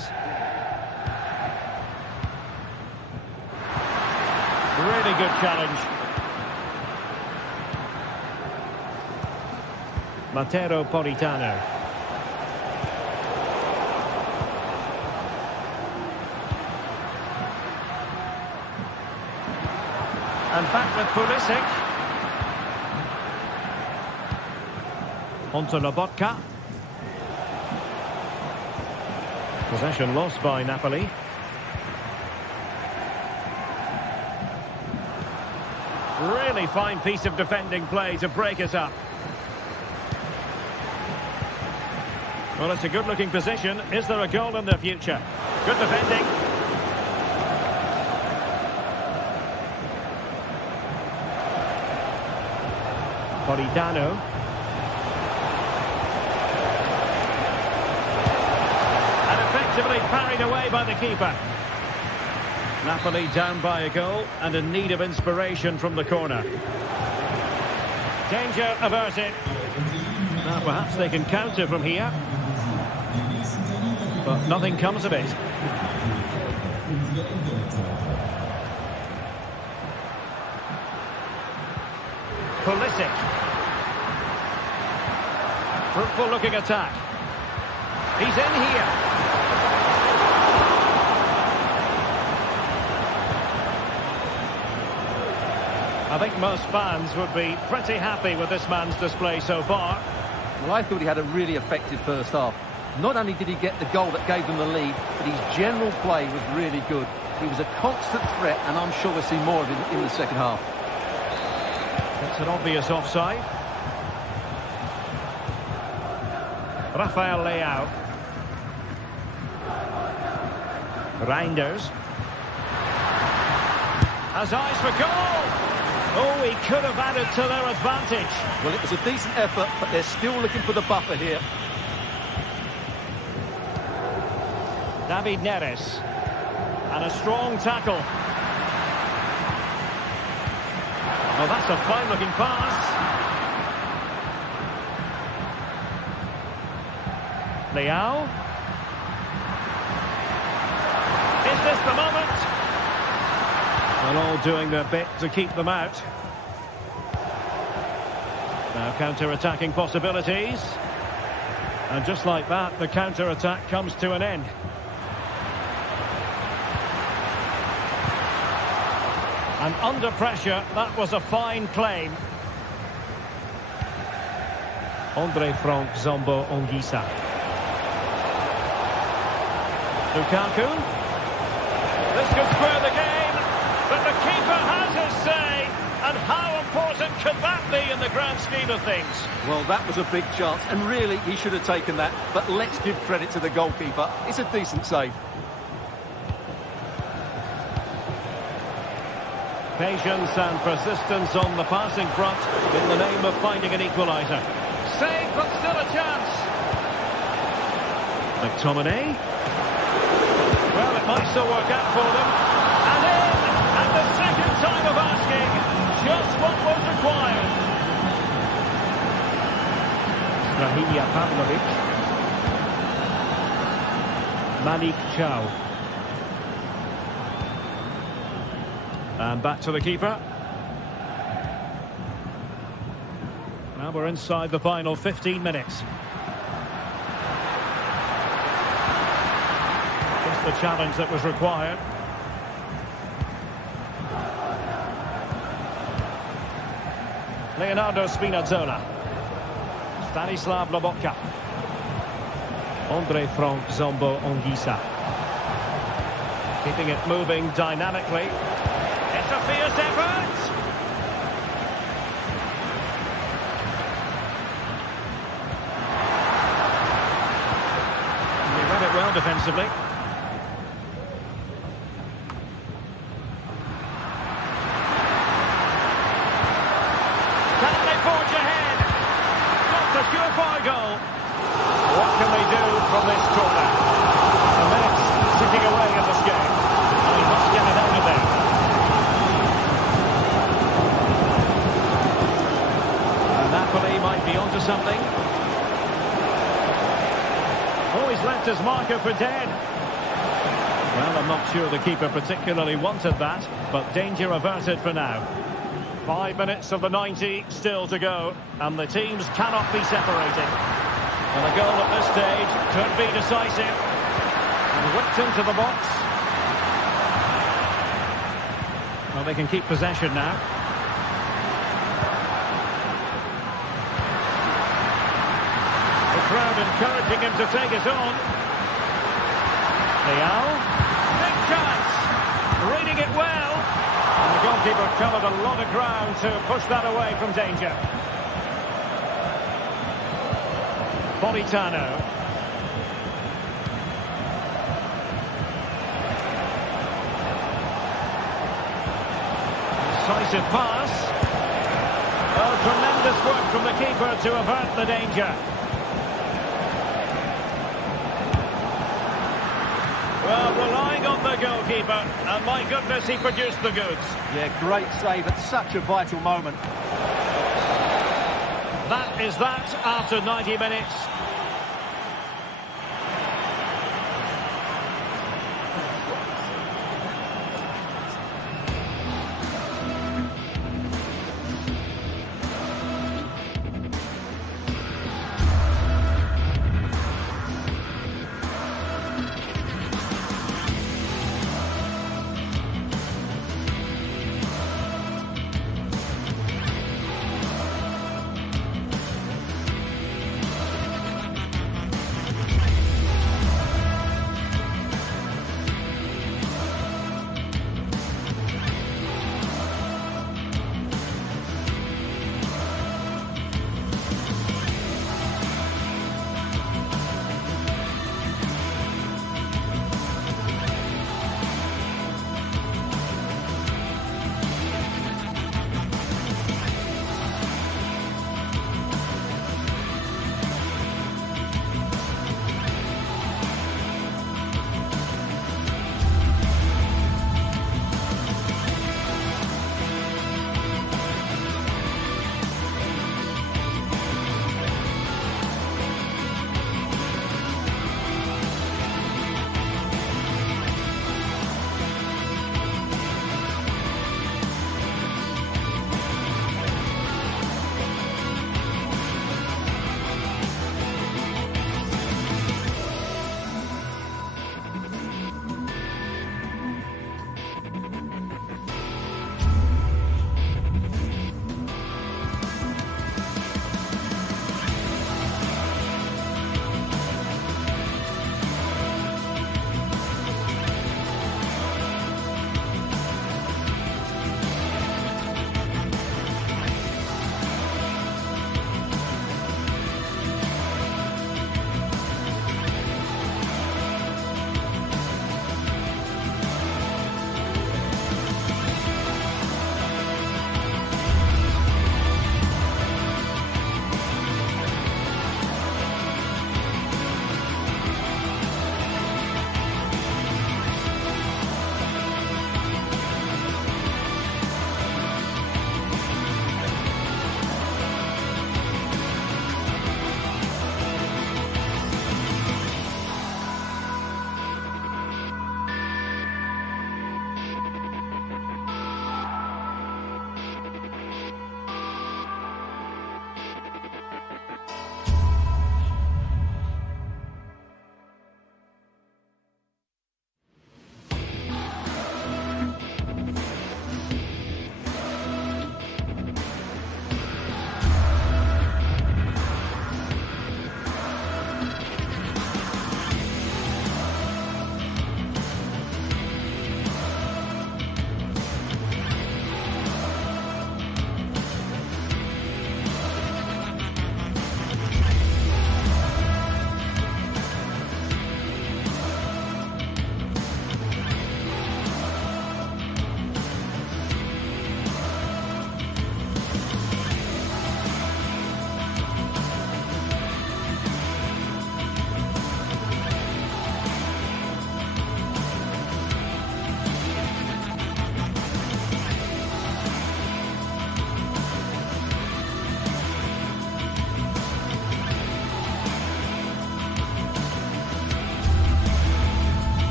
Really good challenge. Matteo Politano. And back with Pulisic. Onto Lobotka. Possession lost by Napoli. Really fine piece of defending play to break it up. Well, it's a good-looking position. Is there a goal in the future? Good defending. Politano. Effectively parried away by the keeper. Napoli down by a goal and in need of inspiration from the corner. Danger averted. Now perhaps they can counter from here. But nothing comes of it. Pulisic. Fruitful looking attack. He's in here. I think most fans would be pretty happy with this man's display so far. Well, I thought he had a really effective first half. Not only did he get the goal that gave them the lead, but his general play was really good. He was a constant threat, and I'm sure we'll see more of him in the second half. That's an obvious offside. Rafael Leao. Reinders. Has eyes for goal! Oh, he could have added to their advantage. Well, it was a decent effort, but they're still looking for the buffer here. David Neres. And a strong tackle. Well, that's a fine-looking pass. Leao. Is this the moment? And all doing their bit to keep them out. Now counter-attacking possibilities. And just like that, the counter-attack comes to an end. And under pressure, that was a fine claim. Andre Frank Zombo Ongisa. Lukaku. This could square the game, but the keeper has his say. And how important could that be in the grand scheme of things? Well, that was a big chance, and really, he should have taken that. But let's give credit to the goalkeeper. It's a decent save. Patience and persistence on the passing front in the name of finding an equaliser. Save, but still a chance. McTominay. Well, it might still work out for them. And in, at the second time of asking, just what was required. Rahinia Pavlovic. Malik Chow. And back to the keeper. Now we're inside the final 15 minutes. Just the challenge that was required. Leonardo Spinazzola. Stanislav Lobotka. Andre Frank Zombo Ongisa. Keeping it moving dynamically. It's a fierce effort. They read it well defensively. Can they forge ahead? Not a surefire goal. What can they do from this corner? The minutes ticking away in this game. And he must get it out of there. Napoli might be onto something. Oh, he's left his marker for dead. Well, I'm not sure the keeper particularly wanted that, but danger averted for now. 5 minutes of the 90 still to go, and the teams cannot be separated. And a goal at this stage could be decisive. And whipped into the box. Well, they can keep possession now. Crowd encouraging him to take it on. Leal. Big chance. Reading it well. And the goalkeeper covered a lot of ground to push that away from danger. Politano. Decisive pass. Oh, tremendous work from the keeper to avert the danger. Well, relying on the goalkeeper, and my goodness, he produced the goods. Yeah, great save at such a vital moment. That is that after 90 minutes.